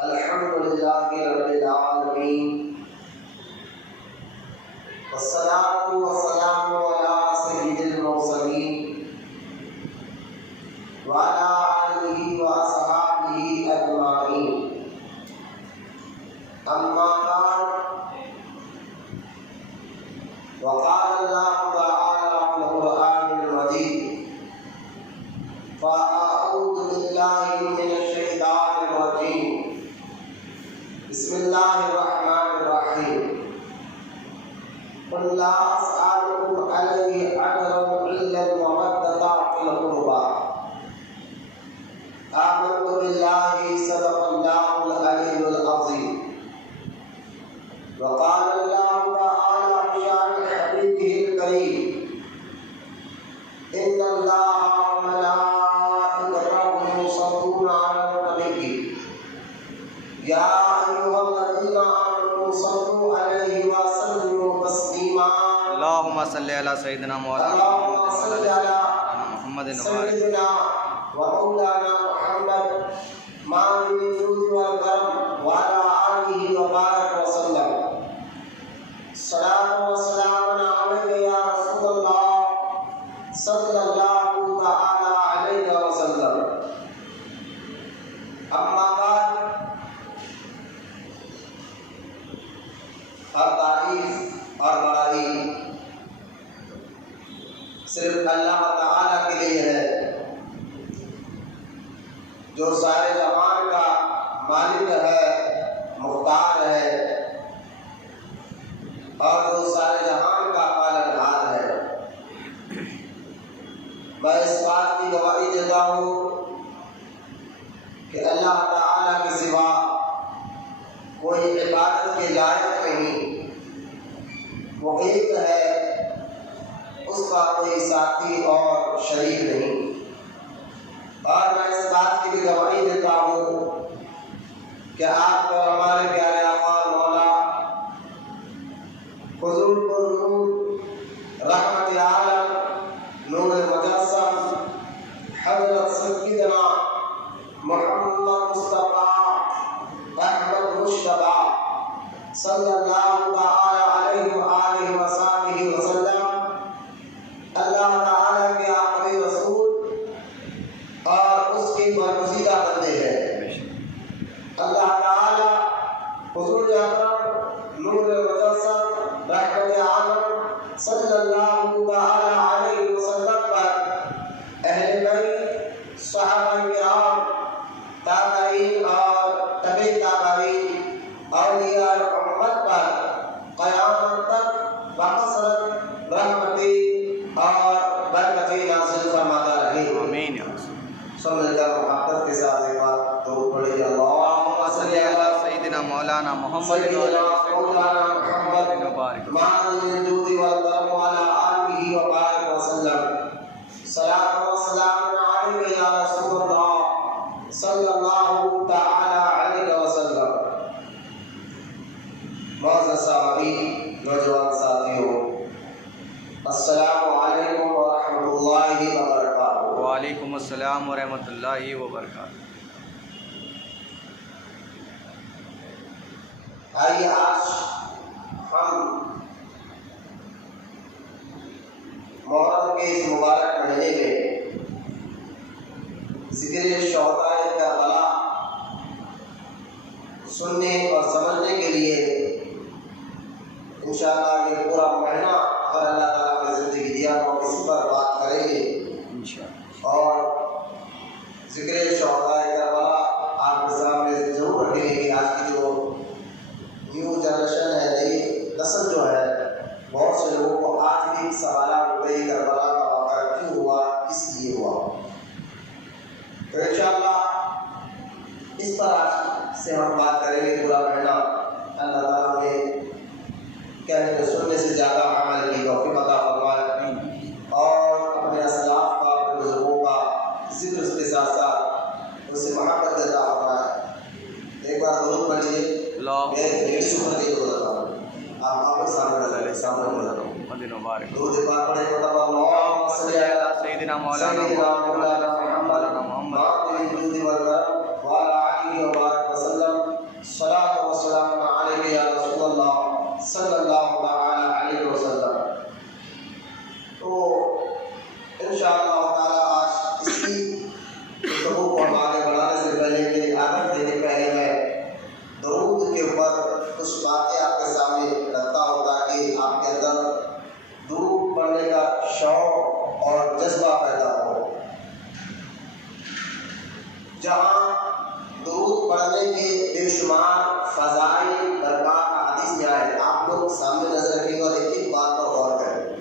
الحمد لله رب العالمين والصلاة والسلام على سيد المرسلين وعلى آله وأصحابه أجمعين أما بعد وقال الله تعالى في القرآن المجيد فأعوذ بالله من الشيطان الرجيم بسم الله الرحمن الرحيم قل لا أسألكم عليه أجرا إلا المودة في القربى آمنت بالله صدق الله العلي العظيم وقال الله تعالى في شأن حبيبه الكريم إن الله وملائكته يصلون على النبي يا أيها الذين آمنوا صلوا عليه وسلموا تسليما اللهم صل على سيدنا اللهم صل على محمد سيدنا ومولانا محمد مالك الجود والكرم وعلى آله وبارك وسلم صلاة وسلام عليك يا رسول الله صلى الله تعالى عليه وسلم اما بعد اور تعریف اور بڑائی صرف اللہ تعالیٰ کے لیے ہے جو سارے جہان کا مالک ہے، مختار ہے اور جو سارے جہان کا پالنہار ہے۔ میں اس بات کی گواہی دیتا ہوں کہ اللہ تعالیٰ کے سوا کوئی عبادت کے لائق نہیں، وہ ایک ہے، اس کا کوئی ساتھی اور شریک نہیں۔ اور میں اس بات کی بھی گواہی دیتا ہوں کہ آپ کو ہمارے پیارے آقا مولا حضور نور رحمت عالم نور مجسم حضرت سیدنا محمد مصطفیٰ احمد مشتبہ صلی اللہ تعالی علیہ وآلہ وصحبہ وسلم اللہ تعالیٰ کے آخری رسول اور اس کے برگزیدہ بندے ہیں۔ اللہ تعالیٰ حضور اکرم نور مجسم رحمت عالم صلی اللہ تعالی علیہ وسلم پر اہل بیت صحابہ کرام تابعین اور تبع تابعین اولیاء امت پر قیامت تک بکثرت رحمتی اور برکتی نازل فرماتا رہے۔ آمین۔ سب مل کر محبت کے ساتھ ایک بار درود پڑھیے، اللہم صلی علی سیدنا مولانا محمد سیدنا مولانا محمد مالک الجود والکرم وعلی آلہ وبارک وسلم صلاۃ و سلام علیک یا رسول اللہ صلی اللہ تعالی علیہ وسلم۔ معزز سامعین، نوجوان ساتھیوں، السلام علیکم ورحمۃ اللہ وبرکاتہ۔ وعلیکم السلام ورحمۃ اللہ وبرکاتہ۔ آئیے آج ہم محرم کے اس مبارک مہینے میں ذکر شہداء کربلا سننے اور سمجھنے کے لیے انشاءاللہ یہ پورا مہینہ اگر اللہ تعالیٰ نے زندگی دیا تو اس پر بات کریں گے اور ذکر شہداء کربلا آپ کے سامنے ضرور رکھیں گے کہ آج کی جو نیو جنریشن ہے، نئی نسل جو ہے، بہت سے لوگوں کو آج بھی سوالات ہوتے ہیں کربلا کا واقعہ کیوں ہوا، کس لیے ہوا۔ تو انشاءاللہ اس پر آج سے ہم بات کریں گے پورا مہینہ۔ اللہ تعالیٰ نے کہنے کو سننے سے زیادہ عمل کی توفیق عطا فرمائے اور اپنے اسلاف کا، اپنے بزرگوں کا ذکر اس کے ساتھ ساتھ ان سے محبت عطا فرمائے۔ ایک بار درود پڑھیے، میرے شکر کے درود عطا فرمائے۔ آپ سامنے سامنے مدینہ مبارک درود پاک پڑھیں تو اللہم صلی علی سیدنا مولانا محمد مولانا محمد مالک الجود والکرم وعلی آلہ وبارک وسلم جہاں درود پڑھنے کے بے شمار فضائل برکات حدیث میں آئے. آپ لوگ سامنے نظر رکھیں اور ایک ایک بات پر غور کریں.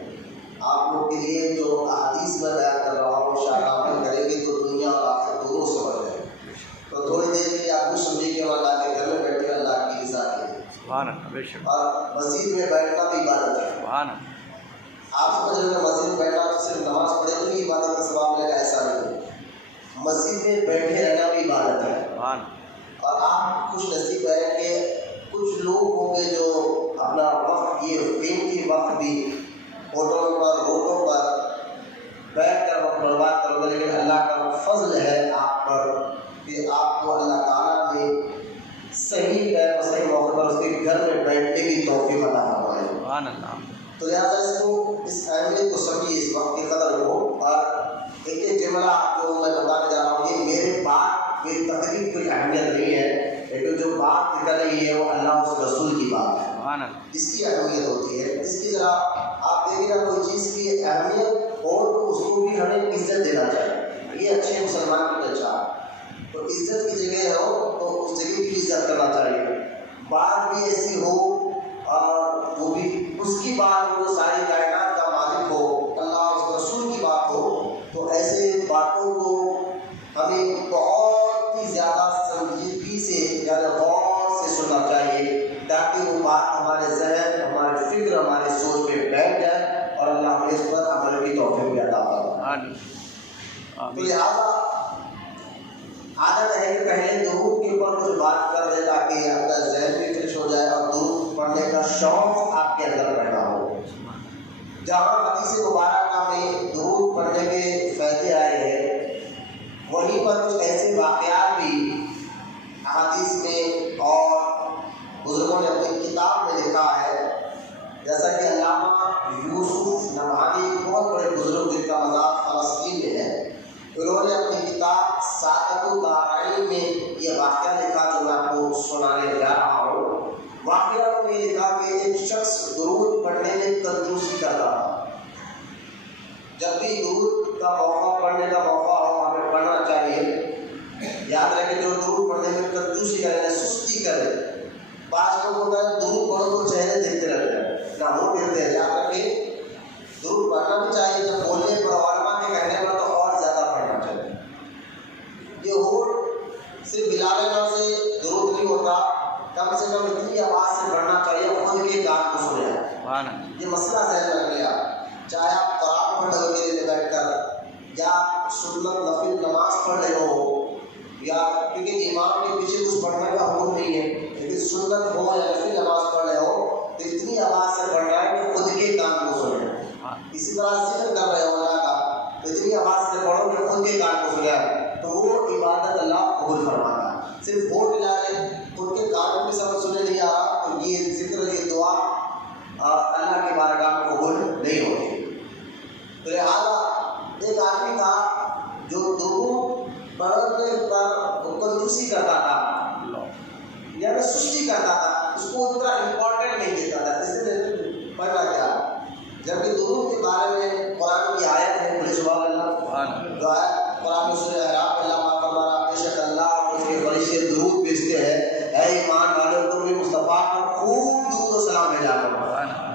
آپ لوگ کے لیے جو حدیث میں بیان کر رہا ہوں انشاءاللہ عمل کریں گے تو دنیا اور آخرت دونوں سے بڑھ جائے. تو تھوڑی دیر کے لیے آپ کو سمجھے کہ اللہ کے گھر میں بیٹھے اللہ کی رضا کے سبحان اللہ بے شک اور مسجد میں بیٹھنا بھی عبادت ہے. سبحان اللہ آپ سمجھ رہے ہیں مسجد میں بیٹھنا تو صرف نماز پڑھے تو ہی عبادت کا ثواب ملے گا، ایسا نہیں. مسجد میں بیٹھے رہنا بھی عبادت ہے. سبحان اور آپ خوش نصیب ہے کہ کچھ لوگ ہوں گے جو اپنا وقت یہ قیمتی وقت بھی ہوٹلوں پر روڈوں پر بیٹھ کر وقت برباد کرو گے، لیکن اللہ کا فضل ہے آپ پر کہ آپ کو اللہ تعالیٰ نے صحیح ٹائم اور صحیح موقع پر اس کے گھر میں بیٹھنے کی توفیق عطا فرمائی. سبحان اللہ تو لہٰذا اس کو اس اہمیت کو سمجھیے، اس وقت کی قدر کو. اور ایک ایک جملہ جو میں بتانے جا رہا ہوں یہ میرے بات میری تقریب کوئی اہمیت نہیں ہے، لیکن جو بات نکل رہی ہے وہ اللہ اس رسول کی بات ہے، سبحان اللہ اس کی اہمیت ہوتی ہے. اس کی ذرا آپ دیکھیں نا کوئی چیز کی اہمیت اور تو اس کو بھی ہمیں عزت دینا چاہیے. یہ اچھے مسلمان کی پہچان. تو عزت کی جگہ ہو تو اس جگہ کی عزت کرنا چاہیے. بات بھی ایسی ہو اور وہ بھی اس کی بات ہو جو ساری کائنات کا مالک ہو، اللہ اس رسول کی بات ہو، تو ایسے باتوں کو ہمیں بہت ہی زیادہ سنجیدگی سے یعنی غور سے سننا چاہیے تاکہ وہ بات ہمارے ذہن ہمارے فکر ہمارے سوچ میں بیٹھ جائے اور اللہ ہمیں اس پر عمل کی توفیق بھی عطا فرمائے. تو لہٰذا عادت ہے کہ پہلے درود کے اوپر کچھ بات کر دے تاکہ آپ کا ذہن بھی فریش ہو جائے اور درود پڑھنے کا شوق آپ کے اندر پیدا ہو. جہاں حدیث مبارکہ میں درود پڑھنے کے فائدے آئے ہیں وہیں پر کچھ ایسے واقعات بھی حدیث میں اور بزرگوں نے اپنی کتاب میں لکھا ہے. جیسا کہ علامہ یوسف نبہانی بہت بڑے بزرگ جن کا مزار فلسطین میں ہے، انہوں نے اپنی کتاب سعادت الدارین میں یہ واقعہ لکھا جو میں آپ کو سنانے جا رہا ہوں. واقعہ میں یہ لکھا کہ ایک شخص درود پڑھنے میں کنجوسی کرتا تھا. جب بھی درود کا موقع پڑھنے کا موقع ہو ہمیں پڑھنا چاہیے. یاد رکھیں جو درود پڑھنے میں کنجوسی کرے سستی کرے. بعض لوگ ہوتا ہے درود پڑھو تو چہرے دیکھتے رہتے ہیں نہ وہ دیکھتے ہیں. یاد رکھیں درود پڑھنا بھی چاہیے، جب بولنے پر علماء کے کہنے پر تو اور زیادہ پڑھنا چاہیے. یہ ہوٹ صرف بلانا سے درود نہیں ہوتا، کم سے کم اتنی آواز سے پڑھنا چاہیے خود کے کان کو سنے. یہ مسئلہ ذہن رکھ لیا. چاہے آپ قرآن پڑھ رہے ہو کے بیٹھ کر یا سنت نفل نماز پڑھ رہے ہو یا کیونکہ امام کے پیچھے کچھ پڑھنے کا حکم نہیں ہے، لیکن سنت ہو یا نفل نماز پڑھ رہے ہو تو اتنی آواز سے پڑھ رہا ہے کہ خود کے کان کو سنے. اسی طرح ذکر کر رہے ہو اللہ کا تو اتنی آواز سے پڑھو کہ خود کے کان کو سنے تو وہ عبادت اللہ قبول فرماتا ہے. صرف ہوٹ ملا لے خود کے کان میں سب سنے نہیں آ رہا تو یہ ذکر یہ دعا اللہ کی بارگاہ میں قبول نہیں ہوتی. تو لہٰذا ایک آدمی تھا جو درود پڑھنے پر کنجوسی کرتا تھا یعنی سستی کرتا تھا، اس کو اتنا امپورٹنٹ نہیں دیتا تھا. اس نے پڑھنا کیا جبکہ درود کے بارے میں قرآن کی آیت ہے بولے سبحان اللہ جو آیت قرآن میں سورہ اعراف اللہ پاک فرماتا بے شک اللہ اور اس کے فرشتے درود بھیجتے ہیں اے ایمان والو تم بھی مصطفیٰ پر خوب درود و سلام بھیجا کرو.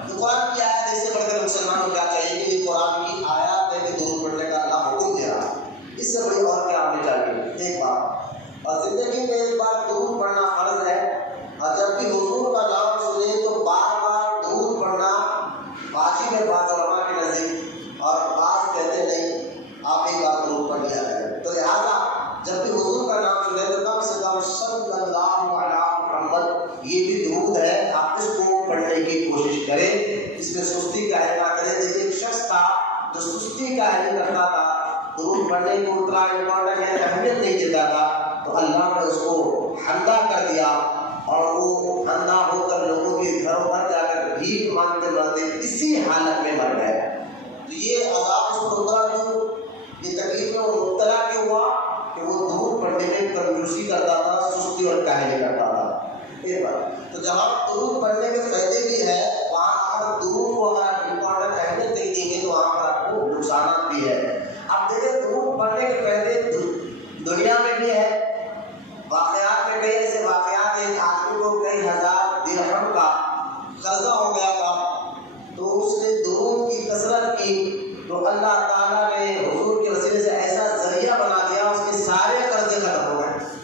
تو قرآن کی آیت اس سے بڑھ کر مسلمان کو کیا چاہیے کہ یہ قرآن کی آیات ہے کہ درود پڑھنے کا اللہ حکم دے رہا ہے، اس سے بڑی اور کیا ہمیں چاہیے. ایک بات اور زندگی میں ایک بار درود پڑھنا فرض ہے اور جب بھی حضور کا نام سنے تو بار بار درود پڑھنا واجب ہے بعض علماء کے نزدیک اور بعض کہتے نہیں آپ ایک بار درود پڑھ لیا کریں. تو لہٰذا جب بھی حضور کا نام سنے تو کم سے کم صلی اللہ علیہ محمد یہ بھی درود ہے، آپ اس کو پڑھنے کی کوشش کریں، اس میں سستی کا ہے نہ کریں. دیکھیے ایک شخص تھا جو سستی کا ہے کرتا تھا، درود پڑھنے کو اتنا امپورٹنٹ ہے اہمیت نہیں دیتا تھا تو اللہ نے اس کو اندھا کر دیا اور وہ اندھا ہو کر لوگوں کے گھروں پر جا کر بھیک مانگتے مانگتے اسی حالت میں مر گئے. تو یہ عذاب اس کو مبتلا کیوں، یہ تکلیف میں وہ مبتلا کیوں ہوا کہ وہ درود پڑھنے میں کنجوسی کرتا تھا، سستی اور کاہلی کرتا تھا. ایک بات تو جہاں درود پڑھنے کے فائدے بھی ہے وہاں اگر درود کو اگر آپ امپورٹنٹ اہمیت نہیں دیں گے تو وہاں پر آپ کو نقصانات بھی ہے. آپ دیکھیں درود پڑھنے کے فائدے دنیا میں بھی ہے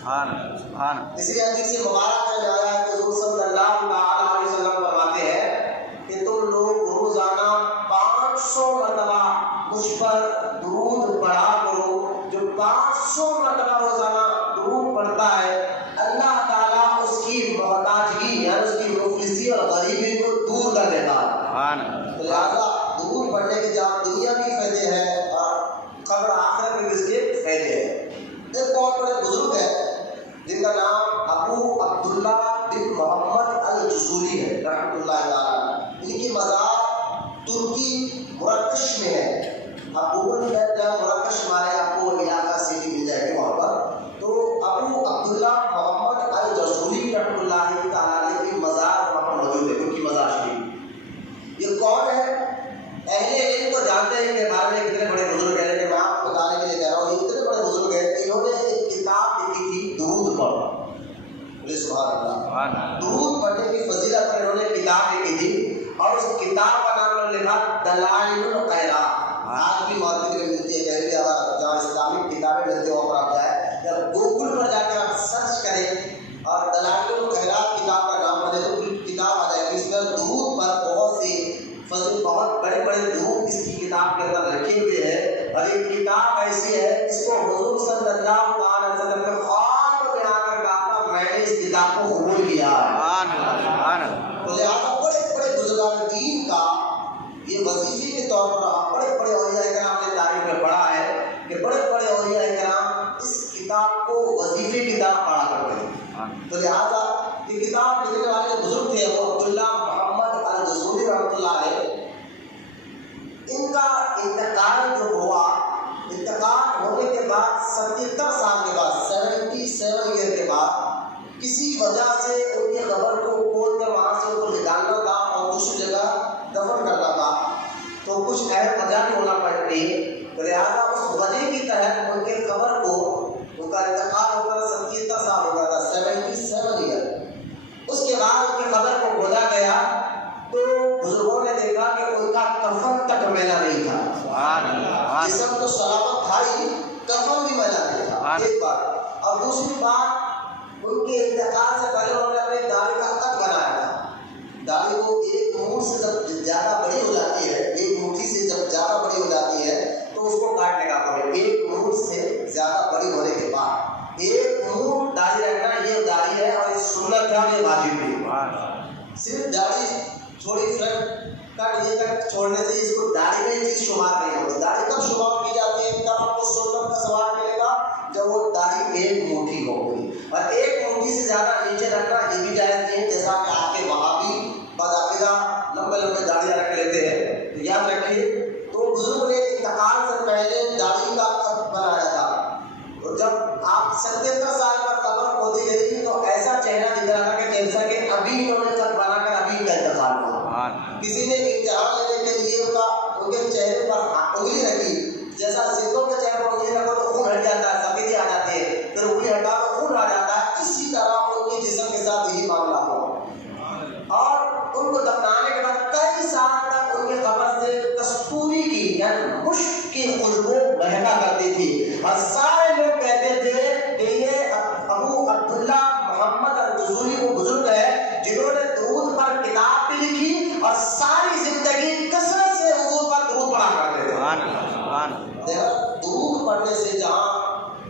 اس لیے حدیث مبارک میں آیا ہے کہ حضور صلی اللہ علیہ وسلم فرماتے ہیں کہ تم لوگ روزانہ 500 مرتبہ مجھ پر درود پڑھا کرو. جو 500 مرتبہ روزانہ درود پڑھتا ہے اللہ تعالیٰ اس کی محتاجگی یعنی اس کی مفلسی اور غریبی کو دور کر دیتا ہے. تو لہٰذا درود پڑھنے کے جہاں دنیا بھی فائدے ہیں اور قبر آخرت میں بھی اس کے فائدے ہیں. ایک بہت بڑے بزرگ ہیں جن کا نام ابو عبداللہ بن محمد الجزوری ہے رحمۃ اللہ تعالیٰ. ان کی مزار ترکی مراکش میں ہے. اب گوگل میں مراکش مارے آپ کو علاقہ سٹی مل جائے گی وہاں پر. تو ابو عبداللہ محمد الجزوری رحمۃ اللہ تعالیٰ کی مزار وہاں پر موجود ہے. ان کی مزار شریف. یہ کون ہے؟ اہل علم تو جانتے ہیں کہ بارے میں کتنے بڑے بزرگ ہیں, لیکن میں آپ کو بتانے کے لیے کہہ رہا ہوں یہ اتنے بڑے بزرگ ہیں کہ انہوں نے ایک کتاب لکھی تھی درود پر. سبحان اللہ. درود پڑھنے کی فضیلت پر انہوں نے کتاب لکھی تھی اور اس کتاب کا نام انہوں نے لکھا دلائل الخیرات. آج بھی مارکیٹ میں ملتی ہے, کہیں بھی اگر جہاں اسلامک کتابیں ملتی ہیں وہاں پر آپ جائیں یا گوگل پر جا کر آپ سرچ کریں اور دلائل الخیرات کتاب کا نام بنے تو کتاب آ جائے گی. اس میں درود پر بہت سی فضل بہت بڑے بڑے درود اس کی کتاب کے اندر رکھے ہوئے ہیں. اور یہ کتاب ایسی ہے اس کو حضور صلی اللہ علیہ وسلم کے خواب میں آ کر کہا میں نے اس کتاب کو قبول کیا ہے. تو لہٰذا بڑے بڑے بزرگان دین کا یہ وظیفے کے طور پر بڑے بڑے اولیاء کرام نے تاریخ میں پڑھا ہے کہ بڑے بڑے اولیاء کرام اس کتاب کو وظیفے کی طرح پڑھا کرتے ہیں. تو لہٰذا یہ کتاب لکھنے والے بزرگ تھے ابو عبداللہ محمد الجزوری رحمۃ اللہ علیہ. ان کا انتقال جو ہوا, انتقال ہونے کے بعد 77 سال کے بعد 77 ایئر کے بعد کسی وجہ سے ان کی قبر کو کھود کر وہاں سے ان کو نکالنا تھا اور دوسری جگہ دفن کرنا تھا. تو کچھ اہم وجہ بھی ہونا پڑتی ہے. تو لہٰذا اس وجہ کی تحت ان کے قبر کو ان کا انتقال ہو کر 77 سال ہو گیا تھا 77 ایئر. اس کے بعد ان کی قبر کو کھودا گیا تو بزرگوں نے دیکھا کہ ان کا کفن تک میلا نہیں تھا. جسم تو سلامت تھا ہی, کفن بھی میلا نہیں تھا. ایک بات. اور دوسری بات ان کے انتقال سے پہلے انہوں نے اپنی داڑھی کا تک بنایا تھا. داڑھی کو ایک مونٹ سے جب زیادہ بڑی ہو جاتی ہے, ایک مٹھی سے جب زیادہ بڑی ہو جاتی ہے تو اس کو کاٹنے کا پڑے. ایک مونٹ سے زیادہ بڑی ہونے کے بعد ایک مونٹ داڑھی رکھنا یہ داڑھی ہے اور یہ سنت ہے اور یہ واجب ہے. صرف داڑھی تھوڑی فرنٹ کٹ یہ کٹ چھوڑنے سے اس کو داڑھی میں یہ چیز شمار نہیں ہوتی. داڑھی کب شمار کی جاتی ہے؟ تب آپ کو سنت کا سوال ملے گا جب وہ داڑھی ایک مٹھی ہوگی. اور ایک مٹھی سے زیادہ نیچے رکھنا یہ بھی جائز نہیں ہے, جیسا کہ آپ کے وہابی بدعقیدہ لمبے لمبے داڑیاں رکھ لیتے ہیں. تو یاد رکھیے. تو بزرگ نے انتقال سے پہلے داڑھی کا خط بنایا تھا. اور جب آپ 77 سال پر قبر کھودی گئی تو ایسا چہرہ دکھ رہا تھا کہ جیسا کہ ابھی انہوں نے خط بنا کر ابھی کا انتقال ہوا. کسی نے امتحان لینے کے لیے ان کے چہرے پر انگلی رکھی, جیسا سکھوں کے چہرے پر انگلی رکھو تو خون ہٹ جاتا ہے, سفیدی آ جاتی ہے, پھر انگلی ہٹا تو خون آ جاتا ہے. اسی طرح ان کے جسم کے ساتھ یہی معاملہ ہوا. اور ان کو دفنانے کے بعد کئی سال تک ان کی قبر سے کستوری کی یعنی مشک کی خوشبو مہکا کرتی تھی. اور سارے لوگ کہتے تھے کہ یہ ابو عبداللہ محمد الجزوری وہ بزرگ ہے جنہوں نے درود پر کتاب بھی لکھی اور ساری زندگی کثرت سے حضور پر درود پڑھا کرتے تھے. درود پڑھنے سے جہاں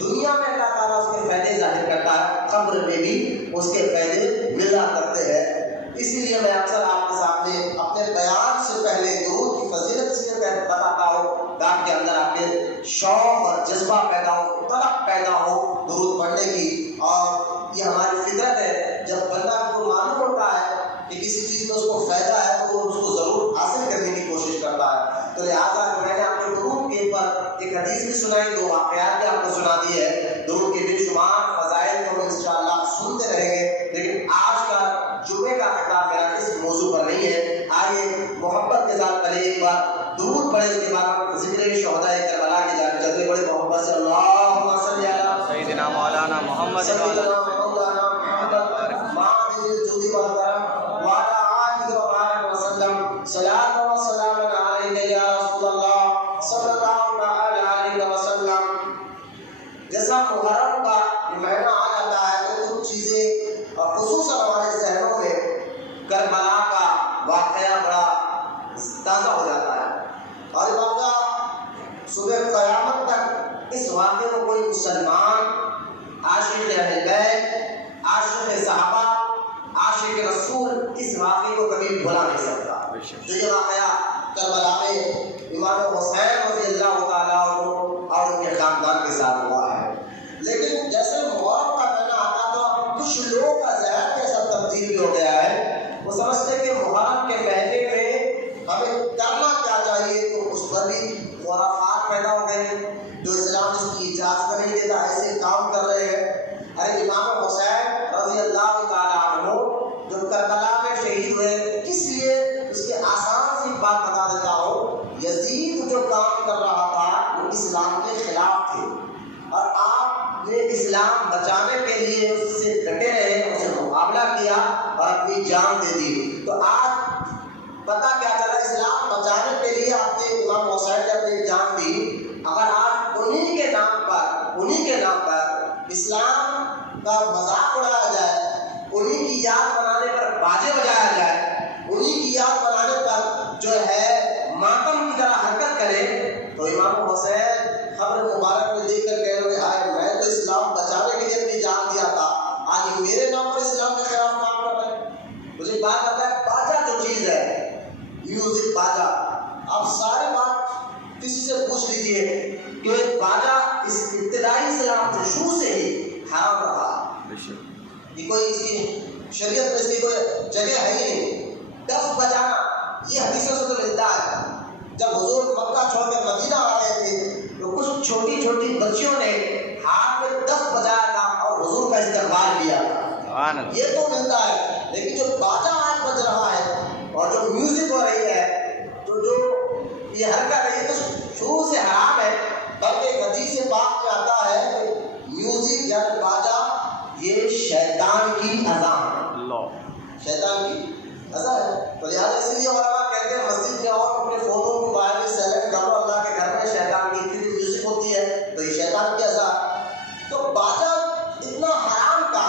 دنیا میں اللہ تعالیٰ اس کے فائدے ظاہر کرتا ہے, قبر میں بھی اس کے فائدے ملا کرتے ہیں. اسی لیے میں اکثر آپ کے سامنے اپنے بیان سے پہلے درود کی فضیلت سے بتاتا ہوں تاکہ اندر آپ کے شوق اور جذبہ پیدا ہو, طلب پیدا ہو درود پڑھنے کی. اور یہ ہماری فطرت ہے, جب بندہ کو معلوم ہوتا ہے کہ کسی چیز میں اس کو فائدہ ہے تو وہ اس کو ضرور حاصل کرنے کی کوشش کرتا ہے. تو لہٰذا میں نے آپ کو درود کے اوپر ایک حدیث بھی سنائی, 2 واقعات بھی آپ کو سنا دی ہے. درود کے بے شمار فضائل کو انشاءاللہ سنتے رہیں گے, لیکن آج کا جمعے کا خطاب میرا اس موضوع پر نہیں ہے. آئیے محبت کے ساتھ پہلے ایک بار درود پڑھے, اس کے بعد ذکر شہداء کربلا کی جانب چلتے بڑے محبت سے اللہم صلی علی سیدنا مولانا محمد سیدنا مولانا محمد معاذ الجود والکرم وعلی آلہ وبارک وسلم. صلاۃ و سلام علیک یا رسول اللہ صلی اللہ علیہ وسلم. جیسا محرم کا مہینہ آج اور خصوصاً ہمارے ذہنوں میں کربلا کا واقعہ بڑا تازہ ہو جاتا ہے، اور یہ واقعہ صبح قیامت تک اس واقعے کو کوئی مسلمان عاشق اہل بیت، عاشق صحابہ، عاشق رسول اس واقعے کو کبھی بھلا نہیں سکتا۔ تو یہ واقعہ کربلا میں امام حسین رضی اللہ تعالیٰ عنہ اور ان کے خاندان کے ساتھ ہوا ہے۔ لیکن جیسے محرم کا مہینہ آتا تو کچھ لوگوں کا ذہن کیسا تبدیل ہو گیا ہے، وہ سمجھتے کہ محرم کے مہینے میں ہمیں کرنا کیا چاہیے، تو اس پر بھی خرافات پیدا ہو گئے ہیں، جو اسلام اس کی اجازت نہیں دیتا ایسے کام کر رہے ہیں۔ ارے امام حسین رضی اللہ تعالیٰ عنہ جو کربلا میں شہید ہوئے، کس لیے اس کے آسان سی بات بتا دیتا ہوں، یزید جو کام کر رہا تھا وہ اسلام کے خلاف تھے، اور آپ نے اسلام بچانے کے لیے اس سے ڈٹے رہے، اس سے مقابلہ کیا اور اپنی جان دے دی۔ تو آج پتہ کیا چلا، اسلام بچانے کے لیے آپ نے امام حسین نے اپنی جان دی۔ اگر آج انہی کے نام پر اسلام کا مذاق اڑایا جائے، انہی کی یاد منانے پر باجے بجایا جائے، انہی کی یاد منانے پر جو ہے ماتم کی طرح حرکت کرے، تو امام حسین خبر مبارک میں دیکھ کر کہہ رہے ہیں میں تو اسلام بچانے کے لیے اپنی جان دیا تھا، آج میرے نام پر اسلام کے خلاف کام کر رہے ہیں۔ مجھے بات کرتا ہے باجا جو چیز ہے، میوزک باجا، آپ سارے بات کسی سے پوچھ لیجئے کہ باجا اس ابتدائی اسلام سے شروع سے ہی حرام رہا، یہ کوئی اس کی شریعت میں اس کی کوئی جگہ ہے ہی نہیں۔ ڈف بجانا یہ حدیثوں سے تو ملتا ہے، جب حضور مکہ چھوڑ کر مدینہ آ رہے تھے تو کچھ چھوٹی چھوٹی بچیوں نے ہاتھ میں ڈف بجایا تھا اور حضور کا استقبال کیا تھا، یہ تو ملتا ہے۔ لیکن جو باجا آج بج رہا ہے اور جو میوزک ہو رہی ہے، تو جو یہ حرکت ہے، یہ تو شروع سے حرام ہے، بلکہ حدیث پاک میں آتا ہے کہ میوزک یا باجا یہ شیطان کی اذان ہے، شیطان کی اذان ہے۔ تو لہٰذا اسی لیے علماء کہتے ہیں مسجد میں اور اپنے فونوں موبائل سیلیکٹ کر لو، اللہ کے گھر میں شیطان کی میوزک ہوتی ہے تو یہ شیطان کی اذان۔ تو باجا اتنا حرام کا،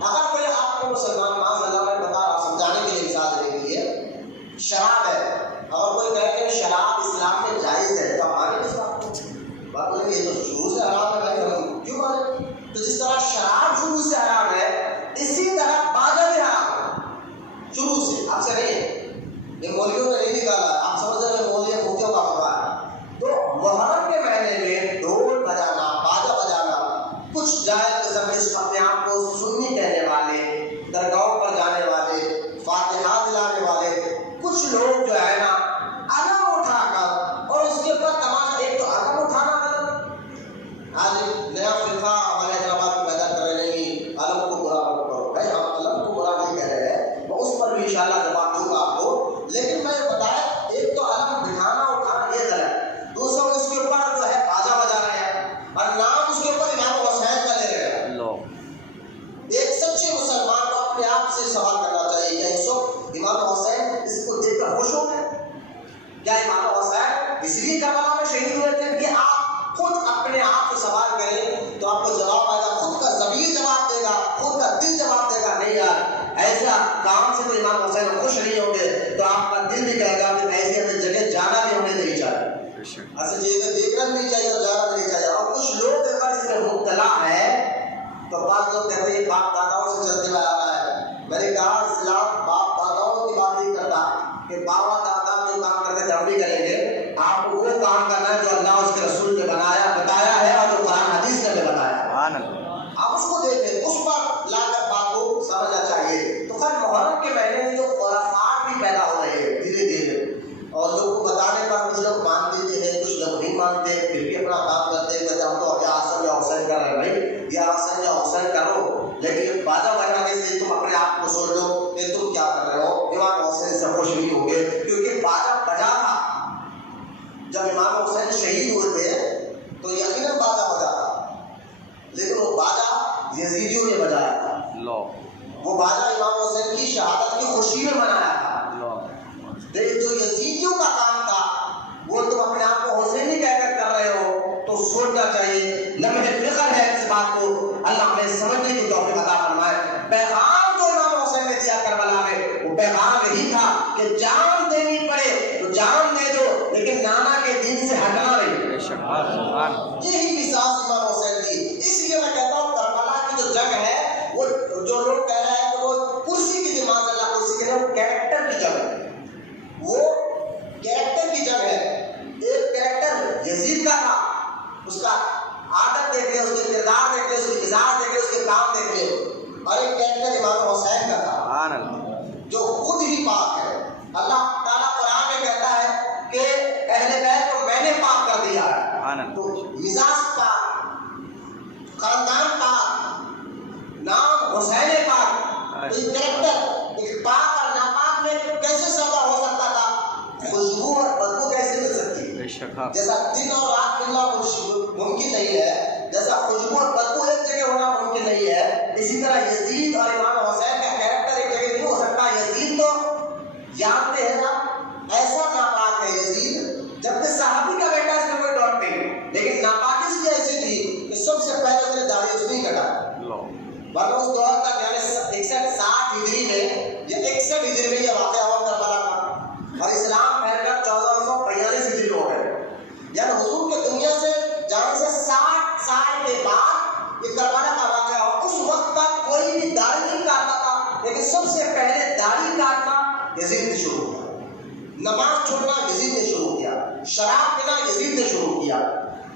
اگر کوئی آپ کو مسلمان معاذ اللہ میں بتا رہا سمجھانے کے لیے مثال دینے کے لیے، شراب ہے، اگر کوئی کہے کہ شراب اسلام میں جائز ہے تو ہمارے کس بات کو بات بولیں گے، یہ تو شروع سے حرام ہے بھائی، ہم کیوں مانیں؟ تو جس طرح شراب شروع سے حرام ہے، اسی طرح باجا بھی حرام ہے شروع سے، آپ سے نہیں ہے، یہ مولویوں نے نہیں نکالا، آپ سمجھ رہے ہیں مولوی مفتیوں کا خبر ہے۔ تو محرم کے مہینے میں ڈھول بجانا، باجا بجانا، کچھ جائز قسم کے اپنے آپ کو سنی کہنے والے، درگاہوں پر جانے والے، فاتحہ دلانے والے کچھ لوگ جو ہے نا علم اٹھا کر، اور اس کے اوپر تماشا، ایک تو علم اٹھانا غلط، آج نیا فرقہ ہمارے حیدرآباد میں پیدا کر رہے ہیں، علم کو برا مت کرو، بھائی ہم علم کو برا نہیں کہہ رہے ہیں، میں اس پر بھی انشاءاللہ جواب دوں گا آپ کو، لیکن میں یہ بتایا ایک تو علم بٹھانا اٹھانا یہ غلط، دوسرا اس کے اوپر جو ہے باجا بجا رہے ہیں اور نام اس کے اوپر امام حسین کا لے رہے ہیں۔ ایک سچے مسلمان کو اپنے آپ سے سوال کرنا چاہیے کہ اس وقت امام حسین اس کو دیکھ کر خوش ہو گئے؟ کیا امام حسین اس لیے کربلا میں شہید ہوئے تھے؟ کہ آپ خود اپنے آپ سے سوال کریں تو آپ کو جواب آئے گا، خود کا ضمیر جواب دے گا، خود کا دل جواب دے گا، نہیں یار ایسا کام سے تو امام حسین خوش نہیں ہوں گے، تو آپ کا دل بھی کہے گا کہ ایسی ہمیں جگہ جانا بھی ہمیں نہیں چاہیے، ایسی جگہ دیکھنا بھی نہیں چاہیے اور جانا بھی نہیں چاہیے۔ اور کچھ لوگ اگر اس میں مبتلا ہے تو بعض لوگ کہتے ہیں باپ داداؤں سے چلتے ہوئے آ رہا ہے، میں نے کہا اسلام باپ داداؤں کی بات نہیں کرتا کہ بابا دادا جو کام کرتے تھے ہم بھی کریں گے، آپ کو وہ کام کرنا ہے جو اللہ اس کے رسول نے بتایا ہے اور جو قرآن حدیث نے بتایا ہے، آپ اس کو دیکھیں، اس پر لا کر بات کو سمجھنا چاہیے۔ تو خیر محرم کے مہینے میں جو خرافات بھی پیدا ہو رہے ہیں دھیرے دھیرے، اور لوگوں کو بتانے پر کچھ لوگ مان دیتے ہیں، کچھ لوگ نہیں مانتے، پھر بھی اپنا کام کرتے ہیں، کہتے ہم تو یا حسن یا حسین کر رہے ہیں، بھائی یا حسن یا حسین کرو، لیکن باجا بجانے سے تم اپنے آپ کو سوچ لو کہ تم کیا کر رہے ہو، امام حسین سے خوش نہیں ہوں گے، کیونکہ باجا بجا تھا جب امام حسین شہید ہوئے تھے تو یقیناً باجا بجا تھا، لیکن وہ باجا یزیدیوں نے بجایا تھا، وہ باجا امام حسین کی شہادت کی خوشی میں منایا تھا۔ جو یزیدیوں کا کام تھا وہ تم اپنے آپ کو حسینی کہہ کر رہے ہو، تو سوچنا چاہیے، لمحے فکر ہے اس بات کو، اللہ ہمیں سمجھنے کی توفیق عطا فرمائے۔ پیغام جو امام حسین نے دیا کربلا میں وہ پیغام یہی تھا کہ جان دینی پڑے تو جان دے دو لیکن نانا کے دین سے ہٹنا نہیں. یہی مزاج امام حسین کی. اس لیے میں کہتا ہوں کربلا کی جو جنگ ہے وہ جو لوگ کہہ رہے ہیں کہ وہ کرسی کی دماغ اللہ کرسی کے وہ کیریکٹر کی جنگ ہے. وہ کیریکٹر کی جنگ ہے. ایک کیریکٹر یزید کا تھا, اس کا عادت دیکھ لے, اس کے کردار دیکھ لے, اس کے مزاج دیکھ لے, اس کے کام دیکھ لے. اور ایک کیریکٹر امام حسین کا تھا جو خود ہی پاک ہے. اللہ تعالیٰ قرآن میں کہتا ہے کہ اہل بیت کو میں نے پاک کر دیا ہے. تو مزاج پاک, خاندان پاک, نام حسین پاک. تو یہ کیریکٹر ایک پاک اور ناپاک میں کیسے سودا ہو سکتا تھا؟ خوشبو اور بدبو کیسے مل سکتی ہے؟ جیسا دن اور رات ملنا ممکن نہیں ہے, جیسا خوشبو اور بدبو ایک جگہ ہونا ممکن نہیں ہے, اسی طرح یزید اور امام حسین کا کیریکٹر ایک جگہ نہیں ہو سکتا. یزید تو جانتے ہیں نا ایسا ناپاک ہے یزید, جبکہ صحابی کا بیٹا اس میں کوئی ڈاٹ نہیں, لیکن ناپاکی اس کی ایسی تھی کہ سب سے پہلے اس نے داڑھی اس نے کٹا. ورنہ اس دور تک یعنی 61-60 ہجری میں یا 61 ہجری میں یہ واقعہ ہوا کربلا کا, اور اسلام پھیل کر 1442 ہجری ہو گئے. یعنی حضور کے دنیا سے جانے سے 60 سال کے بعد یہ کربلا کا واقعہ ہوا. اس وقت تک کوئی بھی داڑھی نہیں کاٹتا تھا, لیکن سب سے پہلے داڑھی کاٹنا یزید نے شروع کیا, نماز چھوڑنا یزید نے شروع کیا, شراب پینا یزید نے شروع کیا.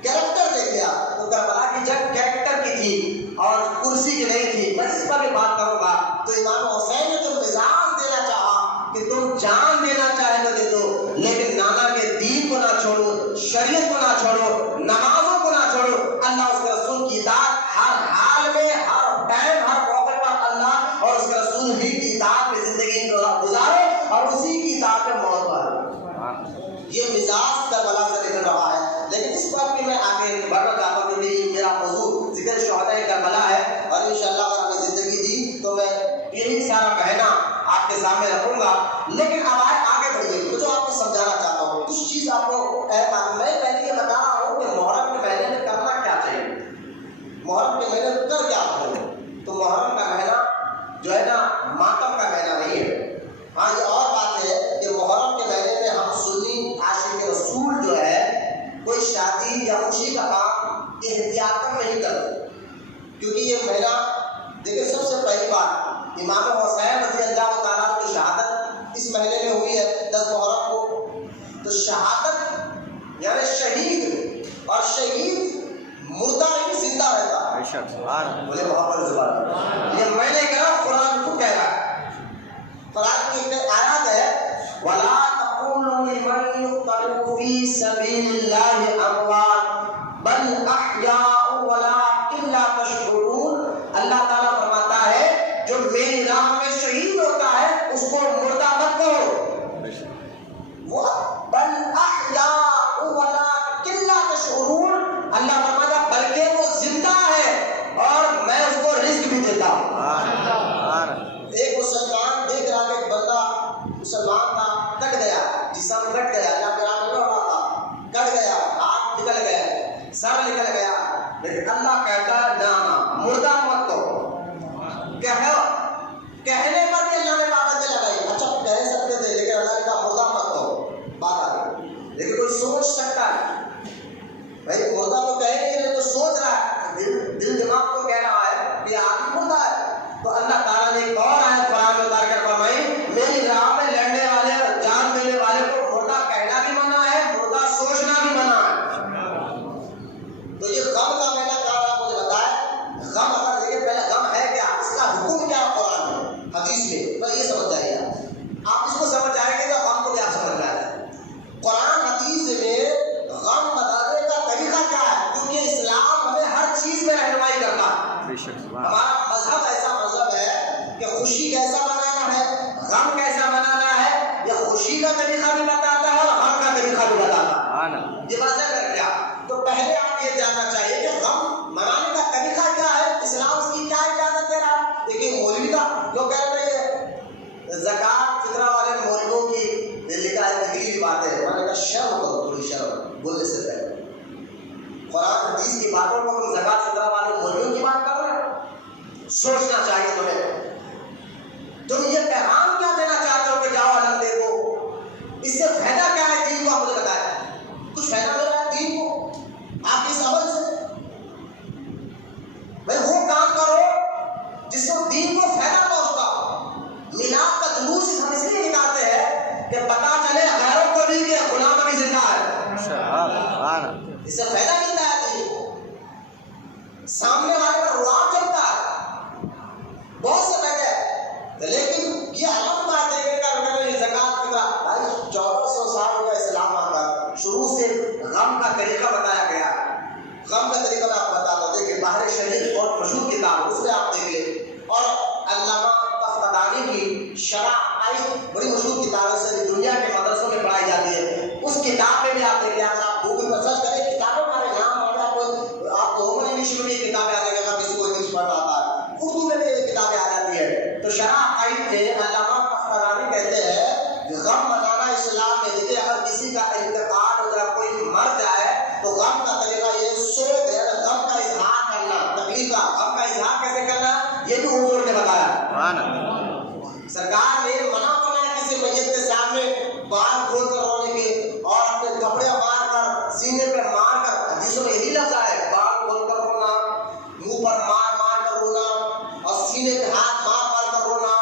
کیریکٹر دیکھ لیا تو کربلا کی جنگ کیریکٹر کی تھی اور کرسی کی نہیں تھی. میں اس پر بھی بات کروں گا. تو امام حسین نے جو مزاج دینا چاہا کہ تم جان دینا چاہے تو دے دو, لیکن نانا کے دین کو نہ چھوڑو, شریعت کو نہ چھوڑو, نمازوں کو نہ چھوڑو. اللہ اس کے رسول کی اطاعت ہر حال میں, ہر ٹائم, ہر موقع پر اللہ اور اس کے رسول ہی کی اطاعت میں زندگی کو گزارو اور اسی کی اطاعت میں موت پائے. یہ مزاج کربلا سے نکل رہا ہے. لیکن اس پر بھی میں آگے بڑھنا چاہتا ہوں کہ میرا موضوع ذکر شہداء کربلا ہے, اور انشاءاللہ اگر ہمیں زندگی دی تو میں یہی سارا کہنا آپ کے سامنے رکھوں گا. لیکن اب آگے بڑھیے تو جو آپ کو سمجھانا چاہتا ہوں کچھ چیز آپ کو میں پہلے یہ بتا رہا ہوں کہ محرم کے مہینے میں کرنا کیا چاہیے. محرم کے مہینے میں کر کیا چاہیے؟ تو محرم کا مہینہ جو ہے نا ماتم کا مہینہ نہیں ہے. ہاں یہ اور بات ہے کہ محرم کے مہینے میں ہم سنی عاشق رسول جو ہے کوئی شادی یا خوشی کا کام احتیاط نہیں کرتے, کیونکہ یہ مہینہ دیکھیں سب سے پہلی بات امام حسین رضی اللہ تعالیٰ کی شہادت اس مہینے میں ہوئی ہے 10 محرم کو. تو شہادت یعنی شہید, اور شہید مردہ نہیں زندہ رہتا ہے. بولے محمد زبان یہ میں نے کہا قرآن کو کہہ رہا ہے. قرآن کی ایک آیات ہے وَلَا تَقُولُوا لِمَنْ يُقْتَلُ فِي سَبِيلِ اللَّهِ أَمْوَاتٌ بَلْ أَحْيَاءٌ وَلَٰكِنْ لَا تَشْعُرُونَ. اللہ تعالیٰ فرماتا ہے جو میری راہ میں شہید ہوتا ہے اس کو مردہ مت کہو, وہ بل احیاء ولکن لا تشعرون. اللہ فرماتا بلکہ وہ زندہ ہے اور میں اس کو رزق بھی دیتا ہوں. ایک مسلمان دیکھ رہا کہ ایک بندہ مسلمان تھا کٹ گیا, جسم کٹ گیا, یا پھر آگ لوڑا تھا کٹ گیا, آنکھ نکل گیا, سر نکل گیا, لیکن اللہ کہتا ہے نہ مردہ مت کہو. کہنے پر بھی اللہ نے پابندی لگائی. اچھا کہہ سکتے تھے لیکن اللہ کا مردہ مت کہو, بات آ گئی. لیکن کوئی سوچ سکتا ہے بھائی مردہ تو کہیں گے, تو سوچ رہا ہے, دل دماغ کو کہہ رہا ہے کہ آدمی مردہ ہے. تو اللہ تعالیٰ نے ایک اور آیت قرآن میں اتار کر فرمائی میری راہ میں لڑنے والے اور جان دینے والے کو مردہ کہنا بھی منع ہے, مردہ سوچنا بھی منع ہے. تو یہ غم کا مہینہ کہاں آپ مجھے بتائے, غم اگر دیکھیں پہلے غم ہے کیا, اس کا حکم کیا قرآن میں حدیث میں, بس یہ سمجھ جائیے. آپ اس کو سمجھ جائیں گے تو غم کو بھی آپ سمجھ جائیں گے. قرآن حدیث میں غم بتانے کا طریقہ کیا ہے, کیونکہ اسلام ہمیں ہر چیز میں رہنمائی کرتا ہے. ہمارا مذہب ایسا مذہب ہے کہ خوشی کیسا منانا ہے, غم کیسا منانا ہے, یہ خوشی کا طریقہ بھی بتاتا ہے اور غم کا طریقہ بھی بتاتا ہے. یہ واضح کر دیا. تو پہلے آپ یہ جاننا چاہیے کہ غم منانے کا طریقہ کیا ہے, اسلام اس کی کیا اجازت دے رہا ہے. دیکھیے مولوی کا لوگ کہہ رہے ہیں زکات فطرہ والے مولویوں کی لکھا ہے تقریبی بات ہے, میں نے کہا شرم کرو, تھوڑی شرم بولنے سے پہلے. قرآن حدیث کی باتوں کو تم زکات فطرہ والے مولویوں کی بات کر رہے ہو, سوچنا چاہیے تمہیں. تم یہ پیغام کیا دینا چاہتے ہو کہ جاؤ علم دیکھو؟ اس سے فائدہ کیا ہے دین کو؟ آپ مجھے بتائیں، کچھ فائدہ مل رہا ہے دین کو آپ اس عمل سے؟ بھائی وہ کام کرو جس سے دین کو فائدہ پہنچتا ہو۔ میلاد کا جلوس ہم اس لیے نکالتے ہیں کہ پتا چلے غیروں کو بھی کہ غلام ابھی زندہ ہے، اس سے فائدہ ملتا ہے دین کو، سامنے والے کا رواب چلتا ہے، بہت سے فائدے ہیں۔ لیکن یہ اہم بات ہے کہ زکات کی طرح بھائی 1400 سال ہو گیا اسلام آتا، شروع سے غم کا طریقہ بتایا گیا ہے۔ غم کا طریقہ میں آپ بتاتا ہوں، دیکھیں باہر شریف اور مشہور کتاب اس میں آپ دیکھیں، اور علامہ تفتانی کی شرح آئی بڑی مشہور کتاب ہے، سے دنیا کے مدرسوں میں پڑھائی جاتی ہے، اس کتاب میں بھی آپ دیکھیں، اگر آپ گوگل پر سرچ کریں کتابوں کا نام آ جائے آپ کو عموماً انگلش میں بھی کتابیں آ جائیں گی، اگر کسی کو انگلش پڑھنا آتا ہے، اردو میں بھی یہ کتابیں آ جاتی ہے۔ تو شرح آئی تھے علامہ تفتانی کہتے ہیں غم منانا اسلام میں، دیکھیں اگر کسی کا انتقال ہو جائے، کوئی مر جائے تو غم کا طریقہ یہ سوگ ہے، غم کا اظہار کرنا، تکلیف کا غم کا اظہار کیسے کرنا، یہ بھی حضور نے بتایا۔ سرکار نے منع فرمایا کسی میت کے سامنے بال کھول کر رونے کے اور اپنے کپڑے مار کر سینے پہ مار کر، حدیثوں میں یہی لفظ ہے، بال کھول کر رونا، منہ پر مار کر رونا اور سینے پہ ہاتھ مار کر رونا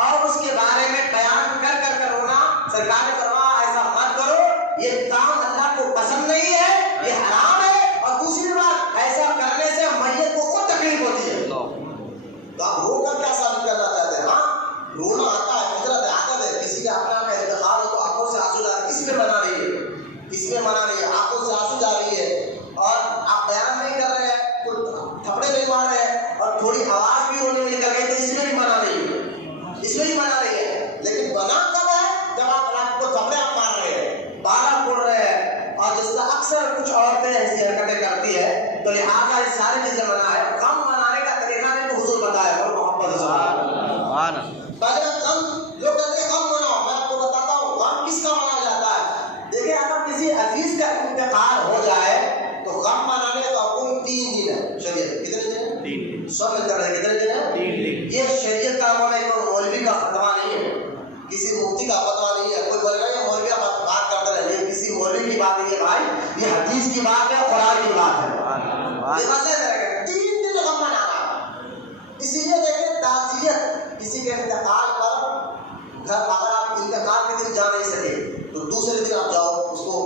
اور اس کے بارے میں بیان کر رونا۔ سرکار نے فرمایا ایسا مت کرو، یہ کام اللہ کو پسند نہیں ہے، یہ حرام ہے، اور دوسری بات ایسا کرنے سے میت کو خود تکلیف ہوتی ہے۔ تو آپ رو کر کیا ثابت کرنا چاہتے ہیں؟ ہاں رونا آتا ہے، فطرت ہے، عادت ہے، کسی کے اپنا کا انتقال ہو تو آنکھوں سے آنسو جا رہے ہیں، کسی میں منع نہیں ہے، کسی میں منع نہیں ہے، آنکھوں سے آنسو جا رہی ہے اور آپ بیان نہیں کر رہے ہیں، کوئی تھپڑے نہیں مار رہے ہیں اور تھوڑی آواز بھی رونے میں نکل گئی تو اس میں بھی منع نہیں ہے، اس میں بھی منع نہیں ہے۔ لیکن منع کب ہے؟ جب آپ رات کو تھپڑے آپ مار رہے ہیں، بارہ پھوڑ رہے ہیں، اور جس سے اکثر کچھ عورتیں ایسی حرکتیں کرتی ہے، تو لہٰذا یہ ساری چیزیں منع ہے۔ غم منانے کا طریقہ نے تو حضور بتایا اور محمد لوگ کہتے ہیں غم مناؤ، میں آپ کو بتاتا ہوں غم کس کا منایا جاتا ہے۔ دیکھیں اگر کسی عزیز کا انتقال ہو جائے تو غم منانے کا حکم 3 دن ہے شریعت۔ کتنے دن ہے؟ 3 دن۔ سب مل کر رہے کتنے دن ہے؟ 3 دن۔ یہ شریعت کا عمل ہے، کوئی مولوی کا فتویٰ نہیں ہے، کسی مفتی کا فتویٰ نہیں ہے، کوئی بولے گا یہ مولوی کا بات کرتا رہے، یہ کسی مولوی کی بات نہیں ہے بھائی، یہ حدیث کی بات ہے، قرآن کی بات ہے۔ یہ بات ہے 3 دن غم منانا، اسی لیے دیکھیں تعزیت کسی کے انتقال پر گھر، اگر آپ انتقال کے دن جا نہیں سکے تو دوسرے دن آپ جاؤ اس کو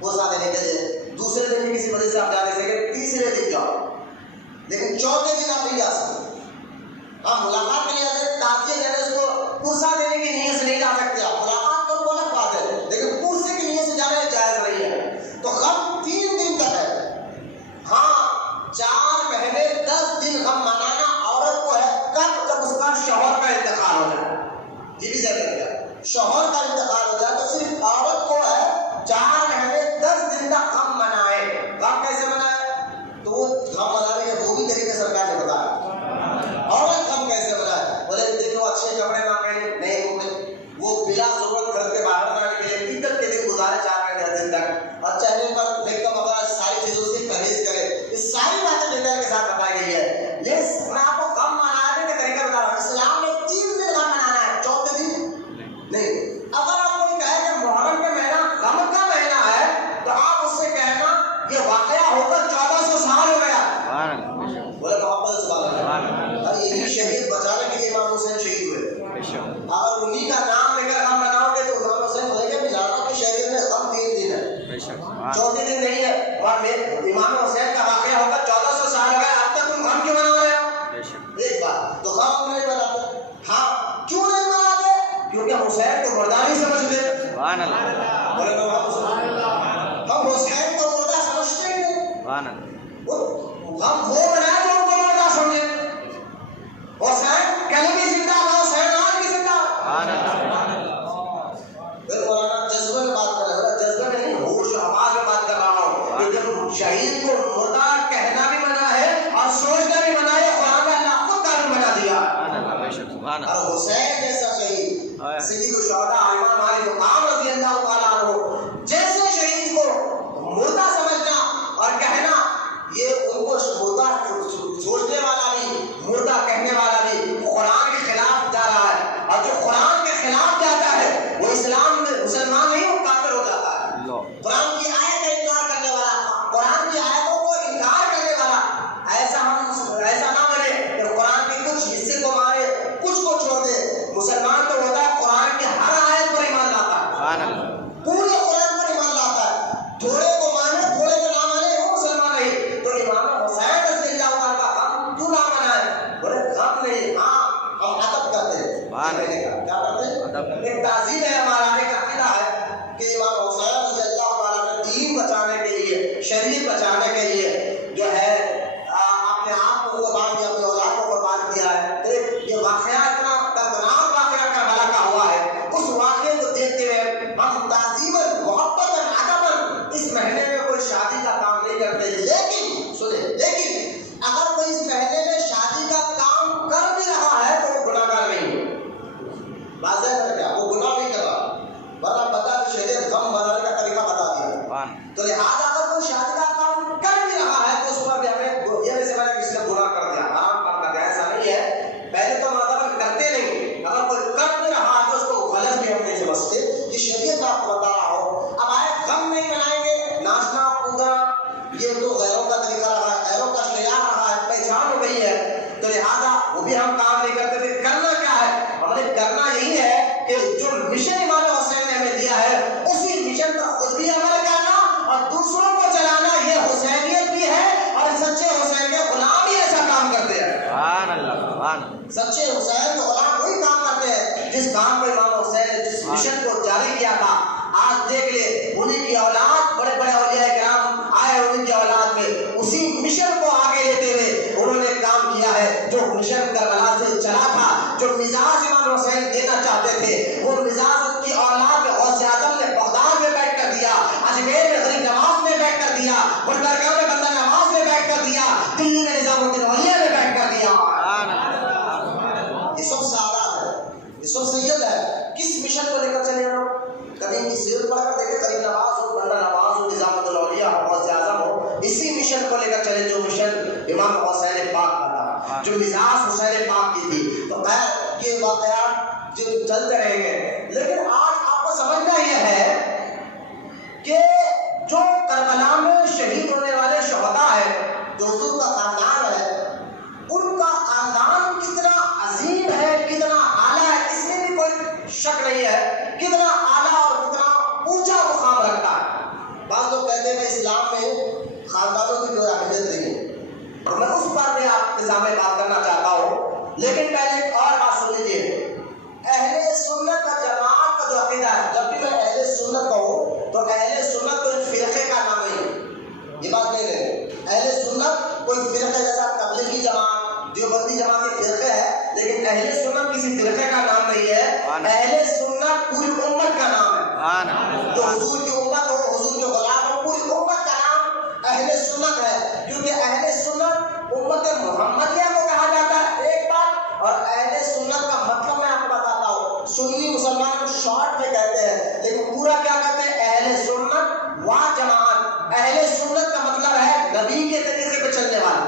پوسا دینے کے لیے، دوسرے دن بھی کسی وجہ سے آپ جا نہیں سکے تیسرے دن جاؤ، لیکن چوتھے دن آپ نہیں جا سکتے۔ ہاں ملاقات کے لیے آتے، تعزیت دینے اس کو پوسا دینے کی نیت سے نہیں جا سکتے آپ، ملاقات تو الگ بات ہے، لیکن پوسے کی نیت سے جانا جائز نہیں ہے۔ تو غم 3 دن تک ہے، ہاں 4 مہینے 10 دن غم منانا عورت کو ہے کب؟ جب اس کا شوہر کا انتقال ہو جائے، یہ بھی ذہن رکھیے، شوہر کا انتقال ہو جائے تو صرف عورت کو ہے 4 مہینے 10 دن تک غم منائے۔ غم کیسے منائے؟ تو وہ غم منانے کے وہ بھی طریقے سرکار نے بتایا۔ عورت غم کیسے منائے؟ بولے دیکھو اچھے کپڑے نہ پہنے، نئے کپڑے، وہ بلا ضرورت گھر کے باہر نہ نکلے، عدت کے دن گزارے 4 مہینے 10 دن تک، اور چہرے پر میک اپ وغیرہ ساری چیزوں سے پرہیز کرے۔ یہ ساری باتیں ڈیٹیل کے ساتھ بتائی گئی ہے۔ یہ میں آپ کو غم منانے کا طریقہ بتا رہا ہوں۔ اسلام میں 3 دن غم منانا ہے، چوتھے دن نہیں۔ اگر آپ کوئی کہے کہ محرم کا مہینہ غم کا مہینہ ہے تو آپ اس سے کہنا یہ واقعہ ہو کر 1400 سال ہو گیا۔ بولے محمد سبحان اللہ، یہی شہید بچانے کے لیے امام حسین شہید ہوئے۔ اگر انہی کا نام لے کر غم مناؤ گے تو امام حسین بولے گے لانا کی شہید میں غم 3 دن ہے، چوتھے دن نہیں ہے، اور امام حسین کا واقعہ ہو کر 1400 سال ہو گیا، اب تک تم غم کیوں منا رہے ہو؟ ایک بات تو غم نہیں مناتے۔ ہاں کیوں نہیں مناتے؟ کیونکہ حسین کو مردہ نہیں سمجھتے۔ سبحان اللہ، بولے ہم حسین کو مردہ سمجھتے ہی نہیں، سبحان اللہ، ہم وہ بنائے جو ان کو مردہ سمجھے۔ حسین کل بھی زندہ تھا، حسین آج بھی زندہ۔ سبحان اللہ، پھر مولانا جذبے میں بات کر رہا ہے، جذبے میں نہیں، ہوش و حواس میں بات کر رہا ہوں۔ لیکن شہید کو مردہ کہنا بھی منع ہے اور سوچنا بھی منع ہے، قرآن میں اللہ خود قانون بنا دیا۔ اور حسین جیسا شہید سید الشہداء امام علی مقام رضی اللہ تعالیٰ عنہ جیسے شہید کو مردہ سمجھنا اور کہنا، یہ ان کو مردہ سوچنے والا بھی، مردہ کہنے والا بھی قرآن کے خلاف جا رہا ہے۔ نہیں، ہاں ہم ادب کرتے ہیں، کیا کرتے ہیں؟ ایک تعظیم ہے ہمارا، ایک عقیدہ ہے کہ امام حسین رضی اللہ تعالیٰ نے دین بچانے کے لیے، شریعت بچانے کے لیے جو ہے اپنے آپ کو قربان کیا، اپنے اولاد کو قربان کیا ہے۔ تو یہ واقعہ اتنا دردناک واقعہ کربلا کا ہوا ہے، اس واقعے کو دیکھتے ہوئے ہم تعظیماً، محبتاً، ادباً اس مہینے میں کوئی شادی کا کام نہیں کرتے، لیکن سنیں، لیکن اگر کوئی اس مہینے میں شادی کا کام کر بھی رہا ہے تو وہ گناہ گار نہیں ہے۔ واضح کر کیا وہ گناہ نہیں کر رہا، ورنہ پتا کہ شریعت غم بنانے کا طریقہ بتا دیا۔ تو لہٰذا اگر کوئی شادی کا کام کر بھی رہا ہے تو اس پر بھی ہمیں یہ نہیں سمجھنا کہ کسی نے گناہ کر دیا، حرام کام کر دیا، ایسا نہیں ہے۔ پہلے تو مطلب کرتے نہیں، اگر کوئی کر بھی رہا ہے تو اس کو غلط بھی ہم نہیں سمجھتے، یہ شریعت آپ کو بتا رہا ہو۔ اب آئے غم نہیں منائیں گے، ناچنا کودنا یہ تو غیروں کا طریقہ رہا ہے، غیروں کا شیار رہا ہے، پہچان ہو گئی ہے، تو لہٰذا وہ بھی ہم کام نہیں کرتے تھے۔ کرنا کیا ہے؟ ہم نے کرنا یہی ہے کہ جو مشن امام حسین نے ہمیں دیا ہے اسی مشن پر خود بھی عمل کرنا اور دوسروں کو چلانا، یہ حسینیت بھی ہے، اور سچے حسین کے غلام ہی ایسا کام کرتے ہیں۔ سبحان اللہ، سبحان اللہ۔ سچے حسین کے غلام وہی کام کرتے ہیں جس کام کو امام حسین نے، جس مشن کو جاری کیا تھا۔ آج دیکھ لے انہیں کی اولاد، بڑے بڑے اولیاء کرام آئے انہیں کی اولاد میں، اسی مشن کو آگے لیتے ہوئے انہوں نے کام کیا ہے جو مشن کربلا سے چلا تھا، جو مزاج امام حسین دینا چاہتے تھے، وہ مزاج ان کی اولاد میں غوث اعظم نے بغداد میں بیٹھ کر دیا، اجمیر میں غریب نواز نے بیٹھ کر دیا، بٹرگاہ میں بندہ نواز نے بیٹھ کر دیا، دلی میں نظام الدین اولیاء نے بیٹھ کر دیا۔ یہ سب سعادت ہے، یہ سب سید ہے۔ کس مشن کو لے کر چلے ہم؟ کریم کی سیرت پڑھ کر دیکھیں، کریم نواز ہو، بندہ نواز ہو، نظام الدین اولیاء ہو، غوث اعظم ہو، اسی مشن کو لے کر چلے جو مشن امام حسین پاک کا تھا، جو مزاج حسین پاک کی تھی۔ تو خیر یہ واقعات جو چلتے رہیں گے، لیکن آج آپ کو سمجھنا یہ ہے کہ جو کربلا میں شہید ہونے والے شہداء ہیں، جو حضور کا خاندان ہے، ان کا خاندان کتنا عظیم ہے، کتنا اعلیٰ ہے، اس میں بھی کوئی شک نہیں ہے، کتنا اعلیٰ اور کتنا اونچا مقام رکھتا ہے۔ بعض لوگ کہتے ہیں کہ اسلام میں خاندانوں کی کوئی اہمیت نہیں ہے، اور میں اس پر بھی آپ کے سامنے بات کرنا چاہتا ہوں، لیکن پہلے ایک اور بات سن لیجیے۔ اہل سنت کا جماعت کا جو عقیدہ ہے، جب بھی میں اہل سنت کہوں تو اہل سنت کوئی فرقے کا نام نہیں، یہ بات نہیں ہے۔ اہل سنت کوئی فرقے جیسا تبلیغی جماعت، دیوبندی جماعت کے فرقے ہے، لیکن اہل سنت کسی فرقے کا نام نہیں ہے۔ اہل سنت پوری امت کا نام ہے، جو حضور کی امت ہو، حضور کے غلام ہو، پوری امت کا نام اہل سنت ہے، کیونکہ اہل سنت امت محمدیہ کو کہا جاتا ہے، ایک بات۔ اور اہل سنت کا مطلب میں آپ کو بتاتا ہوں، سنی مسلمان کو شارٹ میں کہتے ہیں، لیکن پورا کیا کہتے ہیں؟ اہل سنت و جماعت۔ اہل سنت کا مطلب ہے نبی کے طریقے پہ چلنے والا،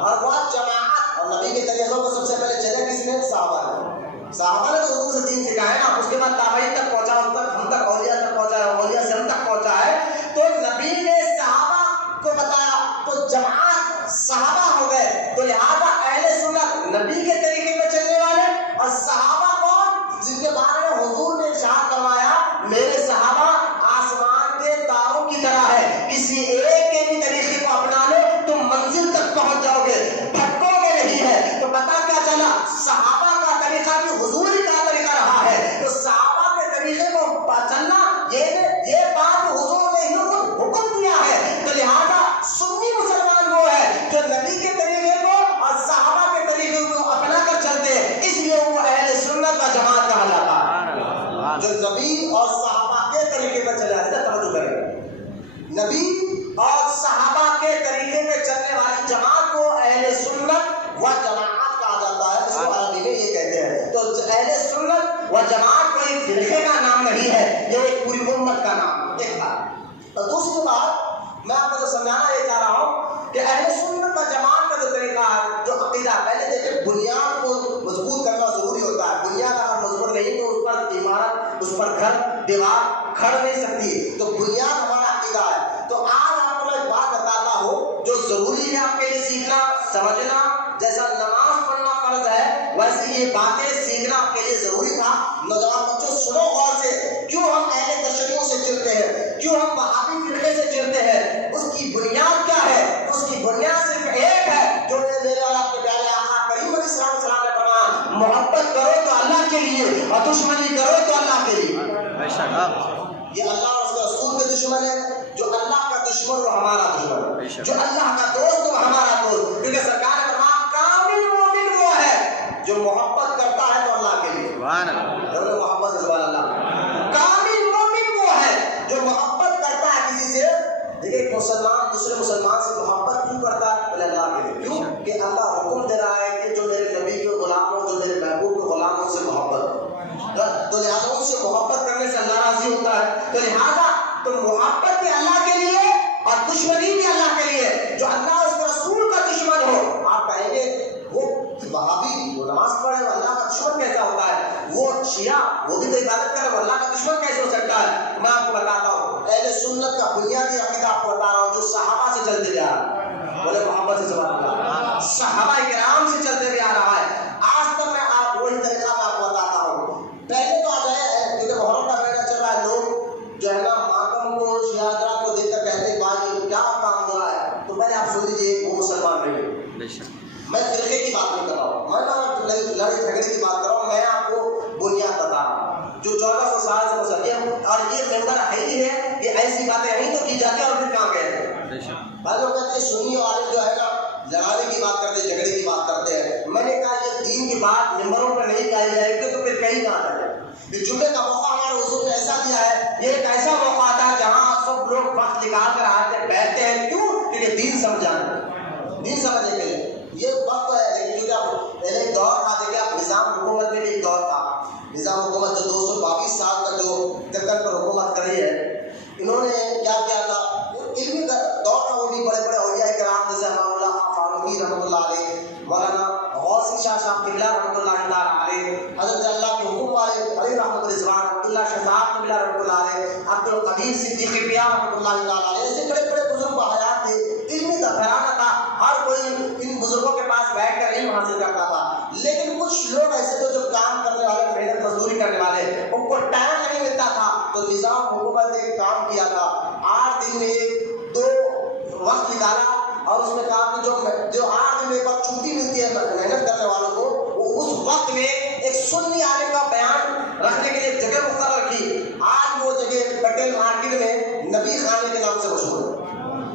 اور وہ جماعت، اور نبی کے طریقوں کو سب سے پہلے چلے کس نے؟ صحابہ نے۔ صحابہ نے تو حضور سے دین سکھایا نا، اس کے بعد تابعین تک پہنچا، اس تک ہم تک اولیاء تک پہنچا ہے، اولیاء سے ہم تک پہنچا ہے۔ تو نبی نے صحابہ کو بتایا تو جماعت صحابہ ہو گئے، تو لہٰذا اہل سنت نبی کے طریقے پہ چلنے والے، اور صحابہ کون؟ جن کے بارے میں حضور نے ارشاد فرمایا میرے صحابہ آسمان کے تاروں کی طرح ہے، کسی ایک کے بھی طریقے کو اپنا لو تم منزل تک پہنچ جاؤ گے، بھٹکو گے نہیں ہے۔ تو پتہ کیا چلا؟ صحابہ کا طریقہ بھی حضور کا طریقہ رہا ہے، تو صحابہ کے طریقے کو چلنا یہ بات حضور نے ہی حکم دیا ہے۔ تو لہٰذا سنی مسلمان وہ ہے جو نبی کے طریقے کو اور صحابہ کے طریقے کو اپنا کر چلتے ہیں، اس لیے وہ اہل سنت کا جماعت کہا جاتا ہے، جو نبی اور صحابہ کے طریقے پر چلے جاتے ہیں۔ توجہ کریں، نبی اور صحابہ کے طریقے پہ چلنے والی جماعت کو اہل سنت و جماعت کہا جاتا ہے، اس کو عربی میں یہ کہتے ہیں۔ تو اہل سنت و جماعت کوئی فرقے کا نام نہیں ہے، یہ ایک پوری امت کا نام۔ ایک بات، اور دوسری بات میں آپ کو جو سمجھانا یہ چاہ رہا ہوں کہ اہل سنت و جماعت کا جو طریقہ ہے، جو عقیدہ، پہلے دیکھیں بنیاد کو مضبوط کرنا ضروری ہوتا ہے۔ بنیاد اگر مضبوط نہیں تو اس پر عمارت، اس پر گھر دیوار کھڑ نہیں سکتی، تو بنیاد ہمارا عقیدہ ہے۔ تو آج آپ کو ایک بات بتاتا ہوں جو ضروری ہے آپ کے لیے سیکھنا، سمجھنا، جیسا نماز پڑھنا فرض ہے ویسے یہ باتیں سیکھنا آپ کے لیے ضروری تھا۔ نوجوان بچوں سنو غور سے، کیوں ہم اہل تشیعوں سے چڑھتے ہیں، کیوں ہم وہابی فرقے سے چڑھتے ہیں، اس کی بنیاد کیا ہے؟ اس کی بنیاد صرف ایک ہے جو میرے اور آپ کے پیارے آقا کریم علیہ السلام محبت کرو تو اللہ کے لیے اور دشمنی کرو تو اللہ کے لیے. بے شک یہ اللہ اور اس کے رسول کے دشمن ہے. جو اللہ کا دشمن وہ ہمارا دشمن ہے. جو اللہ کا دوست وہ ہمارا دوست. کیونکہ سرکار نے فرمایا کامل مومن وہ ہے جو محبت کرتا ہے تو اللہ کے لیے. سبحان اللہ. محبت سے سبحان اللہ. کامل مومن وہ ہے جو محبت کرتا ہے کسی سے. دیکھیں ایک مسلمان دوسرے مسلمان سے محبت کیوں کرتا ہے؟ بولے اللہ کے لیے. کیوں کہ اللہ حکم دے رہا ہے کہ جو میرے نبی کے غلام ہو جو میرے محبوب کے غلام ہو سے محبت. تو لہٰذا ان سے محبت کرنے سے اللہ راضی ہوتا ہے. تو لہٰذا تو محبت بھی اللہ کے لیے اور دشمنی بھی اللہ کے لیے. جو اللہ اس کے رسول کا دشمن ہو آپ کہیں گے وہ وہابی وہ نماز پڑھے وہ اللہ کا دشمن کیسا ہوتا ہے؟ وہ شیعہ وہ بھی تو عبادت کرے وہ اللہ کا دشمن کیسے ہو سکتا ہے؟ میں آپ کو بتاتا ہوں اہل سنت کا بنیادی عقیدہ آپ کو بتا رہا ہوں جو صحابہ سے چلتے ہوئے آ رہا ہے. بولے محبت سے سبحان اللہ. صحابہ کرام سے چلتے ہوئے آ رہا ہے. آج تک میں آپ وہی طریقہ میں آپ کو بتاتا ہوں. پہلے تو آ جائے کیونکہ محرم کا مہینہ چل رہا ہے. لوگ جو ہے نا ماتم کو شہادت کو دیکھ کر کہتے ہیں بھائی کیا کام ہو رہا ہے. تو پہلے آپ سن لیجیے وہ مسلمان نہیں ہے. میں فرقے کی بات نہیں کر رہا ہوں. میں لڑائی جھگڑے کی بات کر رہا ہوں. میں آپ کو بنیاد بتا رہا ہوں جو 1400 سال سے مسلم اور یہ ممبر ہے ہی ہے کہ ایسی باتیں یہیں تو کی جاتی ہیں اور پھر کہاں گئے ہیں. بعض لوگ کہتے ہیں سنی والے جو ہے نا لڑائی کی بات کرتے ہیں جھگڑے کی بات کرتے ہیں. میں نے کہا یہ دین کی بات ممبروں پر نہیں کہی جائے گی تو پھر کہیں کہاں جائے. جمعے کا موقع ہمارے حضور نے ایسا دیا ہے. یہ ایک ایسا موقع آتا ہے جہاں سب لوگ وقت نکال کر آتے بیٹھتے ہیں. کیوں؟ کیونکہ دین سمجھانا دین سمجھنے کے لیے یہ وقت ہے. لیکن کیونکہ پہلے ایک دور تھا دیکھیں آپ نظام حکومت میں بھی ایک دور تھا. نظام حکومت جو 222 سال کا جو دکن پر حکومت کری ہے انہوں نے کیا کیا تھا علمی دور تھا. وہ بھی بڑے بڑے اولیاء کرام جیسے مولانا فاروقی رحمۃ اللہ علیہ مولانا غوث شاہ صاحب قبلہ رحمۃ اللہ علیہ حضرت اللہ کے حکم والے علی رحمۃ رضوان عبداللہ شاہ صاحب قبلہ رحمۃ اللہ علیہ عبد القدیر صدیقی پیار رحمۃ اللہ علیہ ایسے بڑے بڑے بزرگ حیات تھے. علمی گھرانہ تھا. ہر کوئی ان بزرگوں کے پاس بیٹھ کر علم حاصل کرتا تھا. لیکن کچھ لوگ ایسے تھے جو کام کرنے والے محنت مزدوری کرنے والے ان کو ٹائم نہیں ملتا تھا. تو نظام حکومت نے ایک کام کیا تھا 8 دن میں 2 وقت نکالا اور اس میں کہا کہ جو 8 دن میں ایک وقت چھٹی ملتی ہے محنت کرنے والوں کو اس وقت میں ایک سنی عالم کا بیان رکھنے کے لیے ایک جگہ مقرر کی. آج وہ جگہ پٹیل مارکیٹ میں نبی خانے کے نام سے مشہور ہے.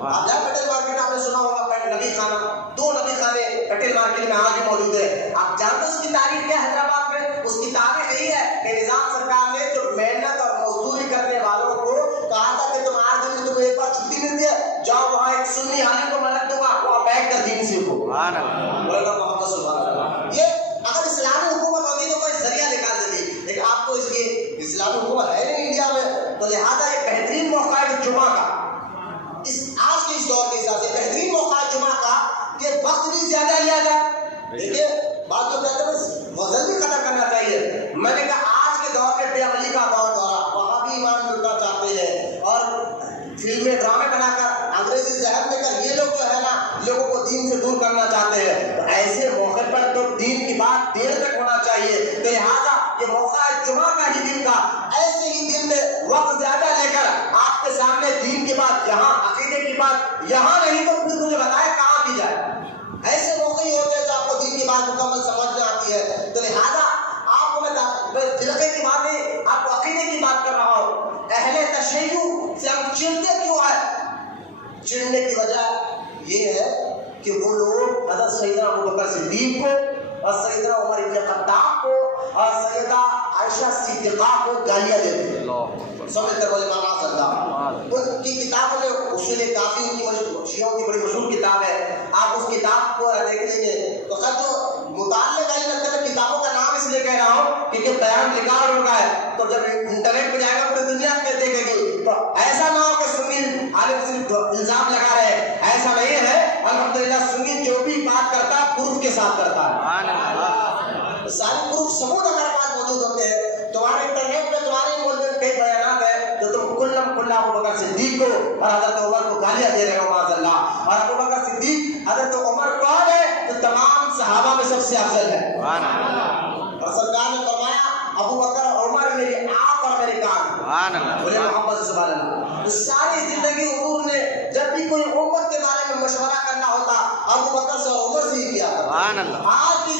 آپ جائیں پٹیل مارکیٹ آپ نے سنا ہوگا نبی خانہ 2 نبی خانے پٹیل مارکیٹ میں آج بھی موجود ہے. آپ جانتے اس کی تاریخ کیا ہے؟ حیدرآباد میں اس کی تاریخ یہی ہے کہ نظام سرکار نے جو محنت اور مزدوری کرنے والوں کو کہا تھا کہ تم 8 دن میں تمہیں ایک بار چھٹی ملتی ہے جاؤ وہاں ایک سنی عالم کو میں رکھ دوں گا وہاں بیٹھ کر دین سیکھو. سبحان اللہ. محمد سبحان اللہ. یہ اگر اسلامی حکومت ہوتی تو کوئی ذریعہ نکال دیتی. لیکن آپ کو اس کی اسلامی حکومت ہے نہیں انڈیا میں تو لہٰذا ایک بہترین موقع ہے جمعہ کا. آج کے اس دور کے حساب سے بہترین موقع ہے جمعہ کا کہ وقت بھی زیادہ لیا جائے. دیکھیے بات جو کہتے ہیں وزن بھی ختم کرنا چاہیے. میں نے کہا آج کے دور کے بے عملی کا دور وہاں بھی ایمان لوٹنا چاہتے ہیں اور فلمیں ڈرامے بنا کر انگریزی ذہن میں کر یہ لوگ جو ہے نا لوگوں کو دین سے دور کرنا چاہتے ہیں. تو ایسے موقع پر تو دین کی بات دیر تک ہونا چاہیے. تو لہٰذا یہ موقع ہے جمعہ کا ہی دن کا. ایسے ہی دن میں وقت زیادہ لے کر آپ کے سامنے دین کی بات یہاں عقیدے کی بات یہاں نہیں تو پھر مجھے بتائے کہاں کی جائے. ایسے موقع ہی ہوتے ہیں جو آپ کو دین کی بات مکمل سمجھ میں آتی ہے. تو لہٰذا آپ کو میں فرقے کی بات نہیں آپ کو عقیدے کی بات کر رہا ہوں. اہل تشیع سے ہم چڑھتے کیوں ہیں؟ چڑھنے کی وجہ یہ ہے کہ وہ لوگ حضرت سیدنا ابوبکر صدیق کو اور سیدنا عمر بن خطاب کو اور سیدہ عائشہ صدیقہ کو گالیاں دیتے ہیں. سمجھ کر بولے مانا صدیقہ ان کی کتابوں میں اصول کافی ان کی شیعوں کی بڑی مشہور کتاب ہے. آپ اس کتاب کو دیکھ لیجیے. تو خیر جو مطالعے کا ہی لگتا ہے کتابوں کا نام اس لیے کہہ رہا ہوں کیونکہ بیان ریکارڈ ہو رہا ہے. تو جب انٹرنیٹ پہ جائے گا پوری دنیا میں دیکھے گی. تو ایسا نہ ہو کہ سنی عالم صرف الزام لگا رہے ہیں. ایسا نہیں ہے. الحمدللہ سنی جو بھی بات کرتا ہے پروف کے ساتھ کرتا ہے. سارے پروف ثبوت ہمارے پاس موجود ہوتے ہیں. تمہارے انٹرنیٹ پہ تمہارے مولوی کئی بیانات ہیں جو تم کلم کلا ابوبکر صدیق کو اور حضرت عمر کو گالیاں دے رہے ہو معاذ اللہ. اور ابوبکر صدیق حضرت عمر کون ہے تو تمام صحابہ میں سب سے افضل ہے. اور سرکار نے فرمایا ابوبکر اور عمر میری آنکھ اور میری کان. بولے محمد سبحان اللہ. ساری زندگی حضور نے جب بھی کوئی امت کے بارے میں مشورہ کرنا ہوتا ابوبکر سے اور عمر سے ہی کیا تھا. آج کی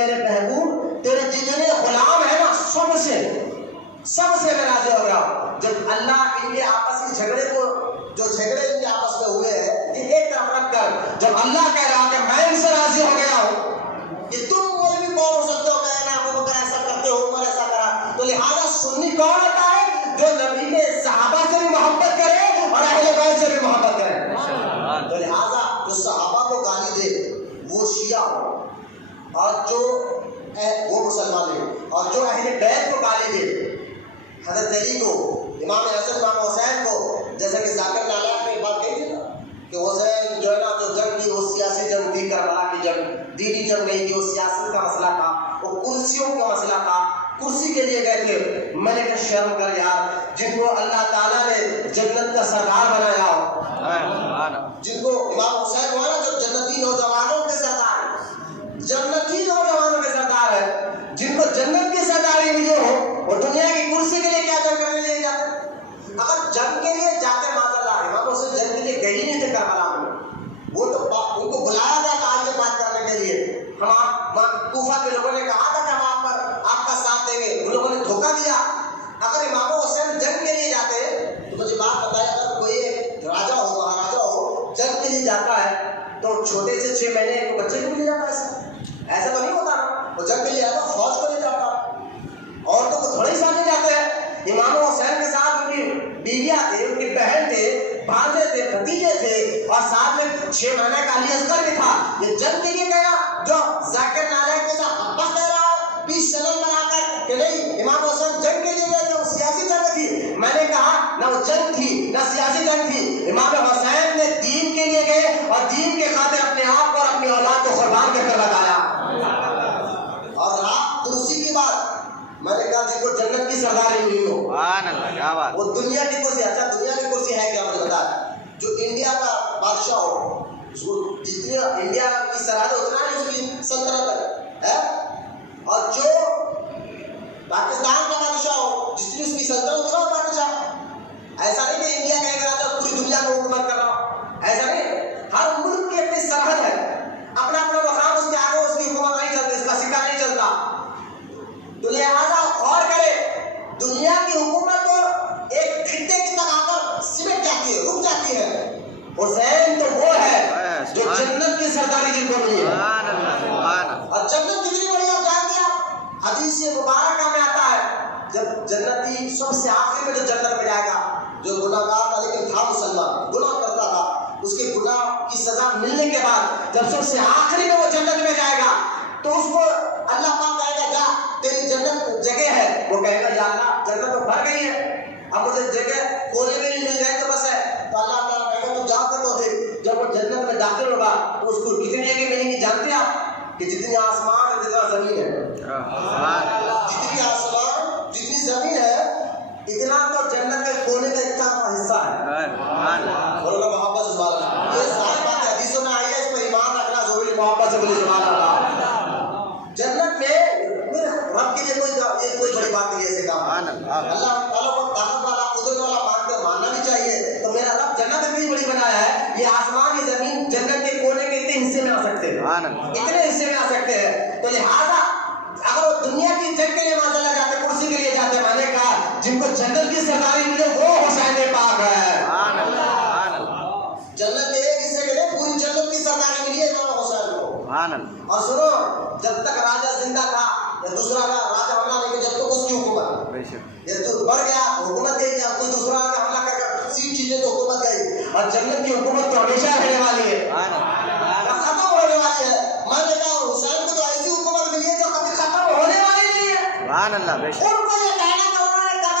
میرے محبوب تیرے جتنے غلام ہیں نا سب سے میں راضی ہو گیا ہوں. جب اللہ ان کے آپسی جھگڑے کو جو جھگڑے ان کے آپس میں ہوئے ہیں کہ ایک طرف رکھ کر جب اللہ کہہ رہا کہ میں ان سے راضی ہو گیا ہوں کہ تم مولوی کون ہو سکتے ہو کہنا ابو بکر ایسا کرتے ہو عمر ایسا کرا, تو لہٰذا سنی کون ہوتا ہے جو نبی کے صحابہ سے بھی محبت کرے اور اہل بیت سے بھی محبت کرے. تو لہٰذا جو صحابہ کو گالی دے وہ شیعہ ہو اور جو وہ مسلمان ہے, اور جو اہل بیت کو گالی دے حضرت علی کو, امام حسن امام حسین کو, جیسا کہ ذاکر نالہ میں بات کہی تھی نا کہ حسین جو ہے نا جو جنگ کی وہ سیاسی جنگ تھی, کربلا کی جنگ دینی جنگ نہیں تھی, وہ سیاست کا مسئلہ تھا, وہ کرسیوں کا مسئلہ تھا, کرسی کے لیے گئے تھے. میں نے کہا شرم کر یار, جن کو اللہ تعالیٰ نے جنت کا سردار بنایا ہو, جن کو امام حسین ہوا نا جو جنتی نوجوانوں کے سردار ہے, جنتی نوجوانوں کے سردار ہے, جن کو جنت کی سرداری ملی ہو, اور دنیا کی کرسی کے لیے کیا جنگ کرنے لے جاتے. اگر جنگ کے لیے جاتے معذرت امام حسین جنگ کے لیے گئے ہی نہیں تھے کربلا میں, وہ تو ان کو بلایا گیا تھا آگے بات کرنے کے لیے. کوفہ کے لوگوں نے کہا تھا کہ ہم آپ کا ساتھ دیں گے, ان لوگوں نے دھوکہ دیا. اگر امام حسین جنگ کے لیے جاتے تو مجھے بات بتائے, اگر کوئی ایک راجا ہو مہاراجا ہو جنگ کے لیے جاتا ہے تو چھوٹے سے 6 مہینے کے بچے کو بھی لے جاتا ہے, ایسا تو نہیں ہوتا نا. وہ جنگ کے لیے آتا فوج کو لے جاتا, عورتوں کو تھوڑے ساتھ لے جاتے ہیں. امام حسین کے ساتھ ان کی بیویاں تھے, ان کی بہن تھے, بھانجے تھے, بھتیجے تھے, اور ساتھ میں 6 مہینے کا علی اصغر بھی تھا. یہ جنگ کے لیے گیا جو ذاکر نالہ کے ساتھ ابا کہہ رہا ہو 20 چینل بنا کر کہ نہیں امام حسین جنگ کے لیے گئے تھے, وہ سیاسی جنگ تھی. میں نے کہا نہ وہ جنگ تھی نہ سیاسی جنگ تھی, امام حسین نے دین کے لیے گئے اور دین کے خاطر اپنے آپ کو اور اپنی اولاد کو قربان کر بتایا. اور رات کرسی کی بات میں نے کہا جن کو جنت کی سرداری ملی ہو, وہ دنیا کی کرسی, اچھا دنیا کی کرسی ہے کیا مجھے بتا, جو انڈیا کا بادشاہ ہو اس کو جتنی انڈیا کی سرحد اتنا ہے اس کی سلطنت ہے, اور جو پاکستان کا بادشاہ ہو جتنی اس کی سلطنت اتنا بادشاہ. ایسا نہیں کہ انڈیا کہے گا تو پوری دنیا کو حکومت کر رہا ہو, ایسا نہیں. ہر ملک کی اپنی سرحد ہے, اپنا اپنا مقام, اس کے آگے اس کی حکومت نہیں چلتی, اس کا سکہ نہیں چلتا. تو لہٰذا غور کرے, دنیا کی حکومت تو ایک خطے کی طرح آ کر سمٹ جاتی ہے, رک جاتی ہے. حسین تو وہ ہے جو جنت کی سرداری جن کو ملی ہے, اور جنت کتنی بڑی آپ جانتے ہیں. حدیث مبارکہ میں آتا ہے جب جنتی سب سے آخر میں جو جنت میں جائے گا, جو گناہگار تھا لیکن تھا مسلمان, گناہ کرتا تھا, اس کے گناہ کی سزا ملنے کے بعد جب سب سے آخری میں وہ جنت میں جائے گا تو اس کو اللہ پاک کہے گا جا تیری جنت جگہ ہے. وہ کہے گا یا اللہ جنت تو بھر گئی ہے, اب مجھے جگہ کونے میں نہیں مل گئی تو بس ہے. تو اللہ تعالیٰ کہے گا تو جا کر تو دے. جب وہ جنت میں داخل ہوگا تو اس کو کتنی جگہ ملیں گی جانتے ہیں آپ, کہ جتنی آسمان ہے جتنا زمین ہے, جتنی آسمان جتنی زمین ہے اتنا تو جنت کے کونے کا اتنا حصہ ہے. بولو محبت سے سبحان اللہ. یہ ساری بات حدیثوں میں آئی ہے, اس پر ایمان رکھنا ضروری. محبت سے بولے سبحان اللہ. جنت میں میرے رب کے لیے کوئی بڑی بات نہیں ہے ایسے کام. اللہ تعالیٰ کو طاقت والا قدرت والا مان کر ماننا بھی چاہیے. تو میرا رب جنت اتنی بڑی بنایا ہے, یہ آسمان کی زمین جنت کے کونے کے اتنے حصے میں آ سکتے ہیں, اتنے حصے میں آ سکتے ہیں. تو لہٰذا اگر وہ دنیا کی جنگ کے لیے ماننے جاتے, کرسی کے لیے جاتے, میں نے کہا جن کو جنت کی سرداری ملے وہ حسین پاک ہے. جنت کے ایک حصے کے لیے پوری جنت کی سرداری ملی ہے امام حسین کو. اور سنو, جب تک راجا زندہ تھا یا دوسرا راجا حملہ نہیں کیا, جب تک اس کی حکومت, یہ تو بڑھ گیا حکومت گئی, جب کوئی دوسرا راجا حملہ کر کے سیٹ چیزیں تو حکومت گئی. اور جنت کی حکومت تو ہمیشہ رہنے والی ہے, ختم ہونے والی ہے. میں نے کہا حسین کو تو ایسی حکومت ملی ہے جو کبھی ختم ہونے والی نہیں ہے. ان کو یہ کہنا کہ انہوں نے کہا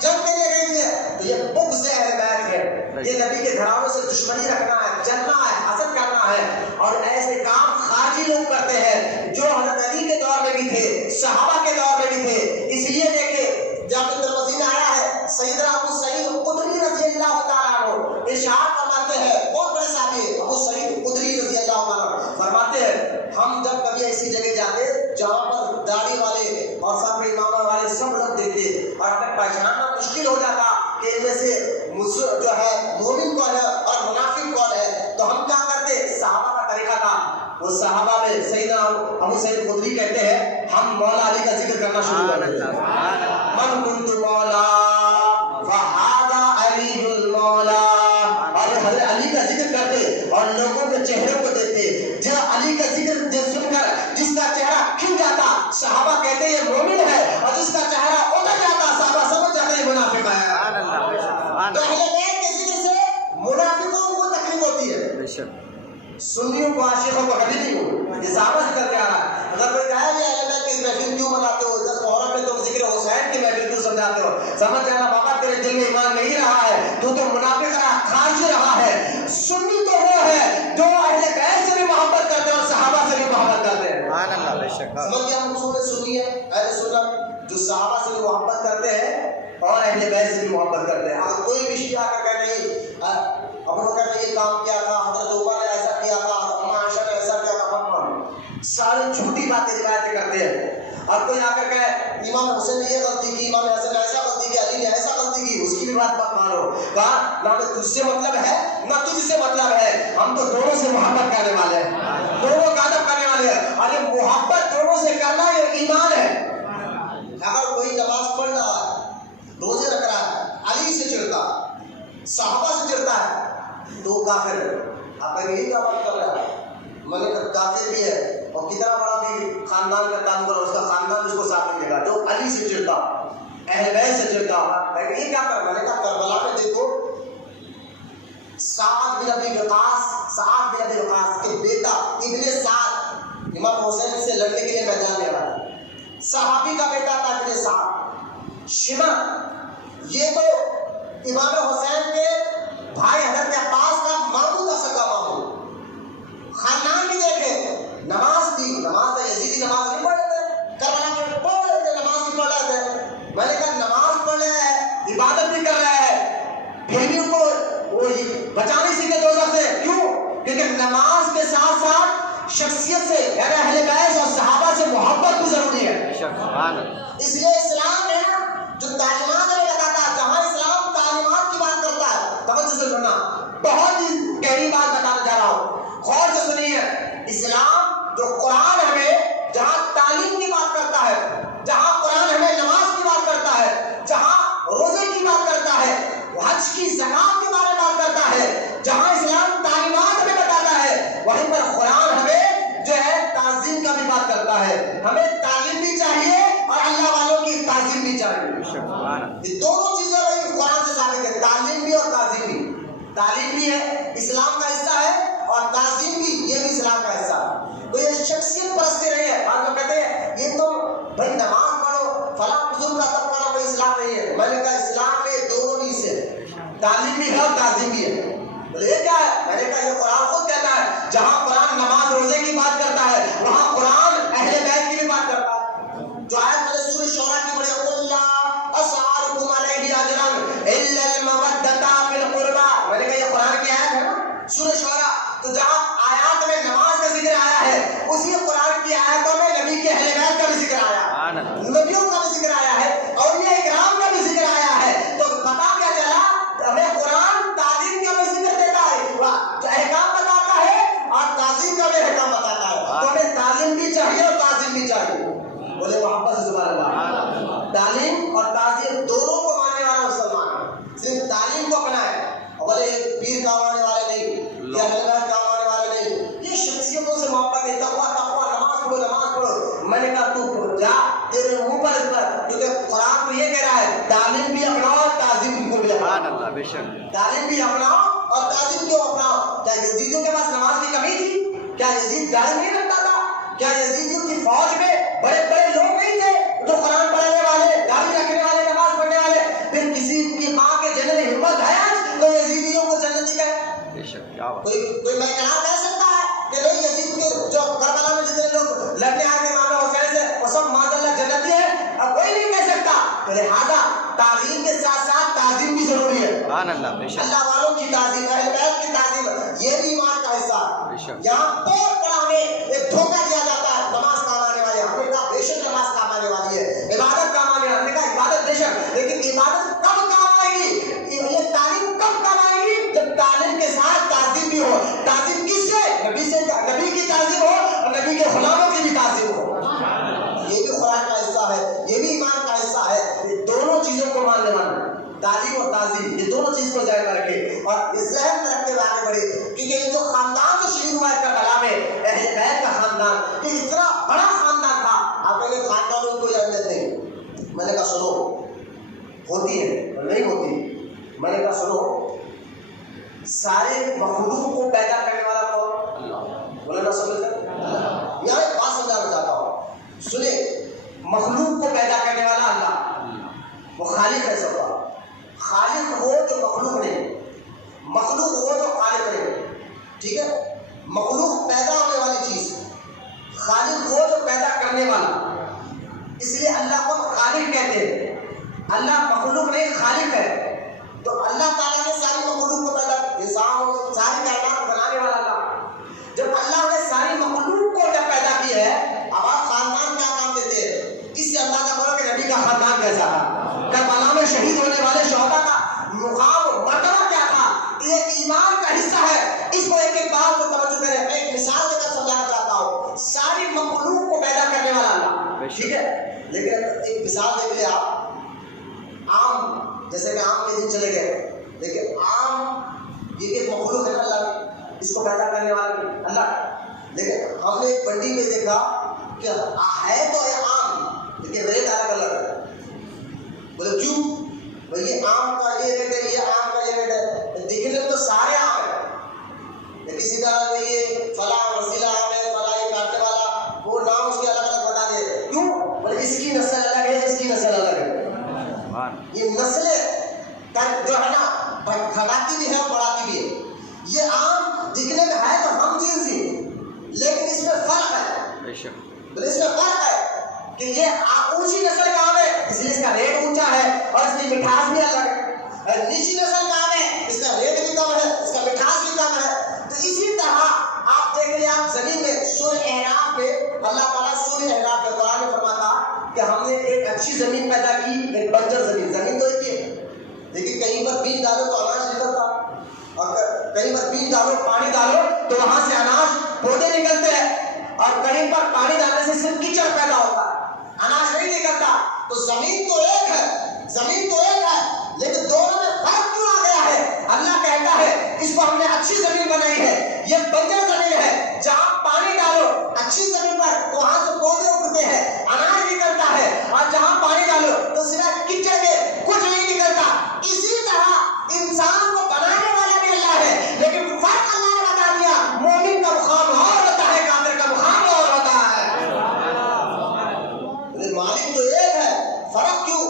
جنگ کے لیے گئی تھی, تو یہ بغض اہل بیت ہے, یہ نبی کے گھرانے سے دشمنی رکھنا ہے, جلنا ہے, حسد کرنا ہے. اور ایسے کام خارجی لوگ کرتے ہیں جو حضرت علی کے دور میں بھی تھے, صحابہ کے دور میں بھی تھے. اس لیے دیکھیں جامع ترمذی میں آیا ہے, سیدنا ابو سعید خدری رضی اللہ تعالیٰ عنہ ارشاد فرماتے ہیں, بہت بڑے صحابی ابو سعید خدری رضی اللہ تعالیٰ عنہ فرماتے ہیں, ہم جب کبھی ایسی جگہ جاتے جہاں پر داڑھی والے اور سر پہ امامہ والے سب لوگ دیکھتے اور ہمیں پہچاننا مشکل ہو جاتا کہ ان میں سے جو ہے مومن کون ہے اور منافق کون ہے, تو ہم کیا کرتے, صحابہ کا طریقہ تھا وہ صحابہ میں سیدنا ابو سعید خدری کہتے ہیں ہم مولا علی کا ذکر کرنا شروع کر دیں. من کنت مولا فہذا علی المولا. اور حضرت علی کا ذکر کرتے اور لوگوں کے چہروں کو دیکھتے. جب علی کا ذکر سن کر جس کا چہرہ کھل جاتا صحابہ کہتے یہ مومن ہے, اور جس کا چہرہ اتر جاتا صحابہ سمجھ جاتے یہ منافق ہے. تو اہل بیت کے ذکر سے منافقوں کو تکلیف ہوتی ہے, سنیوں کو عاشقوں کو کبھی نہیں ہو. یہ صحابہ سے کر کے آ رہا ہے. اگر کوئی کہا کہ اہل بیت کی محفل کیوں مناتے ہو, 10 محرم میں تم ذکر حسین کی محفل کیوں سمجھاتے ہو, سمجھ جانا بابا تیرے دل میں ایمان نہیں رہا ہے, تو منافق رہا, خارج رہا ہے. سنی تو وہ ہے جو اہل بیت سے بھی محبت کرتے ہیں اور صحابہ سے بھی محبت کرتے ہیں. سمجھ گیا ہم اصول سنی ہے اہل سنت جو صحابہ سے بھی محبت کرتے ہیں اور اہل بیت سے بھی محبت کرتے ہیں. اگر کوئی بھی شیعہ کا کہنا نہیں ابو بکر نے یہ کام کیا تھا, حضرت عمر نے ایسا کیا تھا, اماں عائشہ نے ایسا کیا تھا, ساری جھوٹی باتیں روایتیں کرتے ہیں. اور کوئی آ کر کہے امام حسین نے یہ غلطی کی, امام حسین نے ایسا غلطی کی, علی نے ایسا غلطی کی, اس کی بھی بات مت مانو. کہا نہ تجھ سے مطلب ہے نہ تجھ سے مطلب ہے, ہم تو دونوں سے محبت کرنے والے ہیں, دونوں کا ادب کرنے والے ہیں. اور یہ محبت دونوں سے کرنا یہ ایمان ہے. اگر کوئی نماز پڑھ رہا ہے, روزے رکھ رہا ہے, علی سے چڑھتا صحابہ سے چڑھتا ہے تو کافر ہے. آپ یہی کیا بات کر رہا ہے, میں نے کہا کافر بھی ہے اور کتنا بڑا بھی خاندان کا تعلق ہے, اس کا خاندان اس کو ساتھ نہیں دے گا. جو علی سے چڑھتا اہل بیت سے چڑھتا, یہ کیا کر, میں نے کہا کربلا میں دیکھو سعد بن ابی وقاص کے بیٹا ابن سعد امام حسین سے لڑنے کے لیے میدان میں آیا, صحابی کا بیٹا تھا ابن سعد. شمر یہ تو امام حسین کے بھائی حضرت عباس کا ماموں کا سگا ماموں, خاندان بھی دیکھے, نماز تھی, نماز تھا یزیدی نماز نہیں پڑھ رہے تھے, کربلا میں پڑھ رہے تھے, نماز بھی پڑھ رہے تھے. میں نے کہا نماز پڑھ رہے ہیں, عبادت بھی کر رہے ہیں, بیویوں کو وہ بچا نہیں سکے دوزخ سے. کیوں؟ کیونکہ نماز کے ساتھ ساتھ شخصیت سے یعنی اہل بیت اور صحابہ سے محبت بھی ضروری ہے. اس لیے اسلام ہے جو تعلیمات ہمیں بتاتا ہے, جہاں اسلام تعلیمات کی بات کرتا ہے, توجہ سے سننا, بہت ہی گہری بات بتانا جا رہا ہوں, غور سے سنیے. اسلام جو قرآن ہمیں جہاں تعلیم کی بات کرتا ہے, جہاں قرآن ہمیں نماز کی بات کرتا ہے, جہاں روزے کی بات کرتا ہے, حج کی زکات کے بارے میں بات کرتا ہے, جہاں اسلام تعلیمات ہمیں بتاتا ہے, وہیں پر قرآن ہمیں جو ہے تعظیم کا بھی بات کرتا ہے. ہمیں تعلیم بھی چاہیے اور اللہ والوں کی تعظیم بھی چاہیے. یہ دونوں چیزیں قرآن سے ثابت ہے, تعلیم بھی اور تعظیم بھی. تعلیم بھی ہے اسلام کا حصہ ہے اور تعظیم بھی یہ بھی اسلام کا حصہ ہے. تو یہ شخصیت پرستی نہیں ہے. بعض لوگ کہتے ہیں یہ تو بھائی نماز پڑھو فلاں بزرگ کا تب پڑھو, کوئی اسلام نہیں ہے. میں نے کہا اسلام میں دونوں بھی سے تعلیم بھی ہے اور تعظیم بھی ہے. بولے یہ کیا ہے, میں نے کہا یہ قرآن خود کہتا ہے جہاں قرآن نماز روزے کی بات کرتا ہے وہاں قرآن اہل بیت کی بھی بات کرتا ہے. جو آیت میں نے سورہ شورا کی پڑھی, قل لا اسألکم علیہ اجرا الا المودۃ فی القربى, میں نے کہا یہ قرآن کی آیت ہے نا سورہ شورا. تو جہاں آیات میں نماز کا ذکر آیا ہے اسی قرآن کی آیاتوں میں نبی کے اہل بیت کا بھی ذکر آیا, نبیوں کا بھی ذکر آیا ہے, اولیاء کرام کا بھی ذکر آیا ہے. تو پتا کیا چلا, ہمیں قرآن تعلیم کا بھی ذکر دیتا ہے, جو احکام بتاتا ہے اور تعظیم کا بھی احکام بتاتا ہے. تو ہمیں تعلیم بھی چاہیے اور تعظیم بھی چاہیے. بولے محبت سے سبحان اللہ. تعلیم اور تعظیم دونوں کو ماننے والا مسلمان صرف تعلیم کو اپنائے, اور بولے پیر کام آنے والے نہیں, یہ اہل بیت کام آنے والے نہیں, یہ شخصیتوں سے محبت ہے. تقویٰ نماز پڑھو نماز پڑھو. میں نے کہا تو جا تیرے منہ پر اس پر, کیونکہ قرآن تو یہ کہہ رہا ہے تعلیم بھی اپناؤ اور تعظیم کو بھی اپناؤ. تعلیم بھی اپناؤ اور تعظیم کیوں اپناؤ. کیا یزیدیوں کے پاس نماز کی کمی تھی؟ کیا یزید جائز نہیں رکھتا تھا؟ کیا یزیدیوں کی فوج میں بڑے بڑے لوگ نہیں تھے جو قرآن پڑھنے والے, داڑھی رکھنے والے, نماز پڑھنے والے؟ پھر کسی کی ماں کے جنت ہمت ہے آج تو یزیدیوں کو جنتی کہے. کوئی میں کہاں کہہ سکتا ہے کہ نہیں یزید کے جو کربلا میں جتنے لوگ لڑنے آئے تھے امام حسین سے وہ سب معاذ اللہ جنتی ہے؟ اب کوئی نہیں کہہ سکتا. تو لہٰذا تعلیم کے ساتھ ساتھ تعظیم بھی ضروری ہے. اللہ والوں کی تعظیم, اہل بیت کی تعظیم, یہ بھی ایمان کا حصہ ہے. یہاں بہت بڑا ہمیں ایک دھوکہ دیا جاتا ہے, نماز کام آنے والی ہے. ہم نے کہا بے شک نماز کام آنے والی ہے, عبادت کام آنے والی ہے. ہم نے کہا عبادت بے شک, لیکن عبادت کب کام آئے گی, یہ تعلیم کب کام آئے گی؟ جب تعلیم کے ساتھ تعظیم بھی ہو. تعظیم کس سے؟ نبی کی تعظیم ہو ہوتی ہے اور نہیں ہوتی؟ میں نے کہا سنو، سارے مخلوق کو پیدا کرنے والا کون؟ بولے نا سمجھ کر یہاں ایک بات سمجھانا چاہتا ہوں، سنیں، مخلوق کو پیدا کرنے والا اللہ، وہ خالق ہے سب کا۔ خالق وہ جو مخلوق نہیں، مخلوق وہ جو خالق نہیں، ٹھیک ہے؟ مخلوق پیدا ہونے والی چیز، خالق وہ جو پیدا کرنے والا، اس لیے اللہ کو خالق کہتے ہیں۔ اللہ مخلوق نہیں، خالق ہے۔ تو اللہ تعالیٰ نے ساری مخلوق کو پیدا، انسان ساری کائنات بنانے والا اللہ، جب اللہ نے ساری مخلوق کو جب پیدا کی ہے، اب آپ خاندان کیا کام دیتے ہیں؟ اس سے اندازہ کرو کہ نبی کا خاندان کیسا تھا، کربلا میں شہید ہونے والے شہداء کا مقام مرتبہ کیا تھا۔ یہ ایمان کا حصہ ہے، اس کو ایک ایک بات کو توجہ کریں۔ میں ایک مثال دے کر سمجھانا چاہتا ہوں، ساری مخلوق کو پیدا کرنے والا اللہ، ٹھیک ہے؟ لیکن ایک مثال دیکھ لیں آپ، آم، جیسے کہ آم کے دن چلے گئے، لیکن آم یہ ایک مخلوق ہے نا اللہ، اس کو پیدا کرنے والا اللہ، لیکن ہم نے ایک منڈی میں دیکھا کہ ہے تو یہ آم لیکن ریٹ الگ الگ ہے۔ بولے کیوں؟ بھائی یہ آم کا یہ ریٹ ہے، یہ آم کا یہ ریٹ ہے، دیکھنے میں تو سارے آم ہیں، کسی کا یہ فلاں وسیلہ آم ہے، فلاں یہ کاٹنے والا، وہ نام اس کے الگ الگ بتا دے، کیوں؟ بولے اس کی نسل الگ ہے، اس کی نسل الگ ہے۔ یہ نسلیں جو ہے نا گھٹاتی بھی ہے اور بڑھاتی بھی ہے۔ یہ آم دکھنے میں ہے تو ہم جنسی، لیکن اس میں فرق ہے، اس میں فرق ہے کہ یہ اونچی نسل کا آم ہے اس لیے اس کا ریٹ اونچا ہے اور اس کی مٹھاس بھی الگ ہے، نیچی نسل کا آم ہے اس کا ریٹ بھی کم ہے، اس کا مٹھاس بھی کم ہے۔ تو اسی طرح آپ دیکھ لیں، آپ زمین میں سورہ اعراف میں اللہ تعالیٰ سورہ اعراف میں قرآن میں فرماتا کہ ہم نے ایک اچھی زمین پیدا کی، ایک بنجر زمین، زمین تو ایک ہی ہے لیکن کہیں پر بیج ڈالو تو اناج نکلتا، اور کہیں پر بیج ڈالو، پانی ڈالو تو وہاں سے اناج پودے نکلتے ہیں، اور کہیں پر پانی ڈالنے سے صرف کیچڑ پیدا ہوتا ہے، اناج نہیں نکلتا۔ تو زمین تو ایک ہے، زمین تو ایک ہے، لیکن دونوں میں فرق کیوں آ گیا ہے؟ اللہ کہتا ہے اس کو ہم نے اچھی زمین بنائی ہے، یہ بنجر زمین ہے، جہاں پانی ڈالو اچھی زمین پر تو وہاں سے پودے اگتے ہیں، اناج نکلتا ہے، اور جہاں پانی ڈالو تو صرف کیچڑ کے کچھ نہیں نکلتا۔ اسی طرح انسان کو بنانے والا بھی اللہ ہے، لیکن فرق اللہ نے بتا دیا، مومن کا مقام اور ہوتا ہے، کافر کا مقام اور ہوتا ہے۔ مالک تو ایک ہے، فرق کیوں؟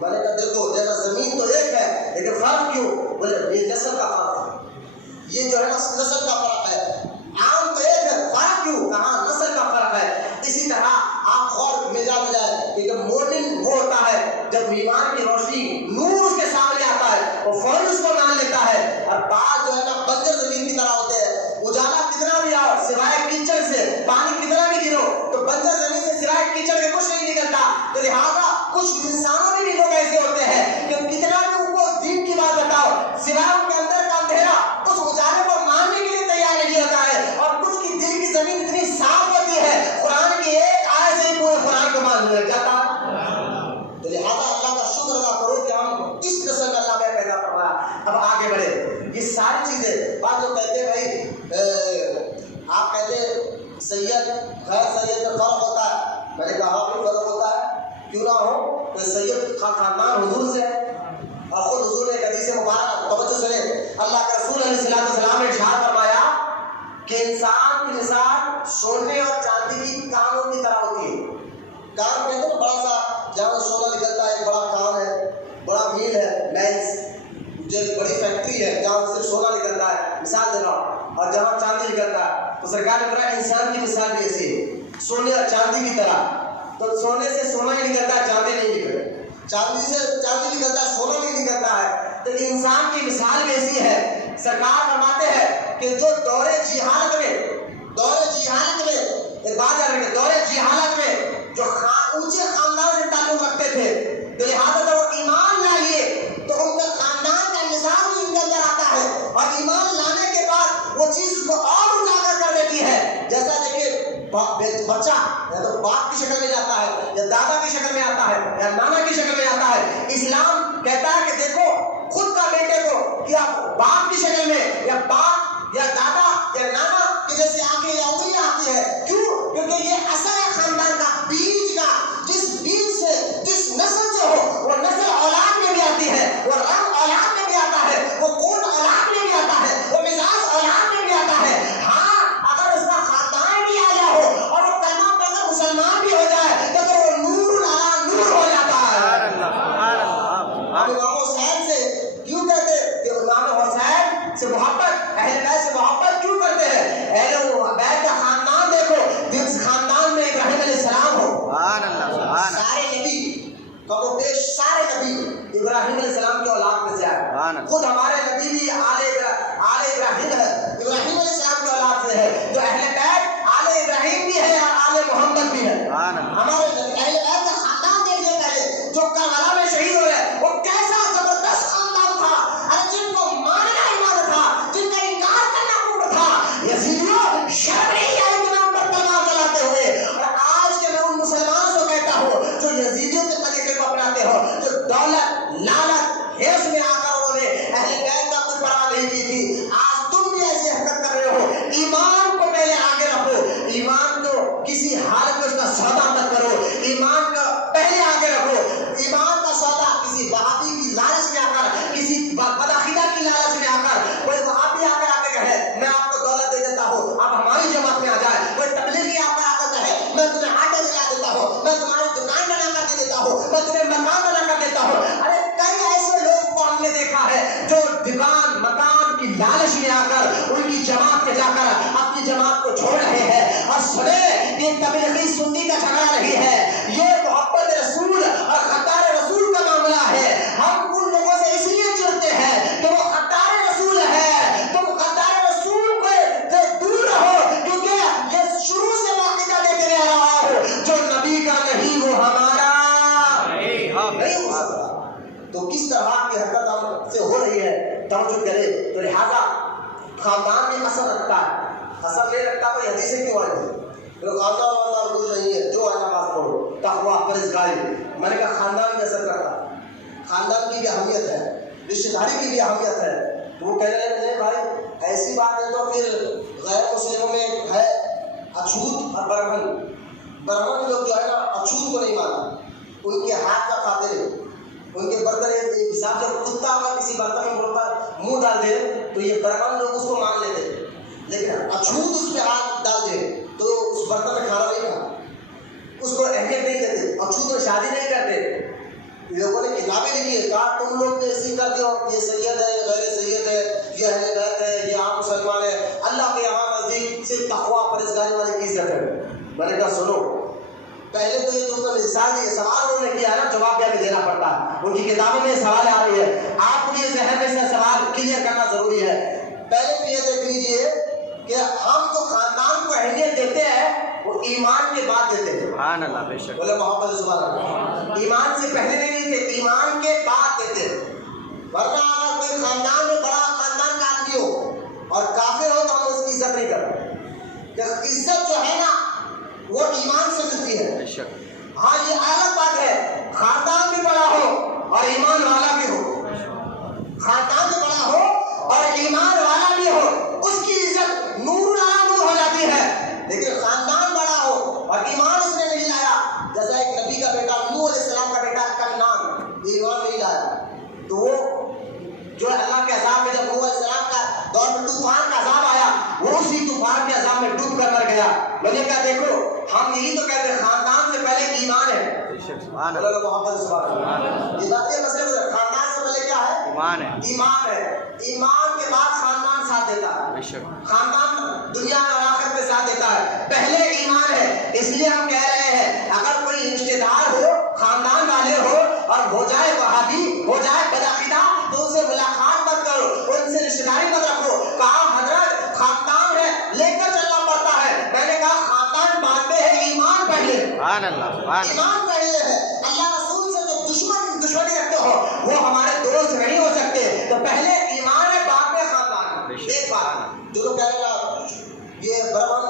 میں نے کہا دیکھو، جیسا زمین تو ایک ہے لیکن فرق کیوں؟ بولے یہ نسل کا فرق ہے، یہ جو ہے نا نسل کا فرق ہے۔ آم تو ایک ہے، فرق کیوں؟ کہاں نسل کا فرق ہے۔ اسی طرح آپ غور مل جائے کہ جب مومن وہ ہوتا ہے جب ایمان کی روشنی نور اس کے سامنے آتا ہے وہ فوراً اس کو مان لیتا ہے، اور بعض جو ہے نا بنجر زمین کی طرح ہوتے ہیں، اجالا کتنا بھی آؤ سوائے کیچڑ سے، پانی کتنا بھی گرو تو بنجر زمین سے سوائے کیچڑ کے کچھ نہیں نکلتا۔ تو لہٰذا کچھ انسانوں میں بھی لوگ ایسے ہوتے ہیں کہ کتنا بھی ان کو دین کی بات بتاؤ، سوائے ان کے اندر کا اندھیرا اس اجالے کو ماننے کے لیے تیار نہیں ہوتا ہے، اور کچھ کی دل کی زمین اتنی صاف ہوتی ہے قرآن کی ایک آیت سے پورے قرآن کو مان لگ جاتا ہے۔ تو لہٰذا اللہ کا شکر ادا کرو کہ ہم اس نسل میں اللہ نے پیدا کروایا۔ اب آگے بڑھے، یہ ساری چیزیں بعض لوگ کہتے ہیں بھائی آپ کہتے ہیں سید غیر سید میں فرق ہوتا ہے، میں نے کہا ہاں بھی فرق ہوتا ہے، کیوں نہ ہو؟ کہ سید خاندان حضور سے ہے، اور خود حضور نے ایک حدیث مبارک توجہ سنیں، اللہ کے رسول علیہ السلام نے ارشاد فرمایا کہ انسان کی مثال سونے اور چاندی کی کانوں کی طرح ہوتی ہے۔ کان کہتے ہیں بڑا سا جہاں سونا نکلتا ہے، ایک بڑا کان ہے، بڑا میل ہے، مینس جو ایک بڑی فیکٹری ہے جہاں صرف سونا نکلتا ہے، مثال دے رہا ہوں، اور جہاں چاندی نکلتا ہے۔ تو سرکار نے فرمایا انسان کی مثال بھی ایسی ہے، سونے اور چاندی کی طرح۔ تو سونے سے سونا ہی نکلتا ہے، چاندی نہیں نکلتا، چاندی سے چاندی نکلتا ہے، سونا نہیں نکلتا ہے۔ تو انسان کی مثال بھی ایسی ہے۔ سرکار فرماتے ہیں کہ جو دور جہالت میں ایک بات یاد رکھیں، دور جہالت میں جو اونچے خاندان سے تعلق رکھتے تھے، تو لہٰذا جب وہ ایمان لا لیے تو ان کا خاندان کا نظام بھی ان کے اندر آتا ہے، اور ایمان لانے کے بعد وہ چیز کو اور اجاگر کر دیتی ہے۔ جیسا دیکھیے بچہ یا تو باپ کی شکل میں جاتا ہے، یا دادا کی شکل میں آتا ہے، یا نانا کی شکل میں آتا ہے۔ اسلام کہتا ہے کہ دیکھو خود کا بیٹے کو کیا باپ کی شکل میں یا باپ یا دادا یا نانا کی جیسے آنکھیں یا انگلیاں آتی ہے۔ کیوں؟ کیونکہ یہ اثر ہے خاندان کا، بیج کا، جس بیج سے جس نسل سے ہو وہ نسل اولاد میں بھی خود ہمارے نبی بھی آل ابراہیم ہے، ابراہیم علیہ السلام کی اولاد سے ہے، جو اہل بیت آل ابراہیم بھی ہے اور آل محمد بھی ہے۔ ہمارے اہل بیت کا خاندان دیکھیے پہلے جو کربلا میں شہید ہوئے، وہ کیسا زبردست خاندان تھا، اور جن کو ماننا ایمان تھا، جن کا انکار کرنا کفر تھا۔ یزیدیوں شرم نہیں آئی کہ ان پر تلوار چلاتے ہوئے، اور آج کے میں ان مسلمانوں سے کہتا ہوں جو یزیدیوں کے طریقے کو اپناتے ہو، جو دولت لالچ ہرس میں آ کر انہوں نے اہل بیت کا کوئی پرواہ نہیں کی تھی، آج تم بھی ایسی حرکت کر رہے ہو۔ ایمان کو پہلے آگے رکھو، ایمان کو کسی حالت میں اس کا سودا مت کرو، ایمان کو پہلے آگے رکھو۔ ایمان کا سودا کسی وہابی کی لالچ میں آ کر، کسی بدعقیدہ کی لالچ میں آ کر، کوئی وہابی آ کر کہے میں آپ کو دولت دے دیتا ہوں، آپ ہماری جماعت میں آ جائے، کوئی تبلیغی آ کر کہے میں تمہیں آٹا دلا دیتا ہوں، میں تمہاری دکان بنا کر دے دیتا ہوں، میں تمہیں مکان بنا کر دیتا ہوں۔ ارے کئی ایسے لوگ کو ہم نے دیکھا ہے جو دکان مکان کی لالچ میں آ کر ان کی جماعت میں جا کر اپنی جماعت کو چھوڑ رہے ہیں۔ اور سنے یہ تبلیغی سنی کا جھگڑا نہیں ہے، یہ محبت رسول اور خطار رسول کا معاملہ ہے۔ ہم ان لوگوں سے اس لیے چڑھتے ہیں کہ وہ خطار رسول ہے، تم خطار رسول سے دور رہو، کیونکہ یہ شروع سے عقیدہ لے کے آ رہا ہو جو نبی کا نہیں وہ ہمارا نہیں ہو سکتا۔ تو کس طرح کی حرکت ہم سے ہو رہی ہے توجہ کرے۔ تو لہذا خاندان میں اثر رکھتا ہے، اثر نہیں رکھتا تو حدیثیں کیوں آئی ہیں؟ خاندان والا کچھ نہیں ہے، جو ہے نماز پڑھو، تقویٰ پرہیزگاری۔ میں نے کہا خاندان میں اثر کرتا ہے، خاندان کی بھی اہمیت ہے، رشتے داری کی بھی اہمیت ہے۔ وہ کہہ رہے ہیں نہیں بھائی ایسی بات ہے تو پھر غیر مسلموں میں ہے اچھوت اور برہمن۔ برہمن لوگ جو ہے نا اچھوت کو نہیں مانتے، ان کے ہاتھ کا کھاتے نہیں، ان کے برتن ایک حساب سے کتا اگر کسی برتن میں منہ ڈال دے تو یہ برہمن لوگ اس کو مان لیتے، لیکن اچھوت اس پہ ہاتھ ڈال دے تو اس برتن میں کھانا نہیں کھاتا، اس کو اہمیت نہیں دیتے، اچھوت میں شادی نہیں کرتے۔ لوگوں نے کتابیں لکھی ہے، کہا تم لوگ تو ایسی کر دو، یہ سید ہے، یہ غیر سید ہے، یہ اہل بیت ہے، یہ عام مسلمان ہے، اللہ کے یہاں نزدیک صرف تقویٰ پرہیزگاری والے کی عزت ہے۔ میں نے کہا سنو، پہلے تو یہ جو سوال انہوں نے کیا ہے نا جواب بھی دینا پڑتا ہے، ان کی کتابوں میں سوال آ رہی ہے، آپ کو یہ ذہن میں سے سوال کلیئر کرنا ضروری ہے۔ پہلے تو یہ دیکھ لیجیے کہ ہم جو خاندان کو اہمیت دیتے ہیں وہ ایمان کے بعد دیتے ہیں۔ سبحان اللہ، بے شک بولے محمد سبحان اللہ، ایمان سے پہلے نہیں دیتے، ایمان کے بعد دیتے ہیں۔ ورنہ اگر کوئی خاندان میں بڑا خاندان کا آدمی ہو اور کافر ہو تو ہم اس کی عزت نہیں کرتے۔ عزت جو ہے نا وہ ایمان سے ملتی ہے۔ بے شک ہاں یہ الگ بات ہے، خاندان بھی بڑا ہو اور ایمان والا بھی ہو، خاندان بھی بڑا ہو اور ایمان والا بھی ہو، اس کی عزت نور نور ہو جاتی ہے۔ لیکن خاندان بڑا ہو اور ایمان اس نے نہیں لایا، جیسا ایک نبی کا بیٹا نوح علیہ السلام کا بیٹا کنعان ایمان نہیں لایا، تو وہ جو اللہ کے عذاب میں جب نوح علیہ السلام کا دور میں طوفان کا عذاب آیا وہ اسی طوفان کے عذاب میں ڈوب کر مر گیا۔ میں نے کہا دیکھو ہم یہی تو کہتے ہیں خاندان سے پہلے ایمان ہے۔ اللہ محمد سبحان اللہ، یہ بات یہ مسئلہ خاندان سے پہلے کیا ہے؟ ایمان ہے، ایمان ہے، ایمان کے بعد خاندان ساتھ دیتا ہے، بے شک خاندان دنیا اور آخرت میں ساتھ دیتا ہے، پہلے ایمان ہے۔ اس لیے ہم کہہ رہے ہیں اگر کوئی رشتے دار ہو، خاندان والے ہو اور ہو جائے وہابی، ہو جائے بدعقیدہ تو ان سے ملاقات مت کرو، ان سے رشتے داری مت رکھو۔ کہا حضرت خاندان ہے لے کر چلنا پڑتا ہے، میں نے کہا خاندان بعد میں ہے، ایمان پہلے۔ سبحان اللہ، سبحان ایمان پہلے ہے۔ اللہ رسول سے جو دشمنی رکھتے ہو وہ ہمارے دوست نہیں ہو سکتے، تو پہلے ایمان ہے بعد میں خاندان۔ ایک بات جو کہہ رہے یہ برہمن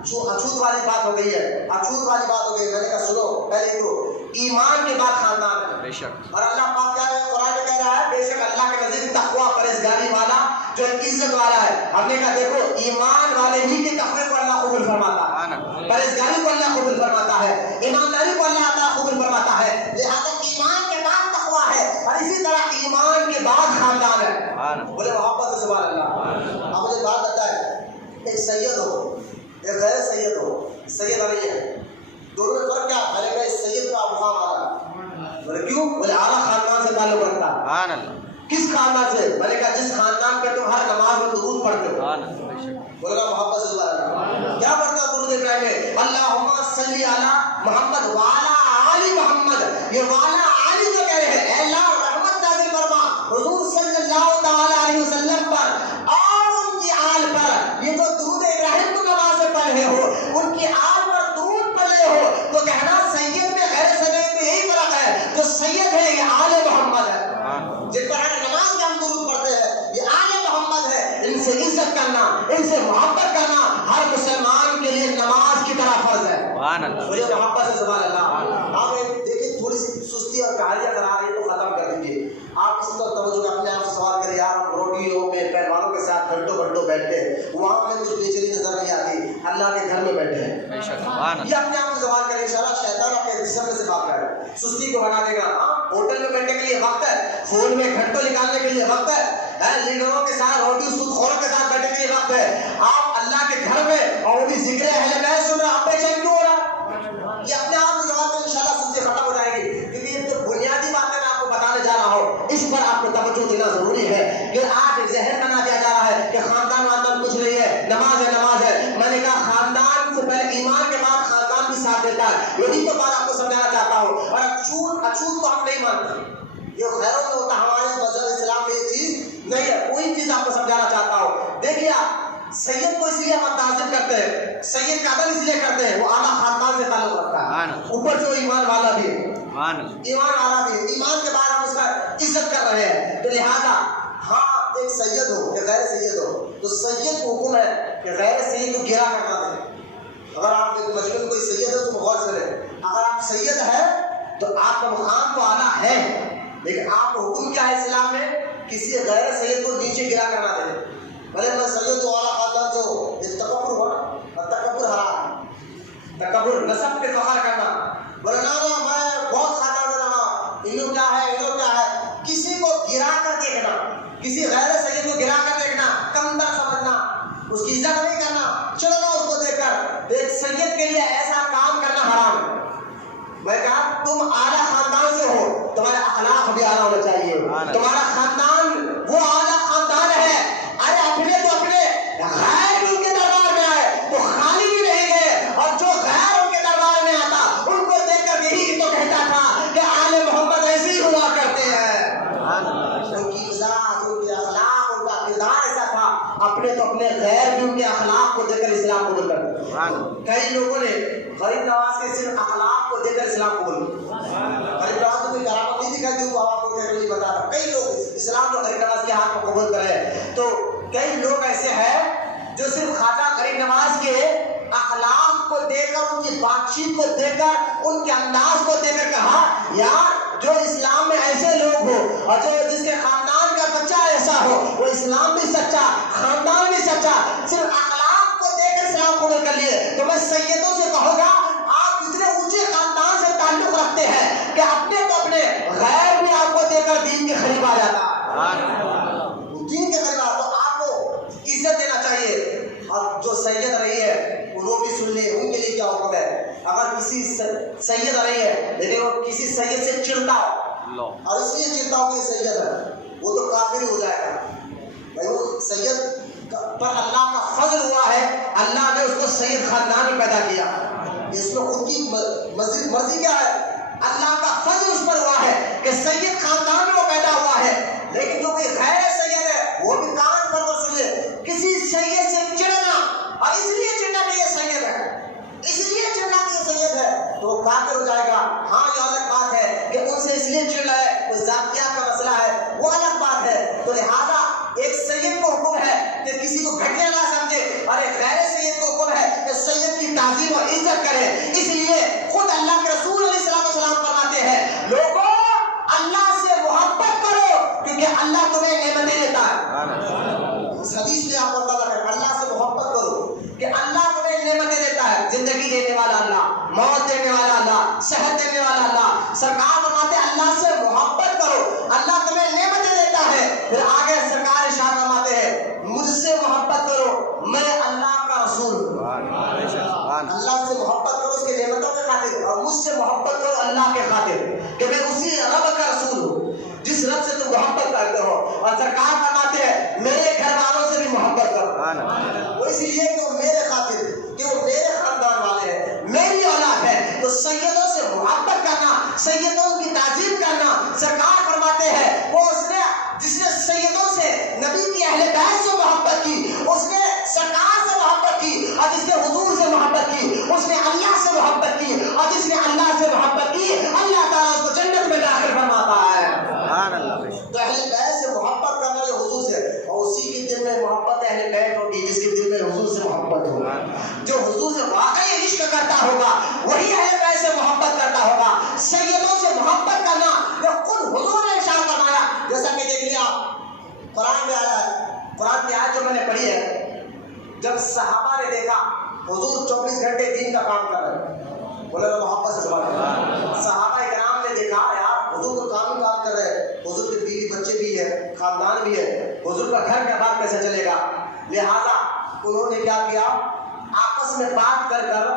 اچھوت والی بات ہو گئی ہے، اچھوت والی بات ہو گئی، میں نے کہا سنو پہلے تو ایمان کے بعد خاندان ہے، بے شک اور اللہ پاک کیا ہے قرآن میں کہہ رہا ہے بے شک اللہ کے نزدیک تقویٰ پرہیزگاری والا جو عزت والا ہے۔ ہم نے کہا دیکھو ایمان والے ہی کے تقوی کو اللہ قبول فرماتا ہے، پرہیزگاری کو اللہ قبول فرماتا ہے، ایمانداری کو اللہ تعالیٰ قبول فرماتا ہے، لہذا ایمان کے بعد تقویٰ ہے اور اسی طرح ایمان کے بعد خاندان ہے۔ بولے محبت سے سبحان اللہ۔ آپ مجھے بات بتائیں، ایک سید ہو ایک غیر سید ہو، سید نہیں ہے، دونوں میں فرق کیا؟ میں نے کہا اس سید کا مقام آتا، بولے کیوں؟ بولے اعلیٰ خاندان سے تعلق رکھتا ہے۔ سبحان اللہ، کس خاندان سے؟ میں نے کہا جس خاندان پہ تم ہر نماز میں درود پڑھتے ہو۔ سبحان اللہ، بے شک بولنا محبت سے سبحان اللہ۔ کیا پڑھتا ہے درود ابراہیم میں؟ اللہم صلی علی محمد وعلی آل محمد، یہ والا علی جو کہہ رہے ہیں اے اللہ رحمت نازل فرما حضور صلی اللہ بولے محبت سے سبحان اللہ. آپ دیکھیں تھوڑی سی سستی اور کاہلیاں کرا رہی ہے تو ختم کر دیجیے. آپ اس طرح توجہ اپنے آپ سے سوال کریں یار ہم روٹیوں میں پہلوانوں کے ساتھ گھنٹوں بیٹھتے ہیں وہاں ہمیں کچھ بےچینی نظر نہیں آتی, اللہ کے گھر میں بیٹھے ہیں. یہ اپنے آپ سے سوال کریں انشاءاللہ شیطان اپنے جسم میں سے بھاگ جائے گا, سستی کو بنا دے گا. ہوٹل میں بیٹھنے کے لیے وقت ہے, فون میں گھنٹوں نکالنے کے لیے وقت ہے, لیڈروں کے ساتھ روٹی سود خوروں کے ساتھ بیٹھنے کے لیے وقت ہے. آپ اللہ کے گھر میں اور وہ بھی ذکر اہل بیت سن رہے, آپ بے چین کیوں ہو رہا؟ یہ اپنے آپ سے جواب میں انشاءاللہ سستی ختم ہو جائے گی, کیونکہ یہ جو بنیادی باتیں میں آپ کو بتانے جا رہا ہوں اس پر آپ کو توجہ دینا ضروری ہے. کہ آج ذہن بنا دیا جا رہا ہے کہ خاندان واندان کچھ نہیں ہے, نماز ہے. میں نے کہا خاندان سے پہلے ایمان کے بعد خاندان بھی ساتھ دیتا ہے, یہی تو بات آپ کو سمجھانا چاہتا ہوں. اور اچھوت کو ہم نہیں مانتے, یہ خیروں میں ہوتا, ہمارے مذہب اسلام میں یہ چیز نہیں ہے. کوئی چیز آپ کو سمجھانا چاہتا ہوں. دیکھیے آپ سید کو اس لیے ہم تعظیم کرتے ہیں, سید کا ادب اس لیے کرتے ہیں, وہ اعلیٰ خاندان سے تعلق رکھتا ہے, اوپر جو ایمان والا بھی ہے, ایمان والا بھی ہے, ایمان کے بعد ہم اس کا عزت کر رہے ہیں. تو لہٰذا ہاں ایک سید ہو یا غیر سید ہو تو سید کو حکم ہے کہ غیر سید کو گرا کرنا دیں. اگر آپ مجمع میں کوئی سید ہے تو غور سے رہے, اگر آپ سید ہے تو آپ کا مقام تو اعلیٰ ہے, لیکن آپ کو حکم کیا ہے اسلام میں, کسی غیر سید کو نیچے گرا کرنا دیں. بھلے میں سید تو اعلیٰ خاندان سے ہو, یہ تکبر ہوا نا, تکبر حرام ہے. تکبر نسب پہ فخر کرنا, بولے نا میں بہت خاندان سے رہا, انہوں کیا ہے, کسی کو گرا کر دیکھنا, کسی غیر سید کو گرا کر دیکھنا, کمتر سمجھنا, اس کی عزت نہیں کرنا, چلنا اس کو دیکھ کر. ایک سید کے لیے ایسا کام کرنا حرام ہے. میں کہا تم اعلیٰ خاندان سے ہو, تمہارا اخلاق بھی اعلیٰ ہونا چاہیے, تمہارا خاندان وہ اعلیٰ خاندان ہے. ارے اپنے تو اپنے غیر ان کے دربار میں آئے تو خالی بھی نہیں گئے, اور جو غیر ان کے دربار میں آتا ان کو دیکھ کر یہی تو کہتا تھا کہ آل محمد ایسے ہی ہوا کرتے ہیں. ان کی ذات, ان کے اخلاق, ان کا کردار ایسا تھا. اپنے تو اپنے غیر بھی ان کے اخلاق کو دیکھ کر اسلام قبول کرتے. کئی لوگوں نے غریب نواز کے صرف اخلاق کو دیکھ کر اسلام قبول کیا. غریب نواز کو کوئی کرامت نہیں دکھائی جو آپ کو نہیں بتا رہا. کئی لوگ اسلام جو غریب نواز کے ہاتھ میں قبول کرے, تو کئی لوگ ایسے ہیں جو صرف خواجہ غریب نواز کے اخلاق کو دیکھ کر, ان کی بات چیت کو دیکھ کر, ان کے انداز کو دیکھ کر کہا یار جو اسلام میں ایسے لوگ ہو اور جو جس کے خاندان کا بچہ ایسا ہو وہ اسلام بھی سچا, خاندان بھی سچا, صرف اخلاق کو دیکھ کر اسلام قبول کر لیے. تو میں سیدوں سے کہوں گا آپ اتنے اونچے خاندان سے تعلق رکھتے ہیں کہ اپنے تو اپنے غیر بھی آپ کو دیکھ کر دین کے قریب آ جاتا ہے, دین کے قریب آ, تو آپ کو عزت دینا چاہیے. اور جو سید رہی ہے وہ بھی سن لیں ان کے لیے کیا حکم ہے. اگر کسی سید رہی ہے لیکن وہ کسی سید سے چڑھتا ہو اور اس لیے چڑھتا ہو کہ سید ہے, وہ تو کافر ہی ہو جائے گا. بھائی وہ سید پر اللہ کا فضل ہوا ہے, اللہ نے اس کو سید خاندان میں پیدا کیا, اس میں خود کی مرضی کیا ہے, اللہ کا فضل اس پر ہوا ہے کہ سید خاندان میں وہ پیدا ہوا ہے. لیکن جو کوئی غیر سید ہے وہ بھی کان پر سن لے, کسی سید سے چڑھنا اور اس لیے چڑھنا کہ یہ سید ہے, اس لیے چڑھنا کہ یہ سید ہے, تو وہ کافر ہو جائے گا. ہاں یہ الگ بات ہے کہ ان سے اس لیے چڑھ رہا ہے, وہ ذاتیات کا مسئلہ ہے, وہ الگ بات ہے. تو لہذا ایک سید کو حکم ہے کہ کسی کو گھٹیا نہ سمجھے, اور ایک غیر سید کو حکم ہے کہ سید کی تعظیم اور عزت کرے. اس لیے خود اللہ کے رسول علیہ السلام فرماتے ہیں لوگوں اللہ سے محبت کرو کیونکہ اللہ تمہیں نعمتیں دیتا ہے. اس حدیث میں آپ کو پتہ ہے اللہ سے محبت کرو کہ اللہ تمہیں نعمتیں دیتا ہے, زندگی دینے والا اللہ, موت دینے والا اللہ, صحت دینے والا اللہ. سرکار فرماتے ہیں اللہ سے محبت کرو, اللہ تمہیں نعمتیں دیتا ہے. پھر آگے سرکار ارشاد فرماتے ہیں مجھ سے محبت کرو, میں اللہ کا رسول ہوں. اللہ سے محبت کرو اس کے نعمتوں کے خاطر, اور مجھ سے محبت کرو اللہ کے خاطر کہ میں اسی رب کا رسول ہوں جس رب سے تم محبت کرتے ہو. اور سرکار فرماتے ہیں میرے گھر والوں سے بھی محبت کرو, وہ اس لیے کہ وہ میرے خاطر, کہ وہ میرے خاندان والے ہیں, میری اولاد ہے. تو سیدوں سے محبت کرنا, سیدوں کی تعظیم کرنا, سرکار فرماتے ہیں وہ اس نے جس نے سیدوں سے نبی کی اہل بیت سے محبت کی, اس نے سرکار سے محبت کی, اور جس نے حضور سے محبت کی اس نے اللہ سے محبت کی, اور جس نے اللہ سے محبت کی اللہ تعالیٰ اس کو جنت میں داخل فرماتا ہے. تو اہل بیت سے محبت کرنا جو حضور سے, اور اسی کے دل میں محبت اہل بیت ہوگی جس کے دل میں حضور سے محبت ہوگا. جو حضور سے واقعی عشق کرتا ہوگا وہی میں نے پڑھی ہے، جب صحابہ نے دیکھا حضور 24 گھنٹے دین کا کام کر رہے ہیں، بولے تو محبت سے سبحان اللہ، صحابہ کرام نے دیکھا یار حضور تو کام کر رہے ہیں، حضور کے بیوی بچے بھی ہے، خاندان بھی ہے، حضور کا گھر کا بات کیسے چلے گا؟ لہذا انہوں نے کیا کیا، آپس میں بات کر کر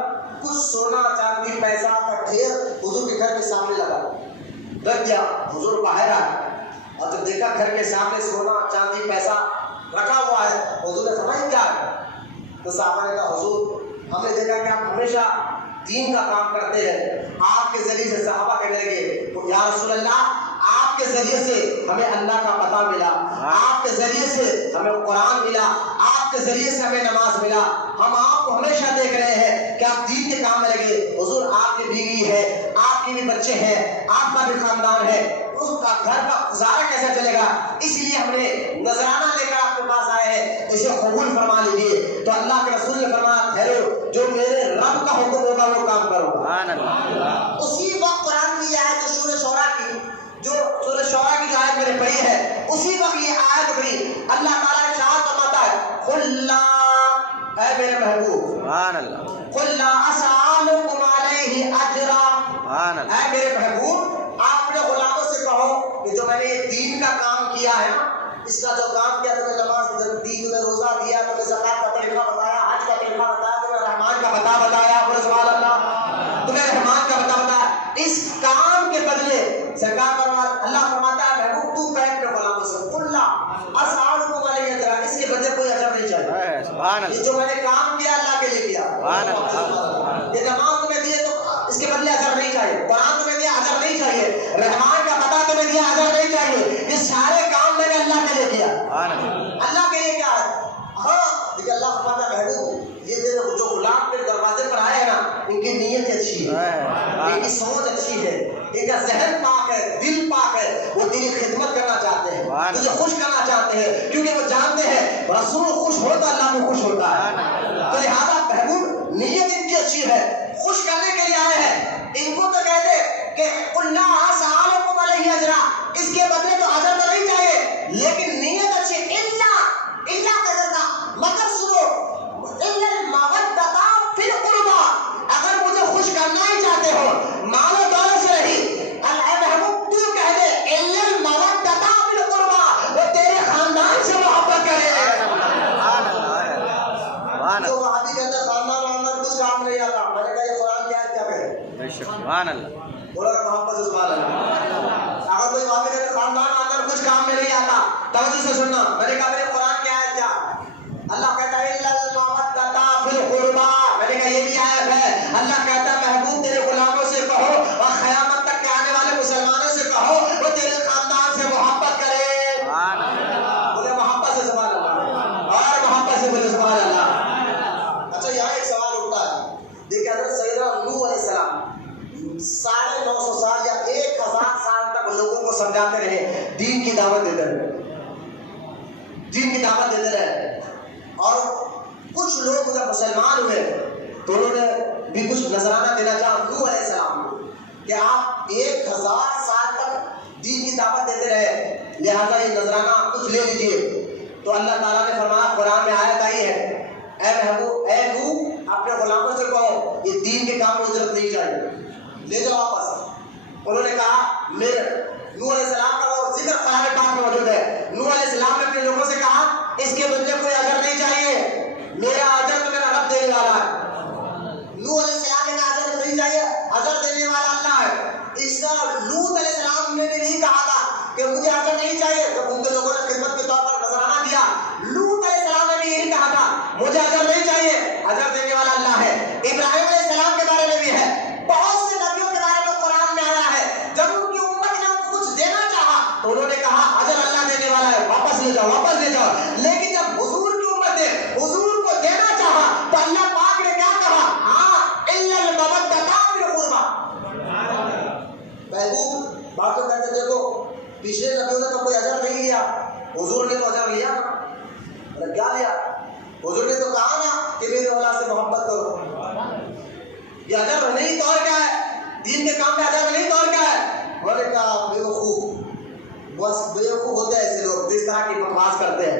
کچھ سونا چاندی پیسہ کا ڈھیر حضور کے گھر کے سامنے لگا رکھ دیا۔ حضور باہر آئے اور جب دیکھا گھر کے سامنے سونا چاندی پیسہ رکھا ہوا ہے، حضور نے سمجھ کیا ہے؟ تو صحابہ نے کہا حضور ہم نے دیکھا کہ آپ ہمیشہ دین کا کام کرتے ہیں، آپ کے ذریعے سے صحابہ کہنے لگے یا رسول اللہ آپ کے ذریعے سے ہمیں اللہ کا پتہ ملا، آپ کے ذریعے سے ہمیں قرآن ملا، آپ کے ذریعے سے ہمیں نماز ملا، ہم آپ کو ہمیشہ دیکھ رہے ہیں کہ آپ دین کے کام میں لگے، حضور آپ کی بیوی ہے، آپ کے بھی بچے ہیں، آپ کا بھی خاندان ہے، اس کا گھر کا گزارا کیسے چلے گا؟ اس لیے ہم نے نذرانہ لے کر آپ کے پاس آئے ہیں، اسے قبول فرما لیجیے۔ تو اللہ کے رسول نے فرمایا ٹھہرو، جو میرے رب کا حکم ہوگا وہ کام کرو۔ اسی وقت قرآن کی آیت جو سورہ شعراء کی جو آیت میں نے پڑھی ہے، اسی وقت یہ آیت پڑھی، اللہ تعالیٰ نے ارشاد فرماتا ہے قل لا، اے میرے محبوب سبحان اللہ، قل لا اسألکم علیہ اجرا، سبحان اللہ، اے میرے محبوب آپ نے غلاموں سے کہو کہ جو میں نے یہ دین کا کام کیا ہے نا، اس کا جو کام کیا، تمہیں نماز دی، تمہیں روزہ دیا، تمہیں زکات کا طریقہ بتایا، حج کا طریقہ بتایا، تمہیں رحمان کا پتہ بتایا، سبحان اللہ، تمہیں رحمان کا پتہ بتایا، اس کام کے بدلے سرکار اللہ فرماتا ہے محبوب تو کہے اپنے غلاموں سے قل لا اسألکم علیہ اجرا، اس کے بدلے کوئی اجر نہیں چاہیے، سبحان اللہ، یہ جو میں نے کام کیا اللہ کے لیے کیا، سبحان اللہ، یہ نماز تمہیں دیے تو اس کے بدلے اجر نہیں چاہیے، قرآن تمہیں دیا اجر نہیں چاہیے، رحمان کا پتہ تمہیں دیا اجر نہیں چاہیے، یہ سارے کام میں نے اللہ کے لیے کیا، اللہ کے لیے کیا ہے؟ ہاں لیکن اللہ فرماتا ہے محبوب یہ جو غلام کے دروازے پر آئے ہیں نا، ان کی نیت اچھی ہے، ان کی سوچ اچھی ہے، ان کا ذہن پاک ہے، دل پاک ہے، وہ تیری خدمت کرنا چاہتے ہیں، تجھے خوش کرنا چاہتے ہیں، کیونکہ وہ جانتے ہیں رسول خوش ہوتا اللہ بھی خوش ہوتا ہے، تو لہٰذا محبوب نیت ان کی اچھی ہے، خوش کرنے کے لیے آئے ہیں، ان کو تو کہتے کہ قل لا اسألکم علیہ اجرا، اس کے بدلے تو اجر تو نہیں چاہیے، لیکن نیت اچھی، اللہ قدر کا مگر سنو الا المودۃ فی القربى، اگر مجھے خوش کرنا ہی چاہتے ہو مال و دولت سے نہیں، اے محبوب تو کہہ دے الا المودۃ فی القربى، وہ تیرے خاندان سے محبت کرے، جو وہابی کہتے ہیں خاندان کچھ کام نہیں آتا، میں نے کہا یہ قرآن کی آیت کیا کہے؟ سبحان اللہ، بولا محبت سے سبحان اللہ، اگر کوئی وہابی کہتے خاندان کچھ کام میں نہیں آتا، توجہ سے سننا، میں نے کہا میرے قرآن کی آیت کیا؟ اللہ کہتا ہے الا المودۃ فی القربى، میں نے کہا یہ بھی آیت ہے، اللہ کہتا ہے محبوب تیرے غلاموں سے کہو اور قیامت تک کے آنے والے مسلمانوں سے کہو وہ تیرے خاندان سے محبت کرے، بولے محبت سے سبحان اللہ، اور محبت سے بولے سبحان اللہ۔ اچھا یہاں ایک سوال اٹھتا ہے، دیکھیں حضرت سیدنا نوح علیہ السلام 950 سال یا 1000 سال تک لوگوں کو سمجھاتے رہے، دین کی دعوت دیتے رہے، دین کی دعوت دیتے رہے، اور کچھ لوگ جب مسلمان ہوئے تو انہوں نے بھی کچھ نذرانہ دینا چاہا نوح علیہ السلام کو کہ آپ 1000 سال تک دین کی دعوت دیتے رہے، لہذا یہ نذرانہ کچھ لے لیجیے، تو اللہ تعالیٰ نے فرمایا قرآن میں آیت آئی ہے اے محبوب اے نوح اپنے غلاموں سے کہو یہ دین کے کام میں اجرت نہیں چاہیے، لے جاؤ واپس۔ انہوں نے کہا میرے نوح علیہ السلام کا وہ ذکر قرآن پاک میں موجود ہے، نوح علیہ السلام نے اپنے لوگوں سے کہا اس کے بدلے کوئی اجر نہیں چاہیے، میرا اجر تو میرا رب دینے والا ہے۔ نوح علیہ السلام نے کہا اجر نہیں چاہیے، اجر دینے والا اللہ ہے۔ اس کا لوط علیہ السلام نے بھی نہیں کہا تھا کہ مجھے اجر نہیں چاہیے، جب ان کے لوگوں نے خدمت کے طور پر نذرانہ دیا، لوط علیہ السلام نے بھی یہی کہا تھا مجھے اجر نہیں چاہیے، اجر دینے والا اللہ ہے۔ ابراہیم علیہ السلام کے بارے میں بھی ہے، بہت سے نبیوں کے بارے میں قرآن میں آیا ہے، جب ان کی امت نے ان کو کچھ دینا چاہا تو انہوں نے کہا اجر اللہ دینے والا ہے، واپس لے جاؤ واپس لے جاؤ، لیکن جب حضور کی امت نے حضور کو دینا چاہا تو اللہ پاک نے کیا کہا؟ ہاں الا المودۃ فی القربى۔ محبوب بات تو کہتے دیکھو پچھلے نبیوں نے تو کوئی اجر نہیں لیا، حضور نے تو اجر لیا، کیا لیا؟ حضور نے تو کہا نا کہ میرے اولاد سے محبت کرو، یہ اجر نہیں تو اور کیا ہے؟ دین کے کام میں اجر نہیں تو اور کیا ہے؟ انہوں نے کہا بیوقوف، بس بیوقوف ہوتے ہیں ایسے لوگ جس طرح کی بکواس کرتے ہیں،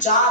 4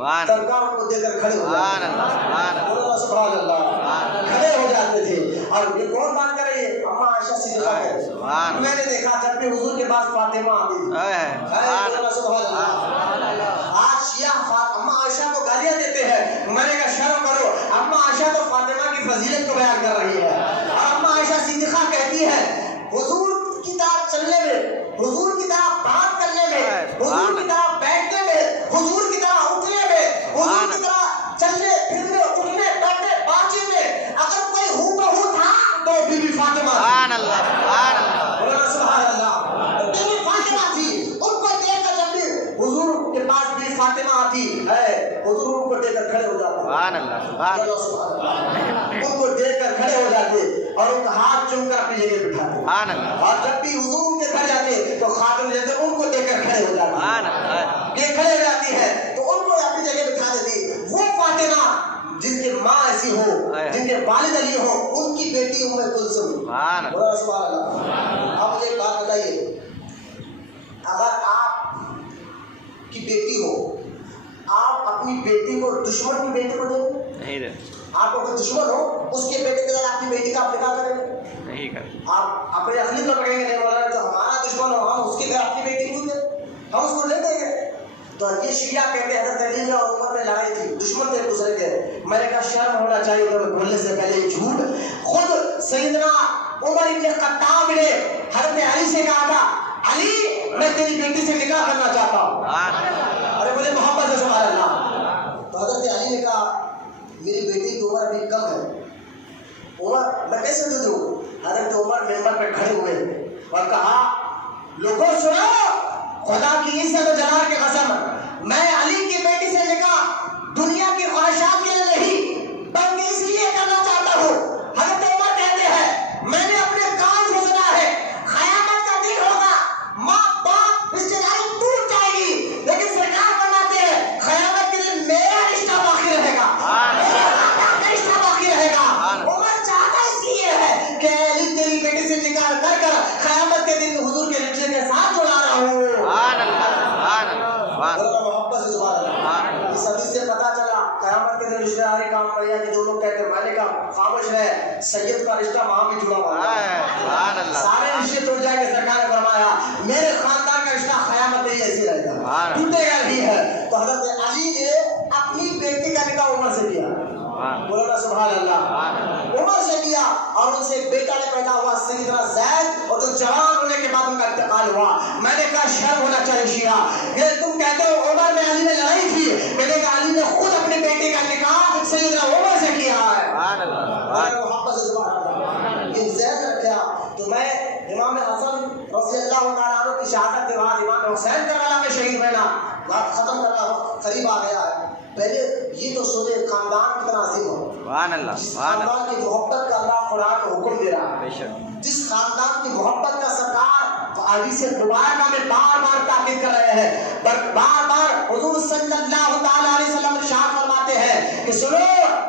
سبحان سرکار کو دے کر کھڑے ہو سبحان جاتے اللہ سبحان اللہ سبحان اللہ کھڑے ہو جاتے تھے. اور یہ کون بات کر رہی ہے؟ اما عائشہ صدیقہ ہے. سبحان میں نے دیکھا جب بھی حضور کے پاس فاطمہ آتی تھی. سبحان اللہ سبحان اللہ. آج شیعہ اما عائشہ کو گالیاں دیتے ہیں. میں نے کہا شرم کرو. اما عائشہ تو فاطمہ کی فضیلت کو بیان کر رہی ہے. اور اما عائشہ صدیقہ کہتی ہے حضور کی طرف چلنے میں، حضور کی طرف بات کرنے میں، حضور کی طرف بیٹھنے میں، حضور کی طرح اٹھنے میں، حضور کی طرح چلنے پھرنے اٹھنے بیٹھنے باچے میں اگر کوئی ہو بہو تھا تو بی بی فاطمہ. سبحان اللہ سبحان اللہ سبحان اللہ. بی بی فاطمہ تھی. ان کو دیکھ کر جب بھی حضور کے پاس بی بی فاطمہ آتی ہے حضور ان کو دیکھ کر کھڑے ہو جاتے. سبحان اللہ سبحان اللہ. ان کو دیکھ کر کھڑے ہو جاتے اور ان کا ہاتھ چوم کر اپنی جگہ بٹھاتے. سبحان اللہ. اور جب بھی حضور ان کے گھر جاتے تو خاتون جیسے ان کو دیکھ کر کھڑے ہو جاتے. سبحان اللہ. یہ کھڑے ہو جاتی ہے تو ان کو اپنی جگہ بٹھا دیتی. وہ فاطمہ جن کے ماں ایسی ہو، جن کے والد علی ہو، ان کی بیٹی ام کلثوم. سبحان اللہ. سبحان اللہ. اب مجھے ایک بات بتائیے، اگر آپ کی بیٹی ہو، آپ اپنی بیٹی کو دشمن کی بیٹی کو دیں گے؟ نہیں دے آپ کو کوئی دشمن ہو اس کے بیٹے کے ساتھ آپ کی بیٹی کا آپ نکاح کریں گے؟ نہیں کر. آپ اپنے اصلی طور پر کہیں گے نہیں مولانا جو ہمارا دشمن ہو ہم اس کے گھر اپنی بیٹی کیوں دیں؟ ہم اس کو نہیں دیں گے. تو یہ شیعہ کہتے ہیں حضرت علی اور عمر میں لڑائی تھی، دشمن تھے ایک دوسرے کے. میں نے کہا شرم ہونا چاہیے تمہیں بولنے سے پہلے جھوٹ. خود سیدنا عمر ابن خطاب نے حضرت علی سے کہا تھا علی میں تیری بیٹی سے نکاح کرنا چاہتا ہوں. ارے مجھے محبت ہے. سبحان اللہ. تو حضرت علی نے کہا میری بیٹی کی عمر ابھی کم ہے، عمر میں کیسے دے دوں؟ حضرت عمر ممبر پہ کھڑے ہوئے اور کہا لوگوں سنو، خدا کی عزت و جلال کی قسم میں علی کی بیٹی سے نکاح دنیا کی خواہشات کے لیے نہیں بلکہ اس لیے کرنا چاہتا ہوں. حضرت عمر کہتے ہیں میں نے اپنے کان سے سنا ہے قیامت کا دن ہوگا، ماں باپ رشتے داری ٹوٹ جائے گی، لیکن سرکار فرماتے ہیں قیامت کے دن میرا رشتہ باقی رہے گا، میرا رشتہ باقی رہے گا. عمر چاہتا اس لیے ہے کہ علی تیری بیٹی سے نکاح کر کر قیامت کے دن حضور کے رشتے کے ساتھ جڑا رہا ہوں. محبت سے سبحان اللہ. اس حدیث سے پتا چلا قیامت کے دن رشتے داری کام کریا کہ جو لوگ کہتے ہیں میں نے کہا خاموش رہے، سید کا رشتہ وہاں بھی جڑا ہوا ہے. سارے رشتے ٹوٹ جائیں گے. سرکار نے فرمایا میرے خاندان کا رشتہ قیامت میں ہی ایسے رہے گا، ٹوٹے گا نہیں ہے. تو حضرت علی نے اپنی بیٹی کا نکاح عمر سے کیا. بولنا سبحان اللہ. عمر سے کیا اور ان سے ایک بیٹا نے پیدا ہوا سیدنا زید، اور جو جوان ہونے کے بعد ان کا انتقال ہوا. میں نے کہا شرم ہونا چاہیے شیعہ، یہ تم کہتے ہو عمر میں علی میں لڑائی تھی، میں نے کہا علی نے خود اپنے بیٹے کا نکاح سیدنا عمر سے کیا ہے. محبت سے سبحان اللہ. یہ ذہن رکھا تو میں امام حسن رضی اللہ تعالیٰ عنہ کی شہادت کے بعد امام حسین کربلا میں شہید ہونا بات ختم کرنا وقت قریب آ گیا ہے. پہلے یہ تو سوچے خاندان کتنا عظیم ہو. سبحان اللہ. جس خاندان کی محبت کا اللہ قرآن میں حکم دے رہا ہے، جس خاندان کی محبت کا سرکار حدیث مبارکہ میں بار بار تاکید کر رہے ہیں، بار بار حضور صلی اللہ تعالیٰ علیہ وسلم ارشاد فرماتے ہیں کہ سنو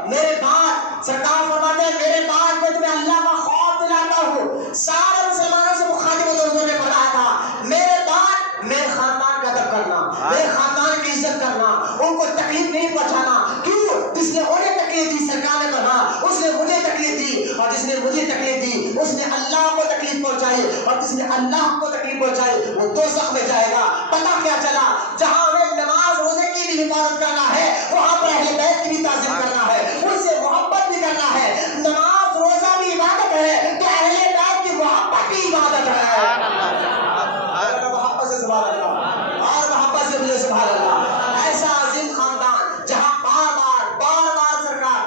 میرے بات. سرکار فرماتے ہیں میرے بات میں تمہیں اللہ کا خوف دلاتا ہوں. سارے مسلمانوں سے مخاطب حضور نے فرمایا تھا میرے بات میرے خاندان کا ادب کرنا، میرے خاندان کی عزت کرنا، ان کو تکلیف نہیں پہنچانا. کیوں؟ جس نے انہیں تکلیف دی سرکار نے کہا اس نے مجھے تکلیف دی، اور جس نے مجھے تکلیف دی اس نے اللہ کو تکلیف پہنچائی، اور جس نے اللہ کو تکلیف پہنچائی وہ دوزخ میں جائے گا. پتہ کیا چلا؟ جہاں ہمیں نماز روزے کی بھی حفاظت کرنا ہے وہاں پر اہل بیت کی بھی تعظیم کرنا ہے، ان سے محبت بھی کرنا ہے. نماز روزہ بھی عبادت ہے تو اہل بیت کی محبت بھی عبادت ہے. محبت سے سبحان اللہ اور محبت سے مجھے سبحان اللہ. ایسا عظیم خاندان جہاں بار بار سرکار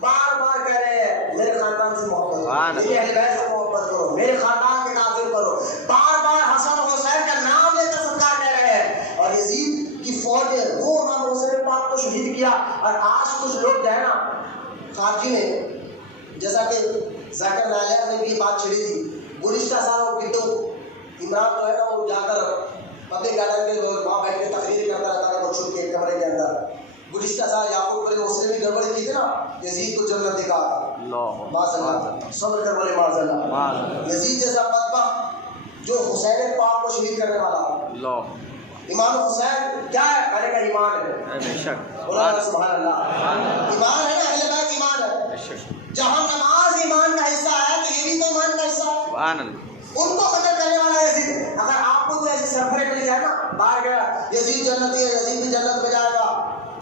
بار بار کہہ رہے ہیں میرے خاندان سے محبت کرو، میرے اہل بیت سے محبت کرو، میرے خاندان کی تعظیم کرو. بار بار حسن و حسین کا نام لے کر سرکار کہہ رہے ہیں. اور یزید کی فوج نے وہ امام حسین پاک کو شہید کیا. اور آج کچھ لوگ جو ہے نا خارجی نے، جیسا کہ ذاکر نالیہ نے بھی یہ بات چھڑی تھی گزشتہ سال وہ بٹو عمران جو ہے نا وہ جا کر پبلک گارڈن کے وہاں بیٹھ کے تقریر کرتا رہتا ہے وہ چھپ کے کمرے کے اندر. گزشتہ سال یعقوب بن حسین بھی گڑبڑی کی تھی نا، یزید کو جنت دکھا تھا. صبر کر بولے معاذ اللہ. یزید جیسا بدبخت جو حسین پاک کو شہید کرنے والا امام حسین کیا ہے؟ میں نے کہا ایمان ہے۔ بے شک بولا سبحان اللہ، ایمان ہے نا، اہل بیت ایمان ہے۔ بے شک جہاں نماز ایمان کا حصہ ہے تو یہ بھی تو ایمان کا حصہ ہے۔ سبحان اللہ ان کو قتل کرنے والا یزید، اگر آپ کو کوئی ایسی سرفرے مل جائے نا باہر گیا یزید جنتی ہے، یزید بھی جنت میں جائے گا،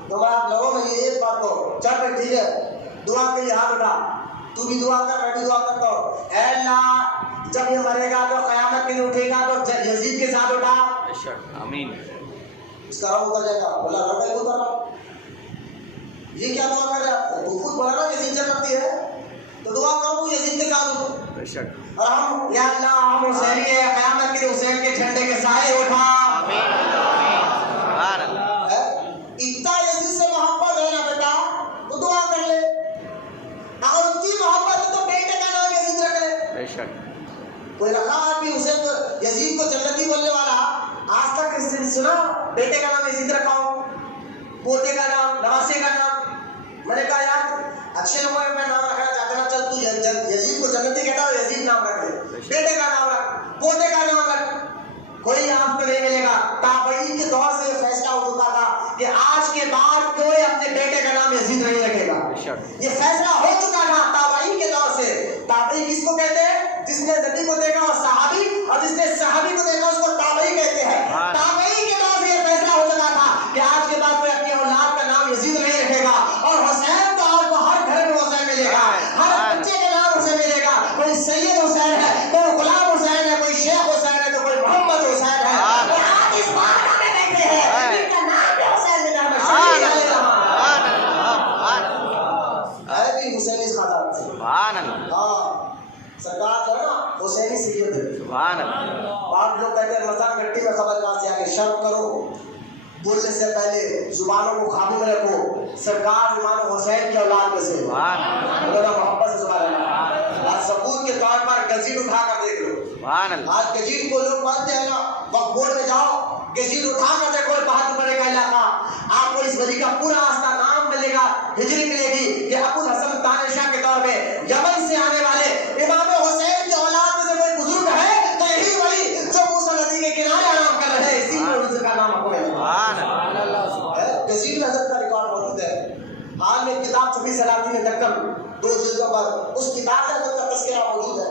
تو میں آپ لوگوں میں یہ ایک بات کو چل پہ ٹھیک ہے، دعا کے لیے ہاتھ اٹھا، تو بھی دعا کر، میں بھی دعا کرتا ہوں، اے اللہ جب یہ مرے گا تو قیامت کے لیے اٹھے گا تو یزید کے ساتھ اٹھا، بے شک آمین اس کا رب اتر جائے گا۔ بولا رب نہیں اتر رہا، یہ کیا دعا کر رہا ہے؟ تو خود بولا نا یزید جنتی ہے، تو دعا کرو یزید کے ساتھ اٹھو، بے شک اور ہم یا اللہ ہم حسینی ہے، قیامت کے لیے حسین کے جھنڈے کے سائے اٹھا۔ آمین آمین سبحان اللہ اتنا یزید سے محبت ہے نا بیٹا تو دعا کر لے، اگر اتنی محبت ہے تو بیٹے کا نام یزید رکھ لے۔ بے شک کوئی رکھا آدمی حسین کو یزید کو جنتی بولنے والا آج تک کسی نے سنا بیٹے کا نام یزید رکھا ہو، پوتے کا نام، نواسے کا نام؟ میں نے کہا یار اچھے لوگوں میں نام رکھنا چاہتا نا، چل تو یزید کو جنتی کہتا ہو، یزید نام رکھ لے، بیٹے کا نام رکھ، پوتے کا نام رکھ، کوئی آپ کو نہیں ملے گا۔ تابعین کے دور سے یہ فیصلہ ہو چکا تھا کہ آج کے بعد کوئی اپنے بیٹے کا نام یزید نہیں رکھے گا، بے شک یہ فیصلہ ہو چکا تھا تابعین کے دور سے۔ تابعی کس کو کہتے ہیں؟ جس نے نبی کو دیکھا وہ صحابی، اور جس نے صحابی کو دیکھا اس کو تابعی کہتے ہیں۔ تابعین کے دور سے یہ فیصلہ ہو چکا تھا کہ آج کے بعد کوئی اپنی اولاد کا نام یزید نہیں رکھے گا، اور حسین تو آپ کو ہر گھر میں حسین ملے گا، ہر بچے کے نام حسین ملے گا، کوئی سید حسین ہے، کوئی غلام حسین ہے، کوئی شیخ حسین ہے، تو کوئی محمد حسین ہے، اور آپ اس بات میں دیکھتے ہیں ان کا نام بھی حسین بن احمد شہید علیہ السلام ہے، بھی حسینی خاندان سے۔ سبحان اللہ ہاں سرکار جو ہے نا حسینی سید ہے۔ سبحان اللہ بعض لوگ کہتے ہیں مسان گٹی میں خبر کہاں سے آگے، شرم کرو، بولنے سے پہلے زبانوں کو قابو میں رکھو، سرکار امام حسین کی اولاد میں سے، سبحان اللہ اللہ محبت سے سبحان اللہ۔ آج ثبوت کے طور پر گزیر اٹھا کر دیکھ لو، سبحان اللہ آج گزیر کو لوگ مانتے ہیں نا، وقت بورڈ میں جاؤ گزیر اٹھا کر دیکھو، بہت بڑے کا علاقہ، آپ کو اس ولی کا پورا آستہ نام ملے گا، ہجری ملے گی کہ ابو الحسن تانشاہ کے دور میں یمن سے آنے والے امام حسین کی اولاد میں سے کوئی بزرگ ہے تو یہی ولی جو موسیٰ ندی کے کنارے آرام کر رہے ہیں، اسی میں کا نام آپ کو ملے گا۔ گزیر میں حضرت کا ریکارڈ موجود ہے، حال میں کتاب چھپی سلاطین دکن 2 جلدوں پر، اس کتاب میں حضرت کا تذکرہ موجود ہے۔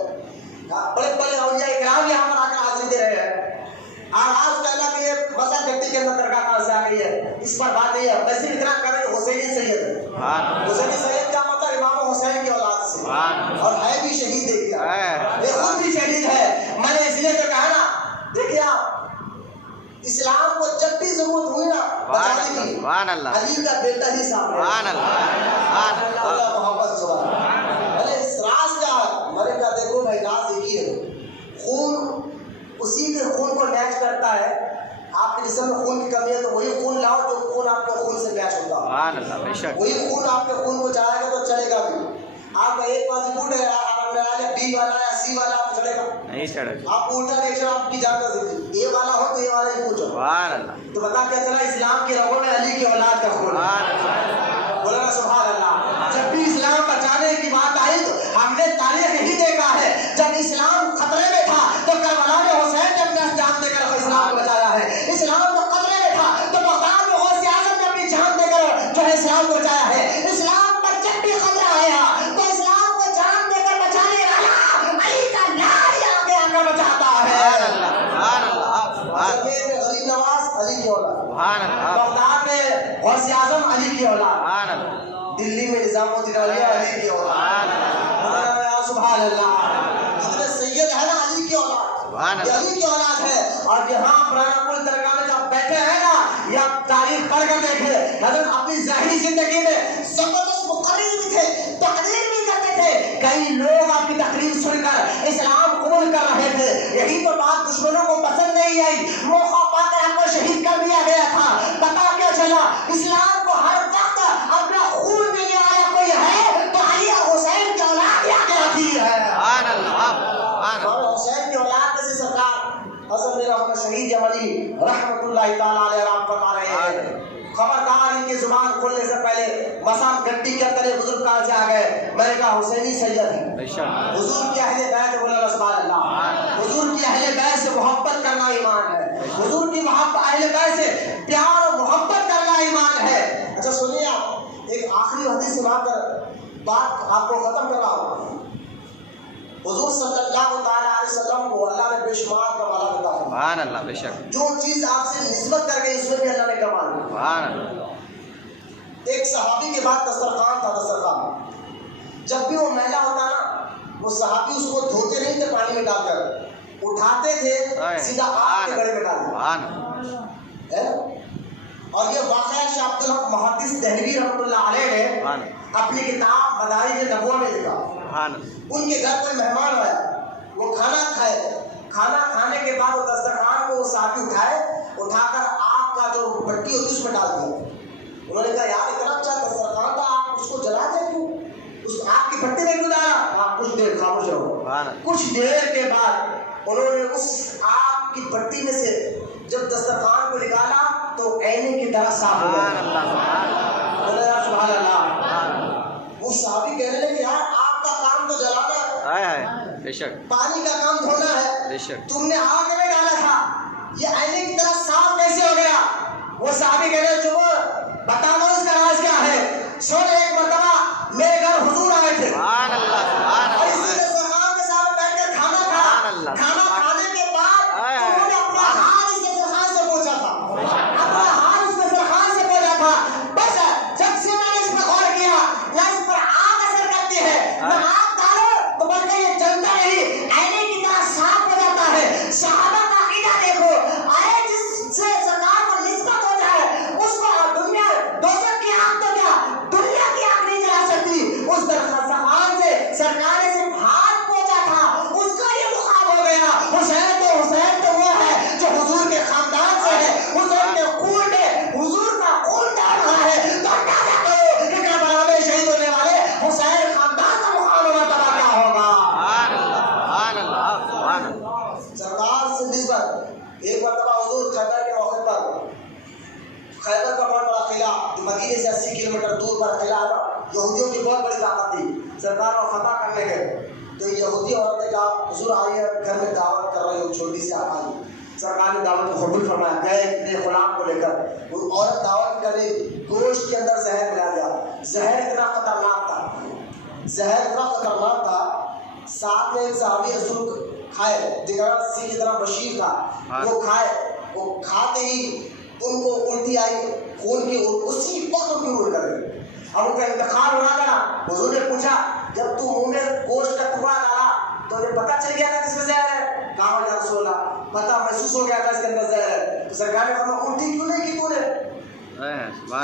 بڑے بڑے اولیاء کرام یہاں پر آ کر حاضری دے رہے ہیں، آغاز کہنا کہ یہ مسا گھٹی کے اندر درگاہ کہاں سے آ گئی ہے، اس پر بات نہیں ہے، بس اتنا کر رہے حسینی سید ہے۔ حسینی سید کا مطلب امام حسین کی اولاد سے، اور ہے بھی شہید ہے کیا، یہ خود بھی شہید ہے۔ میں نے اس لیے تو کہا نا، دیکھیے آپ اسلام کو جب بھی ضرورت ہوئی نا بچانے کی، علی کا بیٹا ہی سامنے، اللہ محبت سبحان اللہ۔ اس راز کا میں نے کہا دیکھو بھائی راز ایک ہی ہے، خون اسی کے خون کو میچ کرتا ہے، آپ کے جسم میں خون کی کمی ہے تو وہی خون لاؤ جو خون آپ کے خون سے میچ ہوگا، وہی خون آپ کے خون کو چاہے گا تو چلے گا بھی۔ آپ کا ایک پازیٹیو ہے، بی والا یا سی والا آپ چلے گا نہیں چڑھے گا، آپ الٹا ریئیکشن آپ کی جان کر سکتے، اے والا ہو تو اے والا ہی پوچھو، تو بتا کیا چلا اسلام کی رگوں میں علی کی اولاد کا خون ہے، بولا نا سبحان اللہ۔ جب بھی اسلام بچانے کی بات آئی تو ہم نے تاریخ یہی دیکھا ہے، جب اسلام خطرے میں تھا تو کربلا میں حسین نے اپنا جان دے کر اسلام کو بچایا ہے، اسلام میں خطرے میں تھا تو بغداد میں غوث اعظم نے اپنی جان دے کر جو ہے اسلام کو بچایا ہے، اسلام پر جب بھی خطرہ آیا تو اسلام کو جان دے کر بچانے والا علی کا نام ہی آگے آ کر بچاتا ہے۔ غریب نواز علی کی اولاد، بغداد میں غوث اعظم علی کی اولاد، دلی میں نظام الدین اولیاء علی کی اولاد، سبحان اللہ۔ جتنے سید ہے نا علی کی اولاد، یہ علی کی اولاد ہے۔ اور یہاں پرانا پل درگاہ میں جب بیٹھے ہیں نا، یا تاریخ پڑھ کر دیکھے، حضرت اپنی ظاہری زندگی میں زبردست مقرر بھی تھے، تقریر بھی کرتے تھے، کئی لوگ آپ کی تقریر سن کر اسلام قبول کر رہے تھے، یہی تو بات دشمنوں کو پسند نہیں آئی، موقع پا کر آپ کو شہید کر دیا گیا تھا۔ پتا کیا چلا، اسلام کو ہر وقت اپنا خون دینے والا کوئی ہے تو علی اور حسین کی اولاد ہی آگے رکھی ہے۔ حسین کی اولاد میں سے سرکار حضرت میرا شہید یمنی رحمت اللہ تعالیٰ علیہ رحمت فرما رہے ہیں، خبردار ان کی زبان کھولنے سے پہلے مسام گھٹی کے اندر بزرگ کہاں سے آ گئے، میں نے کہا حسینی سید ہے، حضور کی اہل بیت، بولا سبحان اللہ، حضور کی اہل بیت سے محبت کرنا ایمان ہے، حضور کی محبت اہل بیت سے پیار اور محبت کرنا ایمان ہے. اچھا سنیے آپ ایک آخری حدیث سنا کر بات آپ کو ختم کر رہا ہوں. حضور صلی اللہ تعالیٰ علیہ وسلم کو اللہ نے بے شمار کمالات عطا فرمائے. سبحان اللہ. بے شک. جو چیز آپ سے نسبت کر گئی اس میں بھی اللہ نے کمال دیا. سبحان اللہ. ایک صحابی کے بعد دسترخوان تھا. دسترخوان جب بھی وہ میلا ہوتا نا وہ صحابی اس کو دھوتے نہیں تھے پانی میں ڈال کر, اٹھاتے تھے سیدھا آگ کے گڑے میں ڈالتے. اور یہ واقعہ شاہ عبد الحق محدث دہلوی رحمۃ اللہ علیہ نے اپنی کتاب مدارج نبوہ میں لکھا. ان کے گھر کوئی مہمان آیا, وہ کھانا کھائے, کھانا کھانے کے بعد وہ دسترخوان کو وہ صحابی اٹھا کر آگ کا جو بھٹی ہوتی اس میں ڈال دیا. انہوں نے کہا یار اتنا اچھا دسترخوان تھا آپ اس کو جلا دیں کیوں, اس آگ کی بھٹی میں کیوں ڈالا. آپ کچھ دیر خاموش رہو. کچھ دیر کے بعد انہوں نے اس آگ کی بھٹی میں سے جب دسترخوان کو نکالا تو اینے کی طرح صاف ہو گیا. سبحان اللہ. وہ صحابی کہنے لگے یار آگ کا کام تو جلانا ہے, بے شک. پانی کا کام دھونا ہے, بے شک. تم نے آگ میں ڈالا تھا, یہ اینے کی طرح صاف کیسے ہو گیا. وہ صحابی کہہ رہے جو بتا دو اس کا راز کیا ہے. سن ایک مرتبہ میرے گھر حضور آئے تھے اور اسی دسترخوان کے ساتھ بیٹھ کر کھانا کھایا. کھانا کھانے کے بعد انہوں نے اپنا ہاتھ اس دسترخوان سے پوچھا تھا, اپنا ہاتھ اس دسترخوان سے پوچھا تھا. بس جب سے میں نے اس پر غور کیا نہ اس پر آگ اثر کرتی ہے نہ آگ ڈالو تو بلکہ یہ جلتا نہیں اینے کی طرح صاف ہو جاتا ہے. صحابہ کا عقیدہ دیکھو, ارے جس سے سرکار کو نسبت ہو جائے اس کو دنیا دوزخ کی آگ تو کیا دنیا کی آگ نہیں جلا سکتی. اس دسترخوان سے سرکار نے صرف ہاتھ پوچھا تھا, اس کا یہ مقام ہو گیا. حسین تو وہ ہے جو حضور کے خاندان سے ہے, حسین کے خون میں حضور کا خون ڈال رہا ہے. تو اندازہ کرو کہ کربلا میں شہید ہونے والے حسین خاندان کا مقام و مرتبہ کیا ہوگا. سرکار سے نسبت. ایک مرتبہ حضور خیبر کے موقع پر, خیبر کا بہت بڑا قلعہ مدینے سے 80 کلومیٹر دور پر قلعہ ہے, یہودیوں کی بہت بڑی طاقت تھی. سرکار کو فتح کرنے گئے تو یہودی عورت نے کہا حضور آئیے گھر میں دعوت کر رہی ہو چھوٹی سی آئی. سرکار نے دعوت کو قبول فرمایا. گئے اپنے غلام کو لے کر, وہ عورت دعوت کر رہی, گوشت کے اندر زہر ملا گیا. زہر اتنا خطرناک تھا, ساتھ میں ایک صحابی رسول کھائے, دیگر سی کی طرح بشیر تھا, وہ کھائے. وہ کھاتے ہی ان کو الٹی آئی خون کی, اسی وقت ان کی الٹ کر گئی. اب ان کا انتقال ہو رہا تھا. حضور نے پوچھا جب تو منہ میں گوشت کا ٹکڑا ڈالا تو انہیں پتہ چل گیا تھا کس میں زہر ہے. کہا یا رسول اللہ پتہ محسوس ہو گیا تھا اس کے اندر زہر ہے. تو سرکار نے فرمایا الٹی کیوں نہیں کی تو نے.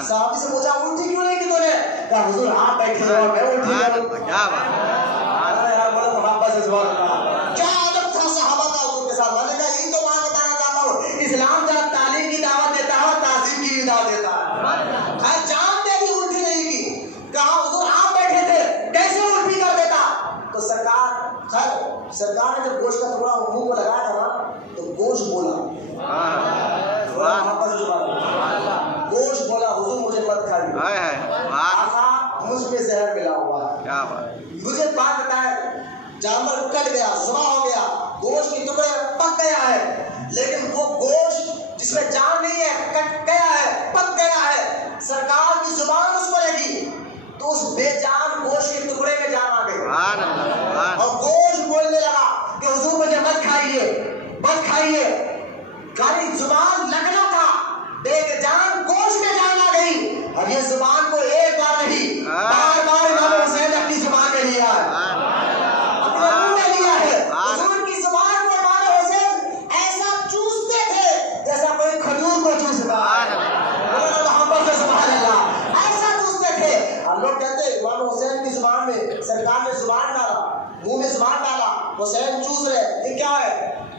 صحابی سے پوچھا الٹی کیوں نہیں کی تو نے. کہا حضور آپ بیٹھے ہو میں الٹی کروں. کیا بات ہے یار, بڑا محبت سے سبحان اللہ. کیا ادب تھا صحابہ کا حضور کے ساتھ. میں نے کہا یہی تو میں بتانا چاہتا ہوں, اسلام جب تعلیم کی دعوت دیتا ہے اور تعظیم کی بھی دعوت دیتا ہے. خیر جان دے دی الٹی نہیں کی. کہا حضور آپ بیٹھے تھے کیسے الٹی کر دیتا. تو سرکار نے جب گوشت کا ٹکڑا منہ کو لگایا تھا نا تو گوشت بولا, گوشت بولا حضور مجھے مت کھائیے, آقا مجھ میں زہر ملا ہوا ہے. مجھے بات بتائے جانور کٹ گیا, ذبح ہو گیا, گوشت کی ٹکڑے پک گیا ہے, لیکن وہ گوشت جس میں جان نہیں ہے کٹ گیا ہے, پک گیا ہے. سرکار کی زبان اس کو لگی تو اس بے جان گوشت کے ٹکڑے میں جان آ گئی اور گوشت بولنے لگا کہ حضور مجھے مت کھائیے. گالی زبان لگنا تھا, بے جان گوشت میں جان آ گئی. اور یہ زبان کو ایک بار نہیں بار بار امام حسین اپنی زبان میں لیا ہے, اپنے منہ میں لیا ہے. حضور کی زبان کو امام حسین ایسا چوستے تھے جیسا کوئی کھجور کو چوستا ہے. محبت سے سبحان اللہ, ایسا چوستے تھے. لوگ کہتے ہیں امام حسین کی زبان میں سرکار نے زبان ڈالا, منہ میں زبان ڈالا, حسین چوس رہے, یہ کیا ہے.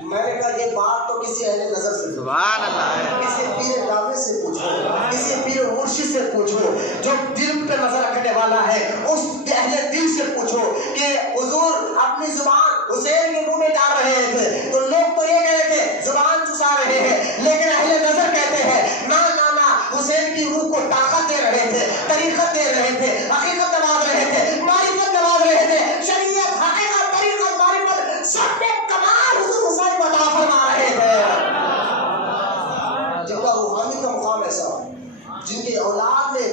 میں نے کہا یہ بات تو کسی اہل نظر سے, سبحان اللہ, کسی پیر کامل سے پوچھو, کسی پیر مرشد سے پوچھو جو دل پہ نظر رکھنے والا ہے, اس اہل دل سے پوچھو کہ حضور اپنی زبان حسین کے منہ میں ڈال رہے تھے تو لوگ تو یہ کہہ رہے تھے زبان چسا رہے ہیں, لیکن اہل نظر کہتے ہیں نا حسین کی روح کو طاقت دے رہے تھے, طریقت دے رہے تھے, حقیقت نواز رہے تھے, معرفت نواز رہے تھے. شریعت حقیقت طریقت معرفت سب میں کمال حضور حسین عطا فرما رہے تھے. اولاد میں،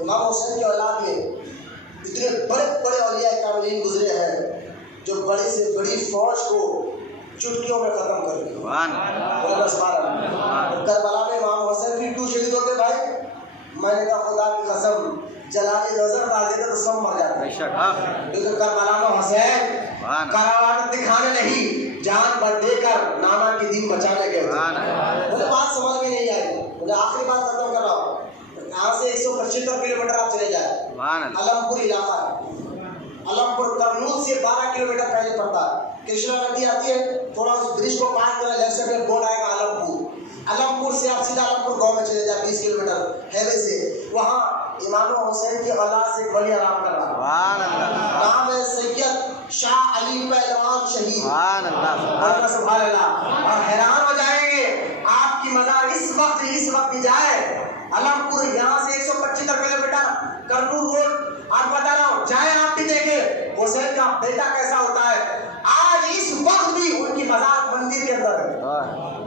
امام حسین کی اولاد میں اتنے بڑے بڑے اولیاء کاملین گزرے ہیں جو بڑی سے بڑی فوج کو چٹکیوں میں ختم کر دی. کربلا میں امام حسین بھی کیوں شہید ہوتے بھائی؟ میں نے کہا خدا کی قسم جلالی نظر ڈال دیتے تو سب مر جاتے. لیکن کربلا میں حسین کراوٹ دکھانے نہیں، جان پر دے کر نانا کی دین بچانے گئے. مجھے بات سمجھ میں نہیں آئی، مجھے آخری بات ختم کر رہا ہوں. یہاں سے 175 کلومیٹر آپ چلے جائیں، علم پور علاقہ ہے. علم پور کرنول سے 12 کلومیٹر پہلے پڑتا ہے. کرشنا ندی آتی ہے، تھوڑا اس برج کو پار کریں، لیفٹ سائڈ میں بورڈ آئے گا علم پور. علم پور سے آپ سیدھا علم پور گاؤں میں چلے جائیں 20 کلومیٹر ہائی وے سے. وہاں امام حسین کی اولاد سے ولی آرام کر رہا ہے، نام ہے سید شاہ علی پہلوان شہید. سبحان اللہ. اور حیران ہو جائیں گے آپ کی مزار اس وقت بھی جائے علم پور، یہاں سے 175 کلومیٹر کرنول روڈ. آپ بتا رہا ہوں جائیں آپ بھی دیکھیں حسین کا بیٹا کیسا ہوتا ہے. آج اس وقت بھی ان کی مزار مندر کے اندر ہے.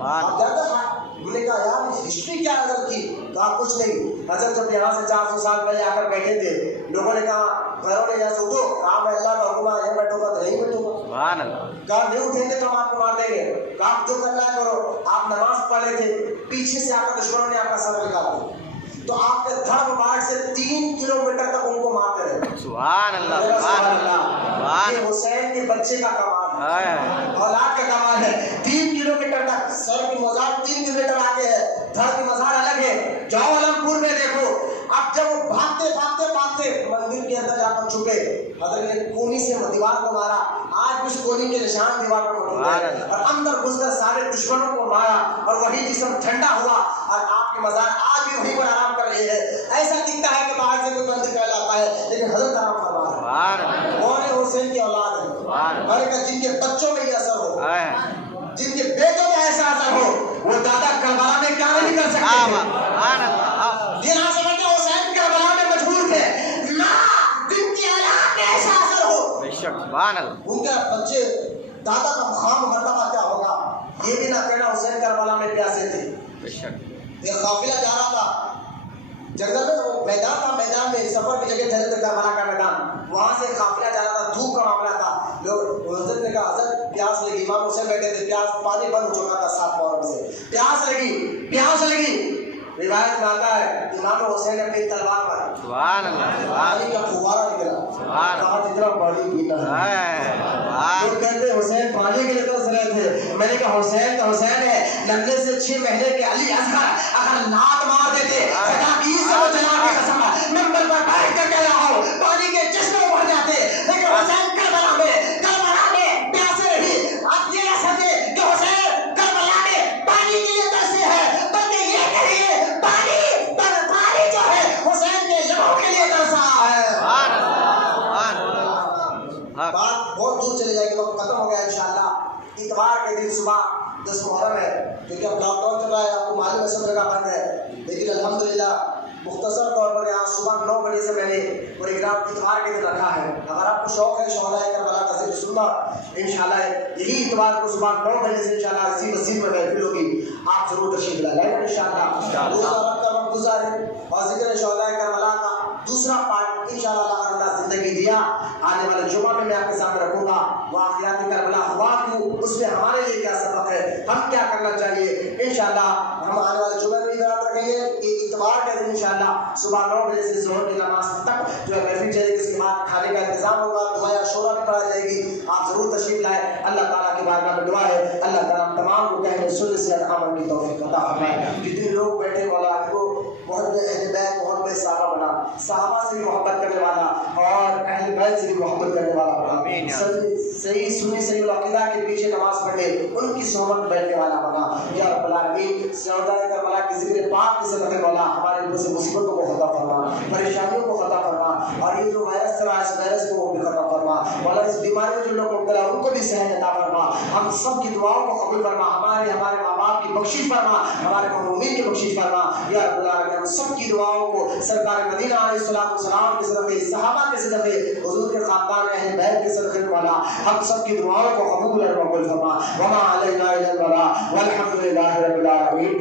آپ جانتے ہیں ہم نے کہا یار ہسٹری کیا حضرت کی؟ کہا کچھ نہیں، حضرت جب یہاں سے 400 سال پہلے آ کر بیٹھے تھے، لوگوں نے کہا گھروں نے یہاں سے اٹھو، کہا میں اللہ کا حکم ہے بیٹھوں گا تو نہیں بیٹھوں گا. کہا نہیں اٹھیں گے تو ہم آپ کو مار دیں گے. کہا آپ جو کرنا ہے کرو. آپ نماز پڑھ رہے تھے، پیچھے سے آ کر دشمنوں نے آپ کا سر نکال دیا تو آپ کے دھڑ مبارک سے 3 کلومیٹر تک ان کو مارتے رہے. سبحان اللہ. سبحان اللہ. یہ حسین کے بچے کا کمال ہے، اولاد کا کمال ہے. 3 کلومیٹر تک سر کی مزار 3 کلومیٹر آگے ہے، دھڑ کی مزار الگ ہے. جاؤ علم پور میں دیکھو. اب جب وہ بھاگتے مندر کے اندر جا کر چھپے، حضرت نے کونی سے دیوار کو مارا. آج اس کونی کے نشان دیوار پر موجود ہے. اور اندر گھس کر سارے دشمنوں کو مارا اور وہی جسم ٹھنڈا ہوا اور آپ کی مزار آج بھی وہیں پر آرام کر رہی ہے. ایسا دکھتا ہے کہ باہر سے کوئی مندر کہلاتا ہے لیکن حضرت آرام فرما ہے. اور حسین کی اولاد ہے، جن کے بچوں میں یہ اثر ہو، جن کے بیٹوں میں ایسا اثر ہو، وہ دادا کربلا میں کیا نہیں کر سکتے. یہ نہ سمجھتے حسین کربلا میں مجبور تھے، نہ جن کی اولاد میں ایسا اثر ہو ان کے بچے دادا کا مقام مرتبہ کیا ہوگا. یہ بھی نہ کہنا حسین کربلا میں پیاسے تھے. ایک قافلہ جا رہا تھا جنگل میں، وہ میدان تھا، میدان میں سفر کی جگہ تھے کربلا کا میدان، وہاں سے قافلہ جا رہا تھا. دھوپ کا معاملہ تھا. لوگ حضرت نے کہا حضرت پیاس لگی. امام حسین بیٹھے تھے، پیاس پانی بند ہو چکا تھا 7 محرم سے. پیاس لگی. روایت میں آتا ہے امام حسین نے اپنی تلوار ماری، پانی کا فوارہ نکلا. کہا جتنا پانی پینا ہے. لوگ کہتے حسین پانی کے لیے ترس رہے تھے. میں نے کہا حسین تو حسین ہے، لگنے سے 6 مہینے کے علی اصغر اگر لات مار دیتے ممبر پر بیٹھ کر کہہ رہا ہوں پانی کے چشمے بھر جاتے. لیکن حسین کربلا میں پیاسے رہی. آپ یہ نہ سمجھے کہ حسین کربلا میں پانی کے لیے ترسے ہیں، بلکہ یہ کہیے پانی جو ہے حسین کے لبوں کے لیے ترسا ہے. بات بہت دور چلے جائے گی، وقت ختم ہو گیا. انشاءاللہ اتوار کے دن صبح 10 محرم ہے، کیونکہ اب لاک ڈاؤن چل رہا ہے، آپ کو معلوم ہے سب جگہ بند ہے. لیکن الحمدللہ مختصر طور پر یہاں صبح 9 بجے سے میں نے پروگرام اتوار کے دن رکھا ہے. اگر آپ کو شوق ہے شہدائے کربلا کا ذکر سننا، انشاءاللہ یہی اتوار کو صبح 9 بجے سے انشاءاللہ اسی مسجد میں محفل ہوگی. آپ ضرور تشریف لائیں انشاءاللہ. روزہ رکھ کر وقت گزاریں اور ذکر شہدائے کربلا کا دوسرا پارٹ انشاءاللہ اللہ زندگی دیا آنے والے جمعہ میں آپ کے سامنے رکھوں گا. واقعات کربلا ہوا کیوں، اس میں ہمارے لیے کیا سبق ہے، ہم کیا کرنا چاہیے. انشاءاللہ ہم آنے والے جمعہ میں بھی یاد رکھیں گے. اتوار کے دن انشاءاللہ صبح 9 بجے سے ظہر کی نماز تک جو ہے محفل چلے گی. اس کے بعد کھانے کا انتظام ہوگا، دعا شورا بھی پڑھا جائے گی. آپ ضرور تشریف لائیں. اللہ تعالیٰ کی بارگاہ میں دعا ہے اللہ تعالیٰ تمام کو کہنے سننے سے عمل کی توفیق عطا فرمائے. جتنے لوگ بیٹھے مولا کو محب اہل بیت محب صحابہ بنا، صحابہ سے بھی محبت کرنے والا اور اہل بیت سے بھی محبت کرنے والا بنا. صحیح سنی صحیح العقیدہ کے پیچھے نماز پڑھے ان کی صحبت میں بیٹھنے والا بنا. یا رب العالمین شہدائے کربلا کی ذکر پاک کی صدقے مولا ہمارے اوپر سے مصیبتوں کو ختم فرما، پریشانیوں کو ختم فرما، اور یہ جو وائرس چلا ہے اس وائرس کو بھی ختم فرما مولا. اس بیماری میں جو لوگ مبتلا ان کو بھی صحت عطا فرما. ہم سب کی دعاؤں کو قبول فرما. ہمارے ماں باپ کی بخشش فرما، ہمارے مومنین کی بخشش فرما. یا رب العالمین ہم سب کی دعاؤں کو سرکار مدینہ علیہ الصلوۃ والسلام کے صدقے، صحابہ کے صدقے، حضور کے خاندان اہل بیت کے صدقے والا ہم سب کی دعاؤں کو قبول اور مقبول فرما. وما علینا الا البلاغ والحمد للہ رب العالمین.